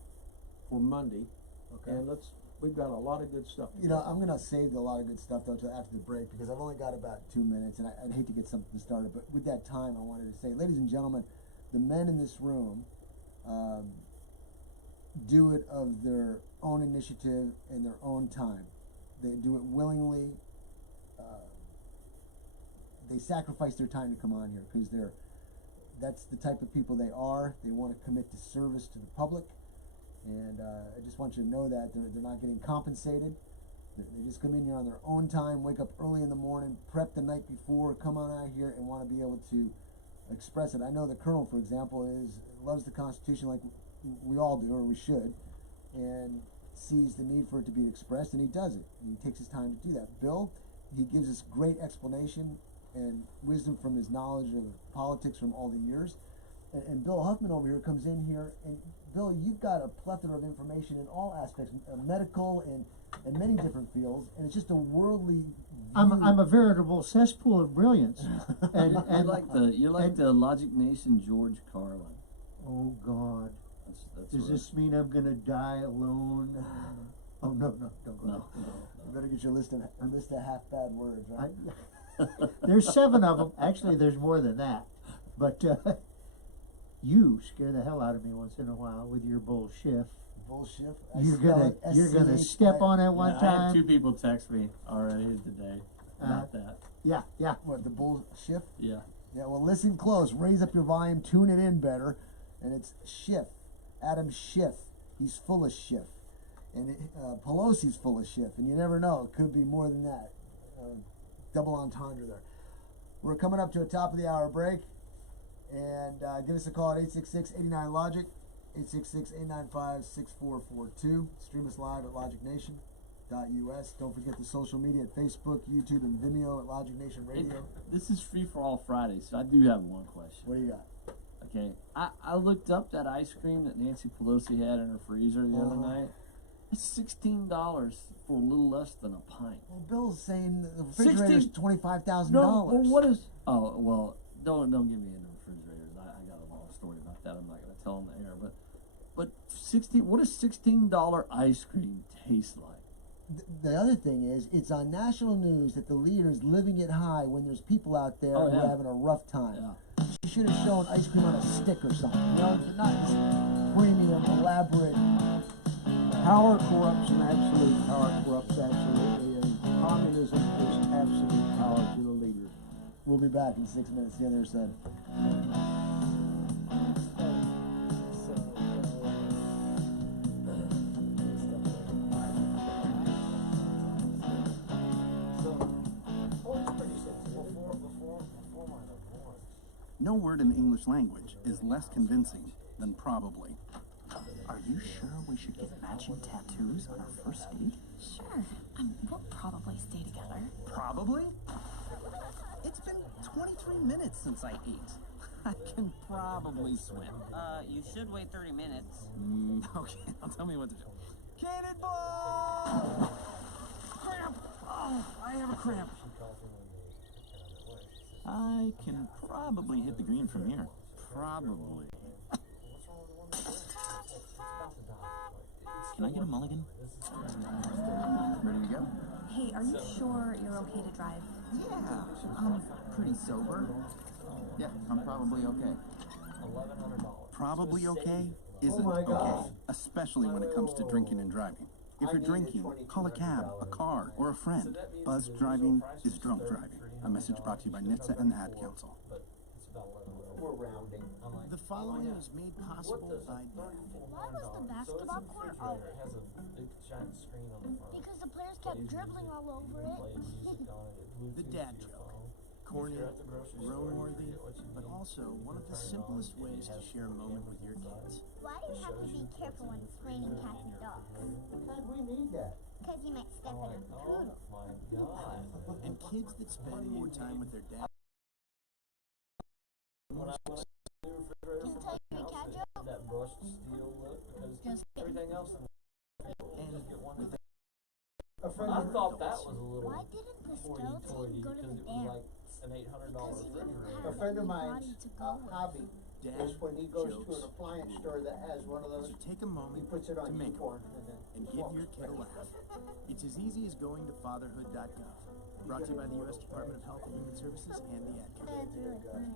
for Monday. Okay. And we've got a lot of good stuff. You know, I'm going to save a lot of good stuff though till after the break because I've only got about 2 minutes, and I'd hate to get something started. But with that time, I wanted to say, ladies and gentlemen, the men in this room do it of their own initiative and their own time. They do it willingly. They sacrifice their time to come on here because that's the type of people they are. They want to commit to service to the public, and I just want you to know that they're not getting compensated. They just come in here on their own time, wake up early in the morning, prep the night before, come on out here and want to be able to express it. I know the Colonel, for example, loves the Constitution like we all do, or we should, and sees the need for it to be expressed, and he does it. And he takes his time to do that. Bill, he gives us great explanation and wisdom from his knowledge of politics from all the years. And Bill Huffman over here comes in here, and Bill, you've got a plethora of information in all aspects, medical and many different fields, and it's just a worldly I'm a veritable cesspool of brilliance. And you're like the Logic Nation George Carlin. Oh God. Does right. this mean I'm gonna die alone? Oh no, don't go. No. You better get your list of half bad words, right? There's 7 of them. Actually, there's more than that. But you scare the hell out of me once in a while with your bullshit. Bullshit. You're gonna step on it one I time. had 2 people text me already today about that. Yeah. What, the bullshit? Yeah. Yeah, well, listen close. Raise up your volume, tune it in better. And it's Schiff. Adam Schiff. He's full of Schiff. And Pelosi's full of Schiff. And you never know. It could be more than that. Double entendre there. We're coming up to a top of the hour break. And give us a call at 866-89-LOGIC. 866-895-6442. Stream us live at logicnation.us. Don't forget the social media at Facebook, YouTube, and Vimeo at Logic Nation Radio. This is Free for All Friday, so I do have one question. What do you got? Okay, I looked up that ice cream that Nancy Pelosi had in her freezer the other night. It's $16 for a little less than a pint. Well, Bill's saying the refrigerator's $25,000. No, well, what is? Oh, well, don't get me into refrigerators. I got a long story about that. I'm not going to tell on the air, but what does $16 ice cream taste like? The other thing is, it's on national news that the leader's living it high when there's people out there who are having a rough time. Yeah. She should have shown ice cream on a stick or something. You know, not premium, elaborate. Power corrupts and absolute power corrupts absolutely, and communism is absolute power to the leaders. We'll be back in 6 minutes. The other side. No word in the English language is less convincing than probably. Are you sure we should get matching tattoos on our first date? Sure. We'll probably stay together. Probably? It's been 23 minutes since I ate. I can probably swim. You should wait 30 minutes. Okay, now tell me what to do. Cannonball! Cramp! Oh, I have a cramp. I can probably hit the green from here. Probably. Can I get a mulligan? Ready to go? Hey, are you sure you're okay to drive? Yeah, I'm pretty sober. Yeah, I'm probably okay. Probably okay isn't okay, especially when it comes to drinking and driving. If you're drinking, call a cab, a car, or a friend. Buzzed driving is drunk driving. A message brought to you by NHTSA and the Ad Council. The following is made possible by Why was the basketball court open? Because the players kept dribbling all over it. The dad joke. Corny, grown-worthy, but also one of the simplest ways to share a moment with your kids. Why do you have to be careful when it's raining cats and dogs? God, we need that. Because you might step in a poodle. And kids that spend more time with their dad. Can I tell you a cat joke? That brushed steel lip because everything else in the I thought that was a little Why didn't the skeleton go to the because it was dam? like an $800 refrigerator. A friend of mine's hobby is when he goes to an appliance store that has one of those. So take a moment he puts it on to make YouPorn and give your kid a laugh. It's as easy as going to fatherhood.gov. Brought to you by the U.S. Department of Health and Human Services and the Ad Council. That's really funny.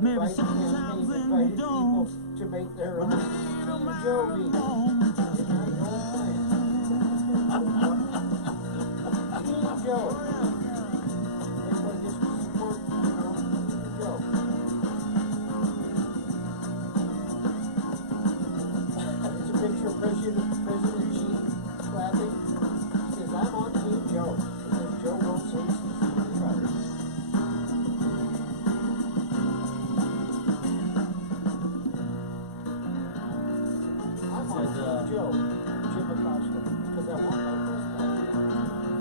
Maybe right sometimes campaign when you invited don't, people to make their own Joe meeting. Team Joe. Everybody just support, Joe. It's a picture of President Xi clapping. He says, I'm on Team Joe. Because Joe won't say he's right. Joe, Jim Acosta, because I want my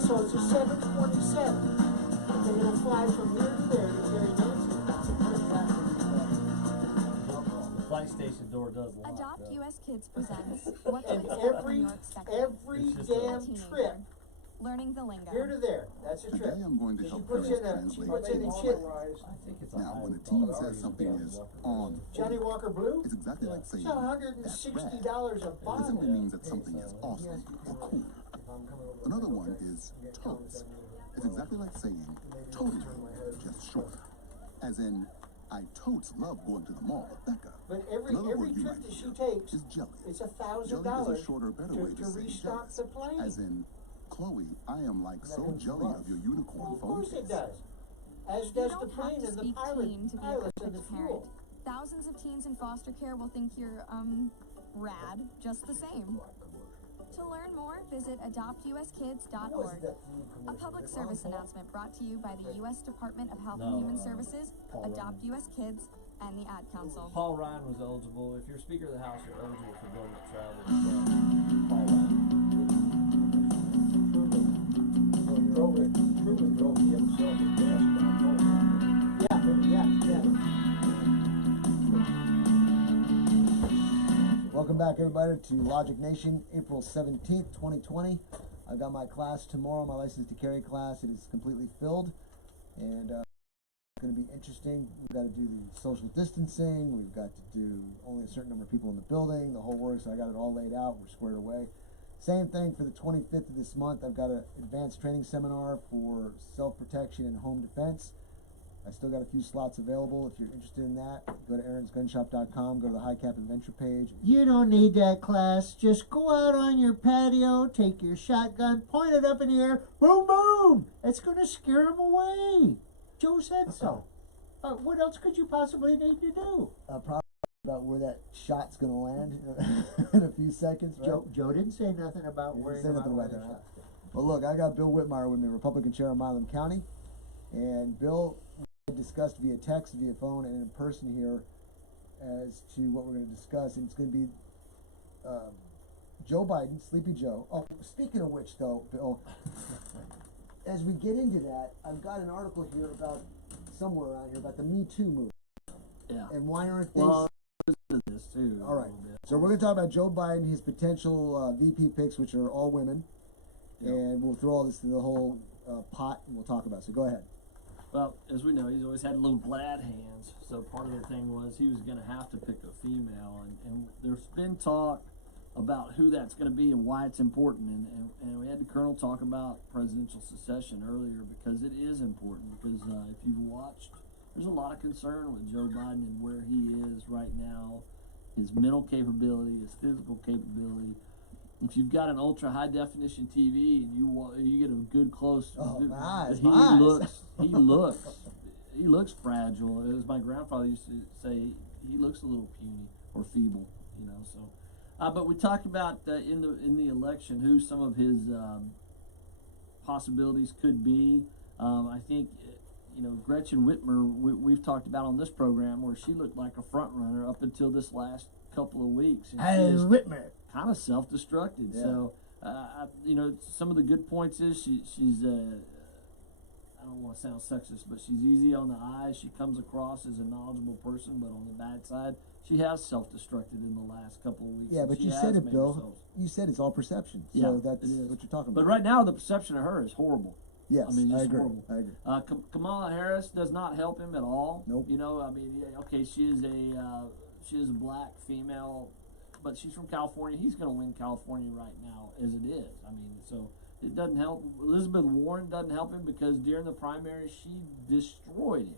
so it's a 747. They're going to fly from here to there to carry Nancy. The flight station door does lock. Adopt US Kids presents what to And expect when you're expecting. every damn trip, Learning the lingo. here to there, that's a trip. Today I'm going to She help puts parents in a, translate. puts in a chip. Now, when a teen says something is on, Johnny Walker Blue? it's exactly like It's saying that's $160 rad. a It bottle. simply means that something is awesome or cool. Another one is totes. It's exactly like saying totally, just shorter. As in, I totes love going to the mall with Becca. But every Another word you trip might that she hear takes, is jelly. it's Jelly is $1,000 a shorter, better way to to say restock jealous. the plane. As in, Chloe, I am like so jelly of your unicorn Well, of phone course case. it does. As You does don't the have plane to and the speak pilot, teen to be a pilots and the perfect parent. fuel. Thousands of teens in foster care will think you're, rad just the same. To learn more, visit adoptuskids.org. A public service announcement brought to you by the U.S. Department of Health and Human Services, Adopt U.S. Kids, and the Ad Council. Paul Ryan was eligible. If you're Speaker of the House, you're eligible for government travel. Paul Ryan. Truman drove himself to death. Yeah. Welcome back, everybody, to Logic Nation, April 17th, 2020. I've got my class tomorrow, my license to carry class. It is completely filled, and going to be interesting. We've got to do the social distancing. We've got to do only a certain number of people in the building, the whole works. So I got it all laid out. We're squared away. Same thing for the 25th of this month. I've got an advanced training seminar for self-protection and home defense. I still got a few slots available. If you're interested in that, go to aaronsgunshop.com, go to the High Cap Adventure page. You don't need that class. Just go out on your patio, take your shotgun, point it up in the air, boom, boom. It's going to scare them away. Joe said so. What else could you possibly need to do? Probably about where that shot's going to land in a few seconds, right? Joe didn't say nothing about worrying about where the shot's going. Well, look, I got Bill Whitmire with me, Republican Chair of Milam County. And Bill, we discussed via text, via phone, and in person here as to what we're going to discuss. And it's going to be Joe Biden, Sleepy Joe. Oh, speaking of which, though, Bill, as we get into that, I've got an article here about, somewhere around here, about the Me Too movement. Yeah. And why aren't things... Well, this too. All right. So we're going to talk about Joe Biden, his potential VP picks, which are all women. Yep. And we'll throw all this to the whole pot, and we'll talk about it. So go ahead. Well, as we know, he's always had little glad hands. So part of the thing was he was going to have to pick a female. And there's been talk about who that's going to be and why it's important. And we had the Colonel talk about presidential succession earlier because it is important. Because if you've watched, there's a lot of concern with Joe Biden and where he is right now, his mental capability, his physical capability. If you've got an ultra high definition TV and you get a good close, he looks fragile. As my grandfather used to say, he looks a little puny or feeble, you know. So, but we talked about in the election who some of his possibilities could be. I think Gretchen Whitmer we've talked about on this program where she looked like a front runner up until this last couple of weeks. And Whitmer. Kind of self-destructed. Yeah. So, some of the good points is she's I don't want to sound sexist, but she's easy on the eyes. She comes across as a knowledgeable person, but on the bad side, she has self-destructed in the last couple of weeks. Yeah, but you said it, Bill. You said it's all perception. So that's what you're talking about. But right now, the perception of her is horrible. Yes, I mean, I agree. Horrible. I agree. Kamala Harris does not help him at all. Nope. She is a black female, but she's from California. He's going to win California right now as it is. I mean, so it doesn't help. Elizabeth Warren doesn't help him because during the primary, she destroyed him.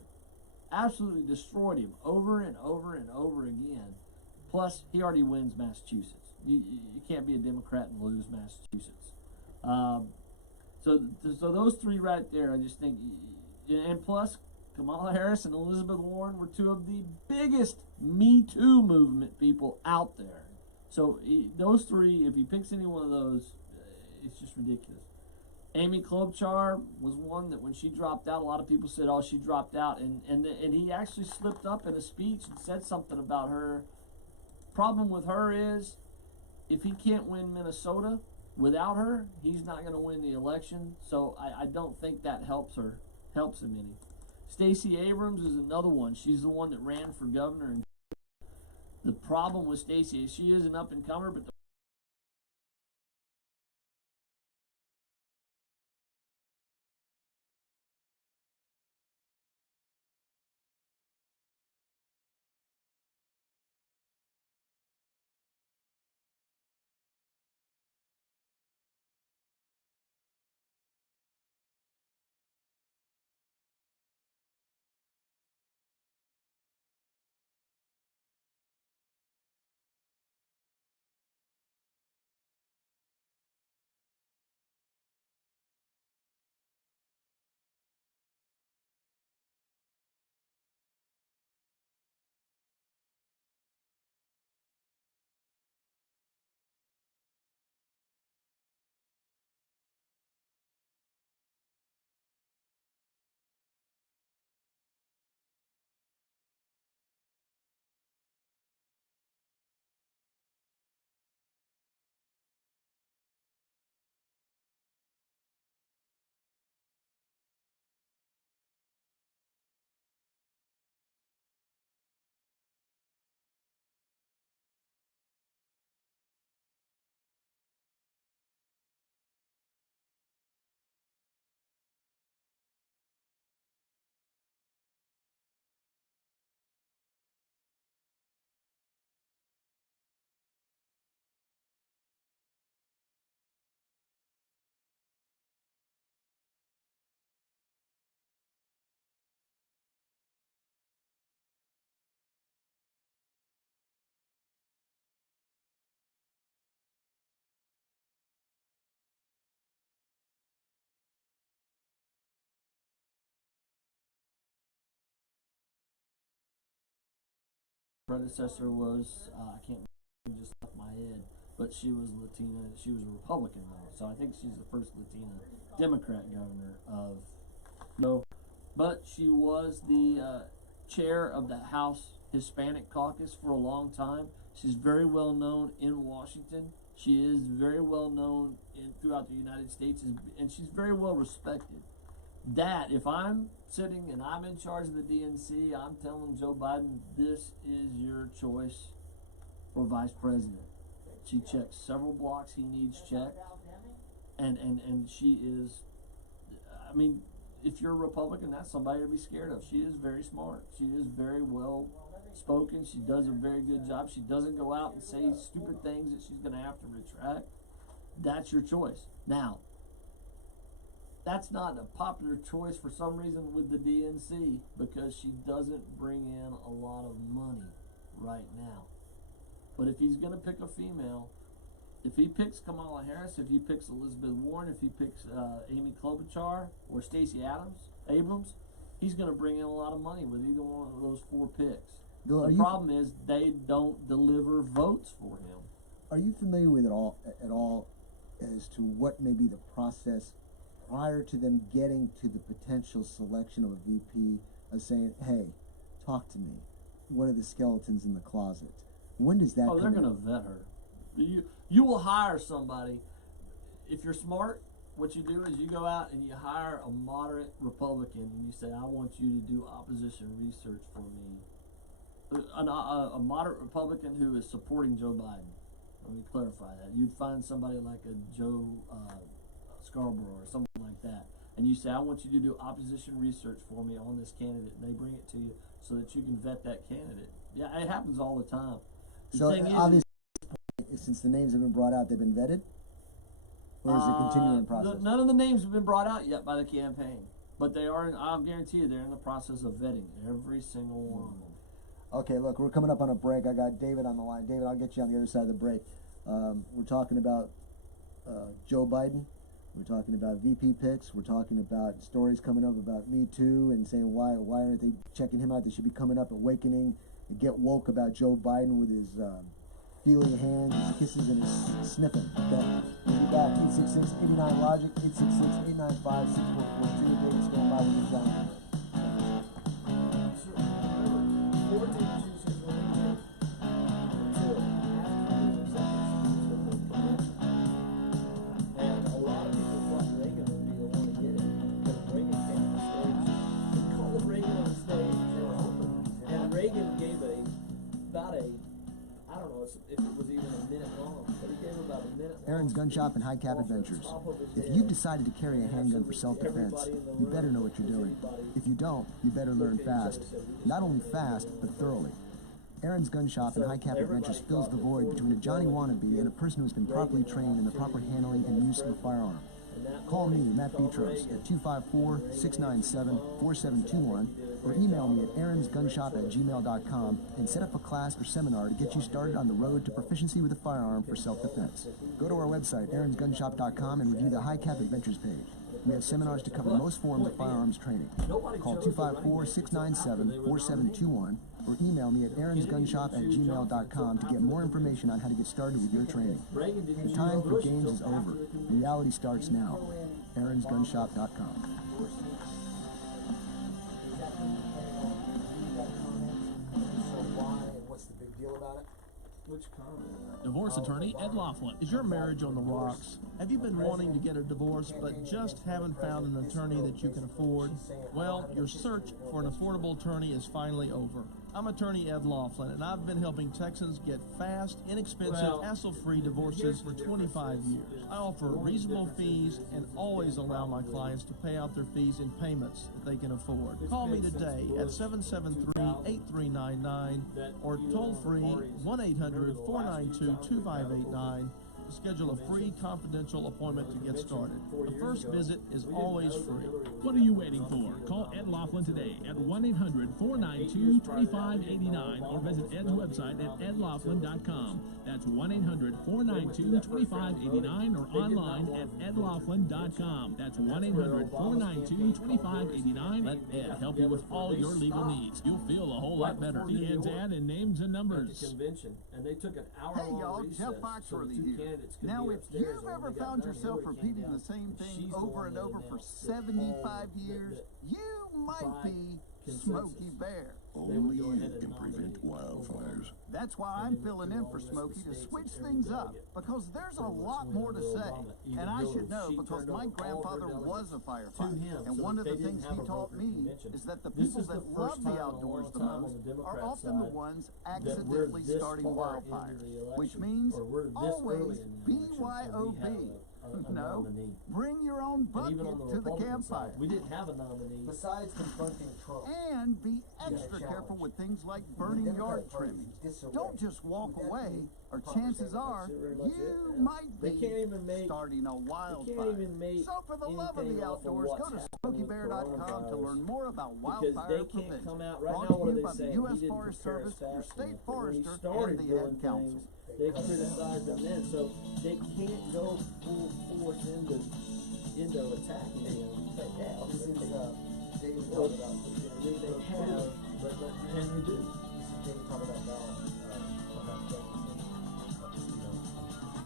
Absolutely destroyed him over and over and over again. Plus, he already wins Massachusetts. You can't be a Democrat and lose Massachusetts. So those three right there, I just think, and plus, Kamala Harris and Elizabeth Warren were two of the biggest Me Too movement people out there. So those three, if he picks any one of those, it's just ridiculous. Amy Klobuchar was one that when she dropped out, a lot of people said, "Oh, she dropped out," and he actually slipped up in a speech and said something about her. Problem with her is, if he can't win Minnesota without her, he's not going to win the election. So I don't think that helps him any. Stacey Abrams is another one. She's the one that ran for governor. The problem with Stacey is she is an up-and-comer, but the predecessor was, I can't remember just off my head, but she was Latina. She was a Republican though, so I think she's the first Latina Democrat governor of. No, but she was the chair of the House Hispanic Caucus for a long time. She's very well known in Washington. She is very well known throughout the United States, and she's very well respected. That, if I'm sitting and I'm in charge of the DNC, I'm telling Joe Biden, this is your choice for vice president. She checks several blocks he needs checked, and she is, I mean, if you're a Republican, that's somebody to be scared of. She is very smart. She is very well spoken. She does a very good job. She doesn't go out and say stupid things that she's going to have to retract. That's your choice. Now, that's not a popular choice for some reason with the DNC because she doesn't bring in a lot of money right now. But if he's going to pick a female, if he picks Kamala Harris, if he picks Elizabeth Warren, if he picks Amy Klobuchar or Stacey Abrams, he's going to bring in a lot of money with either one of those four picks. Bill, the problem is they don't deliver votes for him. Are you familiar with it at all as to what may be the process prior to them getting to the potential selection of a VP of saying, hey, talk to me. What are the skeletons in the closet? When does that come they're going to vet her. You will hire somebody. If you're smart, what you do is you go out and you hire a moderate Republican and you say, I want you to do opposition research for me. A moderate Republican who is supporting Joe Biden. Let me clarify that. You'd find somebody like a Joe Scarborough or something like that. And you say, I want you to do opposition research for me on this candidate. And they bring it to you so that you can vet that candidate. Yeah, it happens all the time. So obviously, since the names have been brought out, they've been vetted? Or is it a continuing process? None of the names have been brought out yet by the campaign. But they are, I'll guarantee you, they're in the process of vetting every single one of them. Okay, look, we're coming up on a break. I got David on the line. David, I'll get you on the other side of the break. We're talking about Joe Biden. We're talking about VP picks. We're talking about stories coming up about Me Too and saying why aren't they checking him out? They should be coming up, awakening, and get woke about Joe Biden with his feeling hands, his kisses, and his sniffing. Okay, we'll be back. 866-89-LOGIC, 866-895-6442. David, stand by. We'll get you on the break. Aaron's Gun Shop and High Cap Adventures. If you've decided to carry a handgun for self-defense, you better know what you're doing. If you don't, you better learn fast. Not only fast, but thoroughly. Aaron's Gun Shop and High Cap Adventures fills the void between a Johnny wannabe and a person who's been properly trained in the proper handling and use of a firearm. Call me, Matt Petros, at 254-697-4721 or email me at aaronsgunshop@gmail.com and set up a class or seminar to get you started on the road to proficiency with a firearm for self-defense. Go to our website, aaronsgunshop.com, and review the High Cap Adventures page. We have seminars to cover most forms of firearms training. Call 254-697-4721 or email me at aaronsgunshop@gmail.com to get more information on how to get started with your training. The time for games is over. Reality starts now. aaronsgunshop.com. What's the big deal about it? Which comment? Divorce attorney Ed Laughlin. Is your marriage on the rocks? Have you been wanting to get a divorce but just haven't found an attorney that you can afford? Well, your search for an affordable attorney is finally over. I'm attorney Ed Laughlin, and I've been helping Texans get fast, inexpensive, hassle-free divorces for 25 years. I offer reasonable fees and always allow my clients to pay out their fees in payments that they can afford. Call me today at 773-8399 or toll-free 1-800-492-2589. to schedule a free confidential appointment to get started. The first visit is always free. What are you waiting for? Call Ed Laughlin today at 1-800-492-2589 or visit Ed's website at edlaughlin.com. That's 1-800-492-2589 or online at edlaughlin.com. That's 1-800-492-2589. Let Ed help you with all your legal needs. You'll feel a whole lot better. The Ed's ad and names and numbers. Convention, and they took an hour Hey y'all, Jeff Foxworthy here. Now, if you've ever found yourself repeating the same thing over and over for 75 years, you might be Smokey Bear. Only you can prevent wildfires. That's why I'm filling in for Smokey to switch things up, because there's a lot more to say. And I should know, because my grandfather was a firefighter. And one of the things he taught me is that the people that love the outdoors the most are often the ones accidentally starting wildfires. Which means always BYOB. No, bring your own bucket to the campfire. We didn't have a nominee. Besides confronting Trump. And be extra careful with things like burning yard trimmings. Don't just walk away, or chances are you might be starting a wildfire. So for the love of the outdoors, go to SmokeyBear.com to learn more about wildfire prevention. Brought to you by the U.S. Forest Service, your state forester, and the Ad Council. They criticized them then, so they can't go full force into attacking him. This is David Well, talking about. they have, but and they do. This is David talking about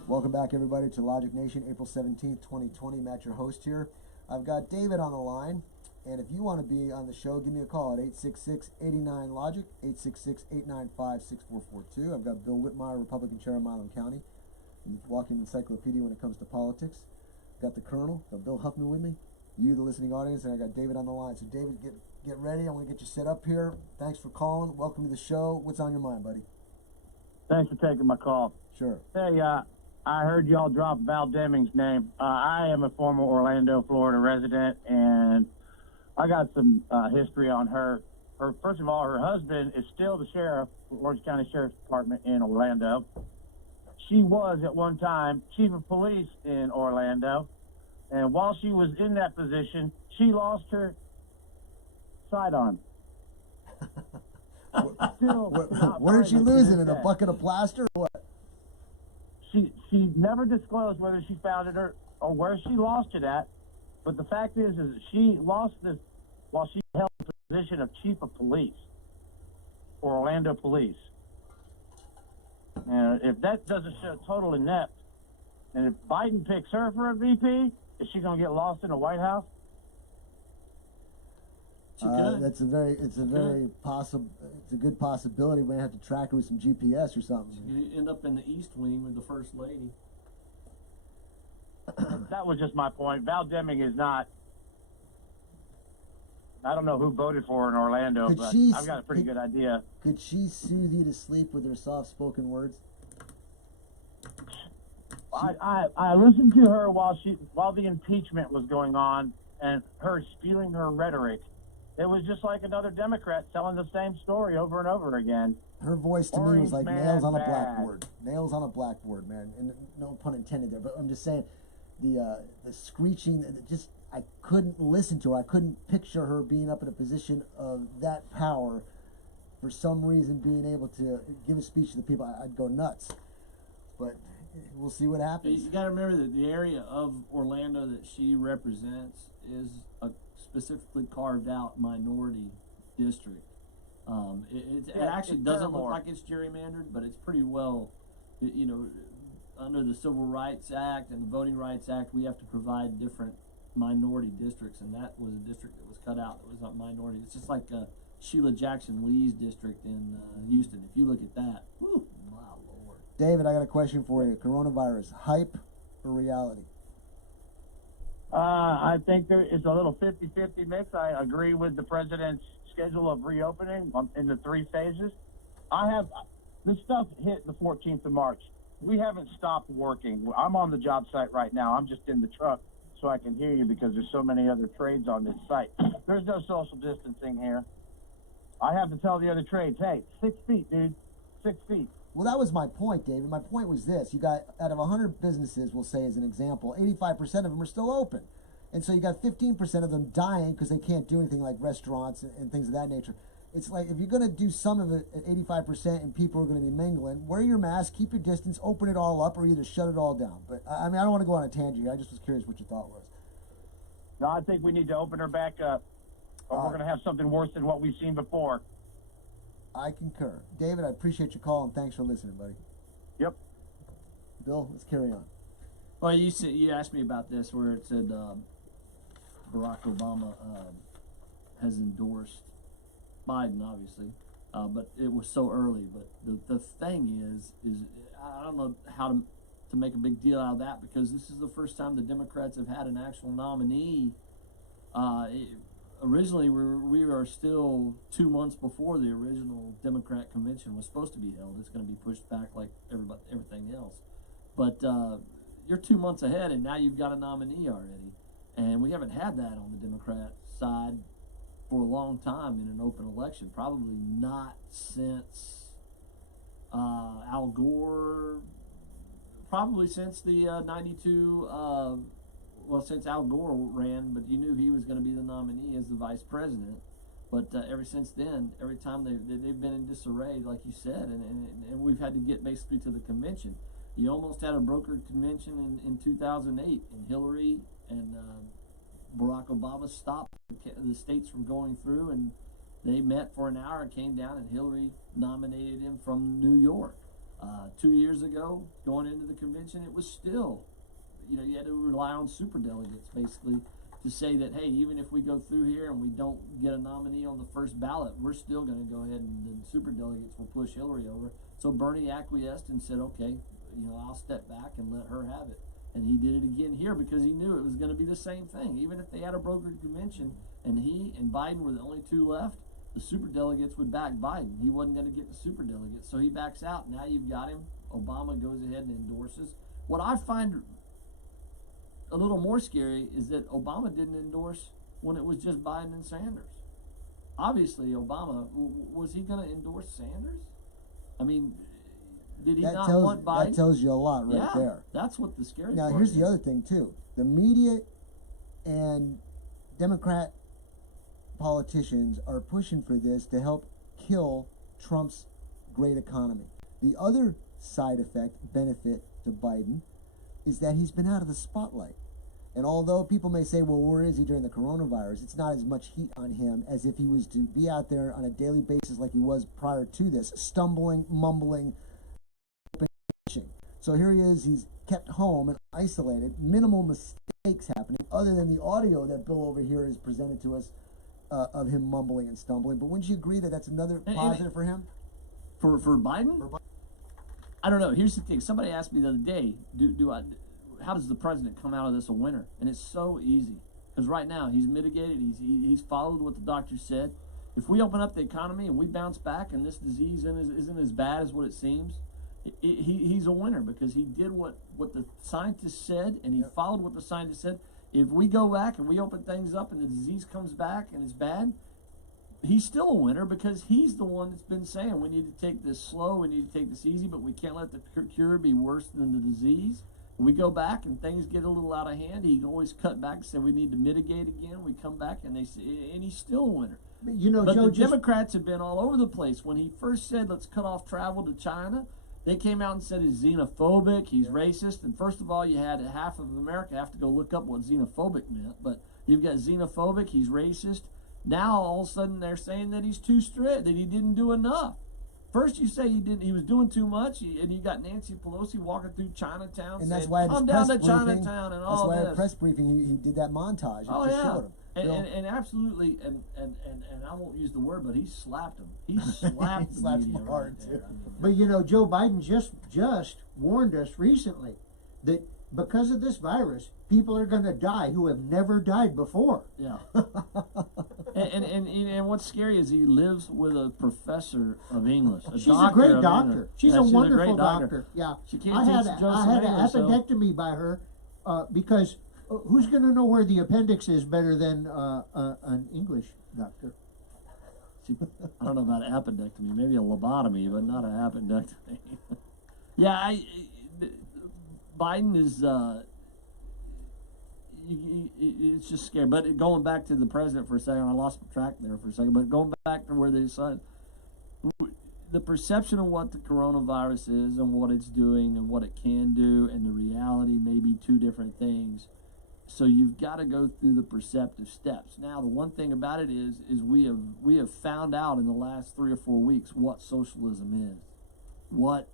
Welcome back, everybody, to Logic Nation, April 17th, 2020. Matt, your host here. I've got David on the line, and if you want to be on the show, give me a call at 866-89-LOGIC, 866-895-6442. I've got Bill Whitmire, Republican Chair of Milam County, walking encyclopedia when it comes to politics. Got the Colonel, got Bill Huffman with me, you, the listening audience, and I got David on the line. So, David, get ready. I'm going to get you set up here. Thanks for calling. Welcome to the show. What's on your mind, buddy? Thanks for taking my call. Sure. Hey, I heard y'all drop Val Deming's name. I am a former Orlando, Florida resident, and I got some history on her. First of all, her husband is still the sheriff, Orange County Sheriff's Department in Orlando. She was at one time chief of police in Orlando, and while she was in that position, she lost her sidearm. Where did she lose it? In a bucket of plaster or what? She never disclosed whether she found it or where she lost it at, but the fact is that she lost this while she held the position of chief of police for Orlando Police. And if that doesn't show total inept, and if Biden picks her for a VP, is she going to get lost in the White House? It's a good possibility. We're gonna have to track her with some GPS or something. You end up in the East Wing with the First Lady. That was just my point. Val Deming is not. I don't know who voted for her in Orlando, but I've got a pretty good idea. Could she soothe you to sleep with her soft-spoken words? I listened to her while the impeachment was going on, and her spewing her rhetoric. It was just like another Democrat telling the same story over and over again. Her voice to me was like nails on a blackboard. Nails on a blackboard, man. And no pun intended there, but I'm just saying the screeching, I couldn't listen to her. I couldn't picture her being up in a position of that power. For some reason, being able to give a speech to the people, I'd go nuts. But we'll see what happens. You got to remember that the area of Orlando that she represents is a specifically carved out minority district. It actually doesn't look like it's gerrymandered, but it's pretty well, under the Civil Rights Act and the Voting Rights Act, we have to provide different minority districts, and that was a district that was cut out that was a minority. It's just like Sheila Jackson Lee's district in Houston. If you look at that, whew, my Lord. David, I got a question for you. Coronavirus, hype or reality? I think there is a little 50-50 mix. I agree with the president's schedule of reopening in the 3 phases. This stuff hit the 14th of March. We haven't stopped working. I'm on the job site right now. I'm just in the truck so I can hear you because there's so many other trades on this site. There's no social distancing here. I have to tell the other trades, hey, 6 feet, dude. 6 feet. Well, that was my point, David. My point was this. You got, out of 100 businesses, we'll say as an example, 85% of them are still open. And so you got 15% of them dying because they can't do anything, like restaurants and things of that nature. It's like, if you're going to do some of it at 85% and people are going to be mingling, wear your mask, keep your distance, open it all up, or either shut it all down. But, I mean, I don't want to go on a tangent here. I just was curious what your thought was. No, I think we need to open her back up, or we're going to have something worse than what we've seen before. I concur. David, I appreciate your call, and thanks for listening, buddy. Yep. Bill, let's carry on. Well, you asked me about this, where it said Barack Obama has endorsed Biden, obviously, but it was so early. But the thing is I don't know how to make a big deal out of that, because this is the first time the Democrats have had an actual nominee. Originally, we are still 2 months before the original Democrat convention was supposed to be held. It's going to be pushed back like everything else. But you're 2 months ahead, and now you've got a nominee already. And we haven't had that on the Democrat side for a long time in an open election. Probably not since Al Gore. Probably since the 92. Well, since Al Gore ran, but you knew he was going to be the nominee as the vice president. But ever since then, every time they've been in disarray, like you said, and we've had to get basically to the convention. You almost had a brokered convention in 2008, and Hillary and Barack Obama stopped the states from going through, and they met for an hour and came down, and Hillary nominated him from New York. 2 years ago, going into the convention, it was still, you had to rely on superdelegates basically to say that, hey, even if we go through here and we don't get a nominee on the first ballot, we're still going to go ahead and the superdelegates will push Hillary over. So Bernie acquiesced and said, okay, I'll step back and let her have it. And he did it again here because he knew it was going to be the same thing. Even if they had a brokered convention and he and Biden were the only two left, the superdelegates would back Biden. He wasn't going to get the superdelegates, so he backs out. Now you've got him. Obama goes ahead and endorses. What I find a little more scary is that Obama didn't endorse when it was just Biden and Sanders. Obviously, Obama, was he going to endorse Sanders? I mean, did he not want Biden? That tells you a lot right there. That's what the scary Now, part here's is. the other thing, too. The media and Democrat politicians are pushing for this to help kill Trump's great economy. The other side effect, benefit to Biden, is that he's been out of the spotlight. And although people may say, well, where is he during the coronavirus? It's not as much heat on him as if he was to be out there on a daily basis like he was prior to this, stumbling, mumbling, pitching. So here he is, he's kept home and isolated, minimal mistakes happening, other than the audio that Bill over here has presented to us of him mumbling and stumbling. But wouldn't you agree that that's another positive for him? For Biden? I don't know. Here's the thing. Somebody asked me the other day, how does the president come out of this a winner? And it's so easy. Because right now, he's mitigated. He's followed what the doctor said. If we open up the economy and we bounce back and this disease isn't as bad as what it seems, he's a winner because he did what the scientists said, and he followed what the scientists said. If we go back and we open things up and the disease comes back and it's bad, he's still a winner because he's the one that's been saying we need to take this slow, we need to take this easy, but we can't let the cure be worse than the disease. We go back and things get a little out of hand. He can always cut back and say we need to mitigate again. We come back and he's still a winner. But Joe, the Democrats have been all over the place. When he first said let's cut off travel to China, they came out and said he's xenophobic, he's racist, and first of all, you had half of America have to go look up what xenophobic meant. But you've got xenophobic, he's racist. Now all of a sudden they're saying that he's too strict, that he didn't do enough. First you say he was doing too much, and you got Nancy Pelosi walking through Chinatown And saying, that's why come down to Chinatown and all this. That's why at press briefing he did that montage. It Oh just yeah, showed him. and absolutely, and I won't use the word, but he slapped him. He slapped He slapped the him media hard, right there. too. I mean, But Joe Biden just warned us recently that because of this virus, people are going to die who have never died before. Yeah. and what's scary is he lives with a professor of English. She's a great doctor. She's a wonderful doctor. Yeah. She can't I had teach an Joseph English, so- appendectomy by her because who's going to know where the appendix is better than an English doctor? I don't know about appendectomy, maybe a lobotomy, but not a appendectomy. Yeah, Biden is, it's just scary. But going back to the president for a second, I lost track there for a second, but going back to where they said, the perception of what the coronavirus is and what it's doing and what it can do and the reality may be two different things. So you've got to go through the perceptive steps. Now, the one thing about it is we have found out in the last 3 or 4 weeks what socialism is, what